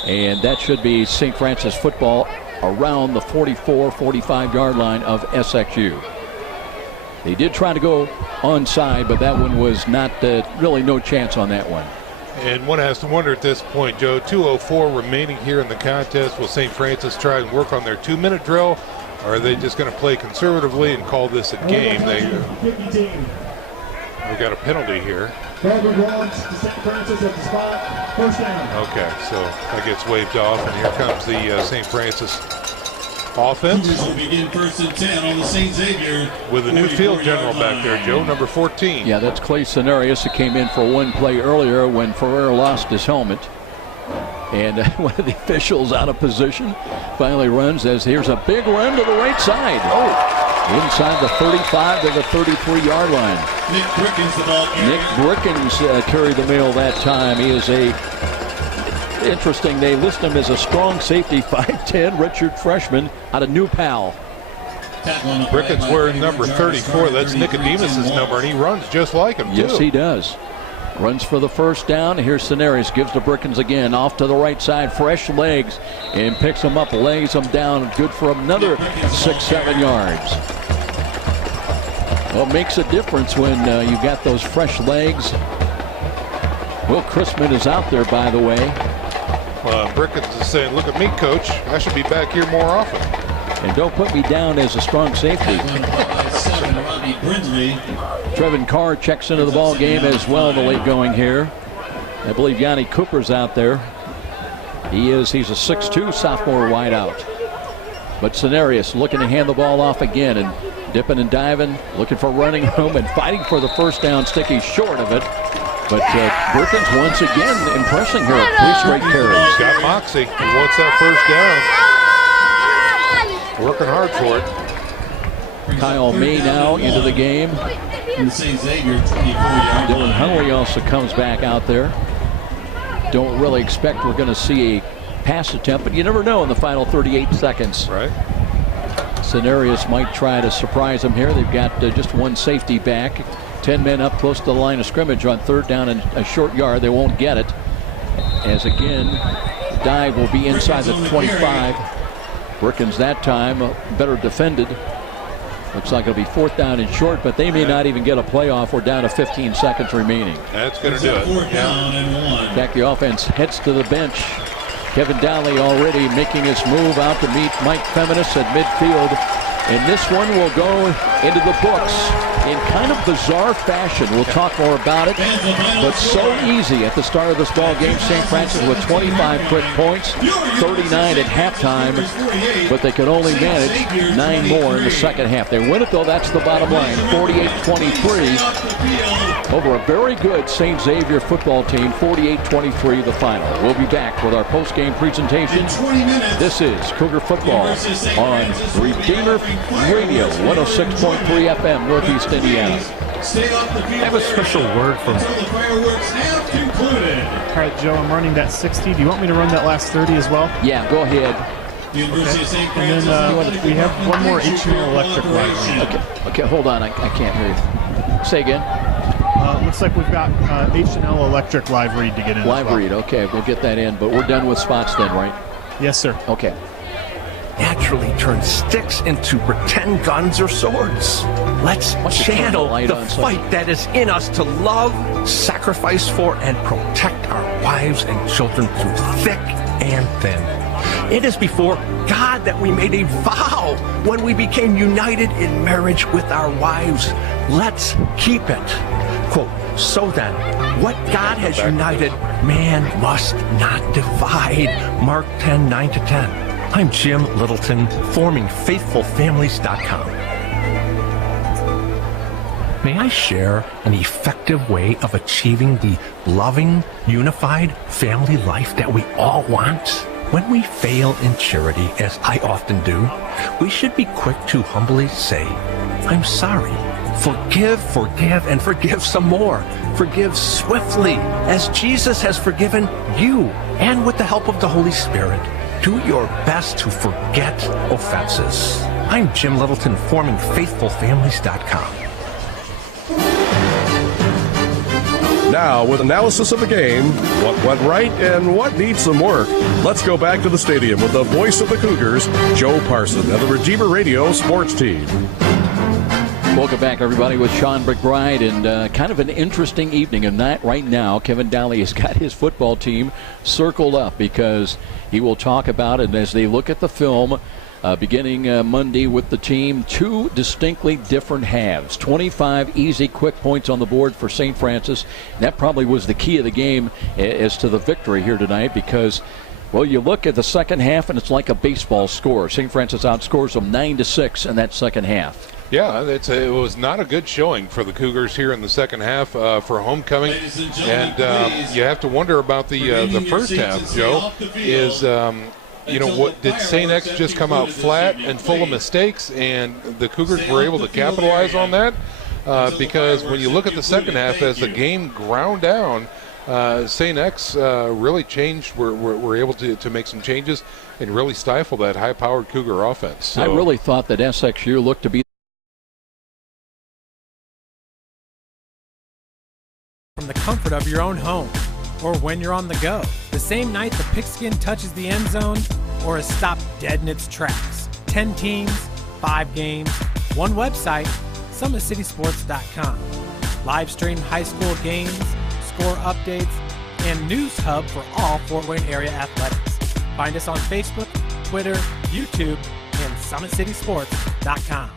And that should be St. Francis football around the 44-45 yard line of SXU. They did try to go onside, but that one was not really no chance on that one. And one has to wonder at this point, Joe, 2:04 remaining here in the contest. Will St. Francis try and work on their 2-minute drill, or are they just going to play conservatively and call this a game? They got a penalty here. Okay, so that gets waved off, and here comes the St. Francis offense. Will begin first and 10 on the St. Xavier. With a new field general back there, Joe, number 14. Yeah, that's Clay Cenarius, who came in for one play earlier when Ferrer lost his helmet. And one of the officials out of position finally runs as here's a big run to the right side. Oh, inside the 35 to the 33-yard line. Nick Brickens the ball carrier. Nick Brickens carried the mail that time. He is interesting, they list him as a strong safety, 5'10", redshirt freshman out of New Pal. Brickett's wearing number 34. That's Nicodemus's number, and he runs just like him, too. Yes, he does. Runs for the first down. Here's Cenarius, gives to Brickens again, off to the right side, fresh legs, and picks him up, lays him down, good for another 6-7 yards. Well, it makes a difference when you got those fresh legs. Will Christman is out there, by the way. Brickens is saying, look at me, coach. I should be back here more often. And don't put me down as a strong safety. Trevin Carr checks into the ball game as well, the late going here. I believe Yanni Cooper's out there. He's a 6'2" sophomore wideout. But Cenarius looking to hand the ball off again and dipping and diving, looking for running room and fighting for the first down. Sticky short of it. But Brickens once again impressing here at 3 straight carries. He's got moxie. He wants that first down. Working hard for it. Kyle May now into the game. Dylan Hunley also comes back out there. Don't really expect we're going to see a pass attempt, but you never know in the final 38 seconds. Right. Cenarius might try to surprise them here. They've got just one safety back. 10 men up close to the line of scrimmage on third down and a short yard. They won't get it. As again, the dive will be inside the 25. Brickens that time better defended. Looks like it'll be fourth down and short, but they may not even get a playoff. We're down to 15 seconds remaining. That's going to do it. In fact, the offense heads to the bench. Kevin Donley already making his move out to meet Mike Feminis at midfield. And this one will go into the books in kind of bizarre fashion. We'll talk more about it, but so easy at the start of this ball game. St. Francis with 25 quick points, 39 at halftime, but they could only manage 9 more in the second half. They win it, though. That's the bottom line. 48-23 over a very good St. Xavier football team. 48-23 the final. We'll be back with our post-game presentation. This is Cougar Football on Redeemer Radio, 106.3 FM, Northeast Indiana. I have a special word from All right, Joe, I'm running that 60. Do you want me to run that last 30 as well? Yeah, go ahead. Okay. And then we have one more H&L electric light. Okay, hold on. I can't hear you. Say again. Looks like we've got H&L electric live read to get in. Live read, okay. We'll get that in, but we're done with spots then, right? Yes, sir. Okay. naturally turn sticks into pretend guns or swords. Let's channel the fight that is in us to love, sacrifice for, and protect our wives and children through thick and thin. It is before God that we made a vow when we became united in marriage with our wives. Let's keep it. Quote, so then, what God has united, man must not divide. Mark 10, 9-10. I'm Jim Littleton, forming FaithfulFamilies.com. May I share an effective way of achieving the loving, unified family life that we all want? When we fail in charity, as I often do, we should be quick to humbly say, I'm sorry. Forgive, and forgive some more. Forgive swiftly, as Jesus has forgiven you. And with the help of the Holy Spirit, do your best to forget offenses. I'm Jim Littleton, forming FaithfulFamilies.com. Now, with analysis of the game, what went right and what needs some work, let's go back to the stadium with the voice of the Cougars, Joe Parson, and the Redeemer Radio sports team. Welcome back, everybody, with Sean McBride, and kind of an interesting evening. And that right now, Kevin Donley has got his football team circled up because he will talk about it. And as they look at the film, beginning Monday with the team, two distinctly different halves. 25 easy, quick points on the board for St. Francis. That probably was the key of the game as to the victory here tonight because, well, you look at the second half and it's like a baseball score. St. Francis outscores them 9-6 in that second half. Yeah, it was not a good showing for the Cougars here in the second half for homecoming. And you have to wonder about the first half, Joe, is... what did St. X just come out flat and full of mistakes, and the Cougars were able to capitalize on that? Because when you look at the second half, as the game ground down, St. X really changed. Were able to make some changes and really stifle that high-powered Cougar offense. So, I really thought that SXU looked to be from the comfort of your own home, or when you're on the go, the same night the pigskin touches the end zone, or is stopped dead in its tracks. 10 teams, 5 games, one website, SummitCitySports.com. Live stream high school games, score updates, and news hub for all Fort Wayne area athletics. Find us on Facebook, Twitter, YouTube, and SummitCitySports.com.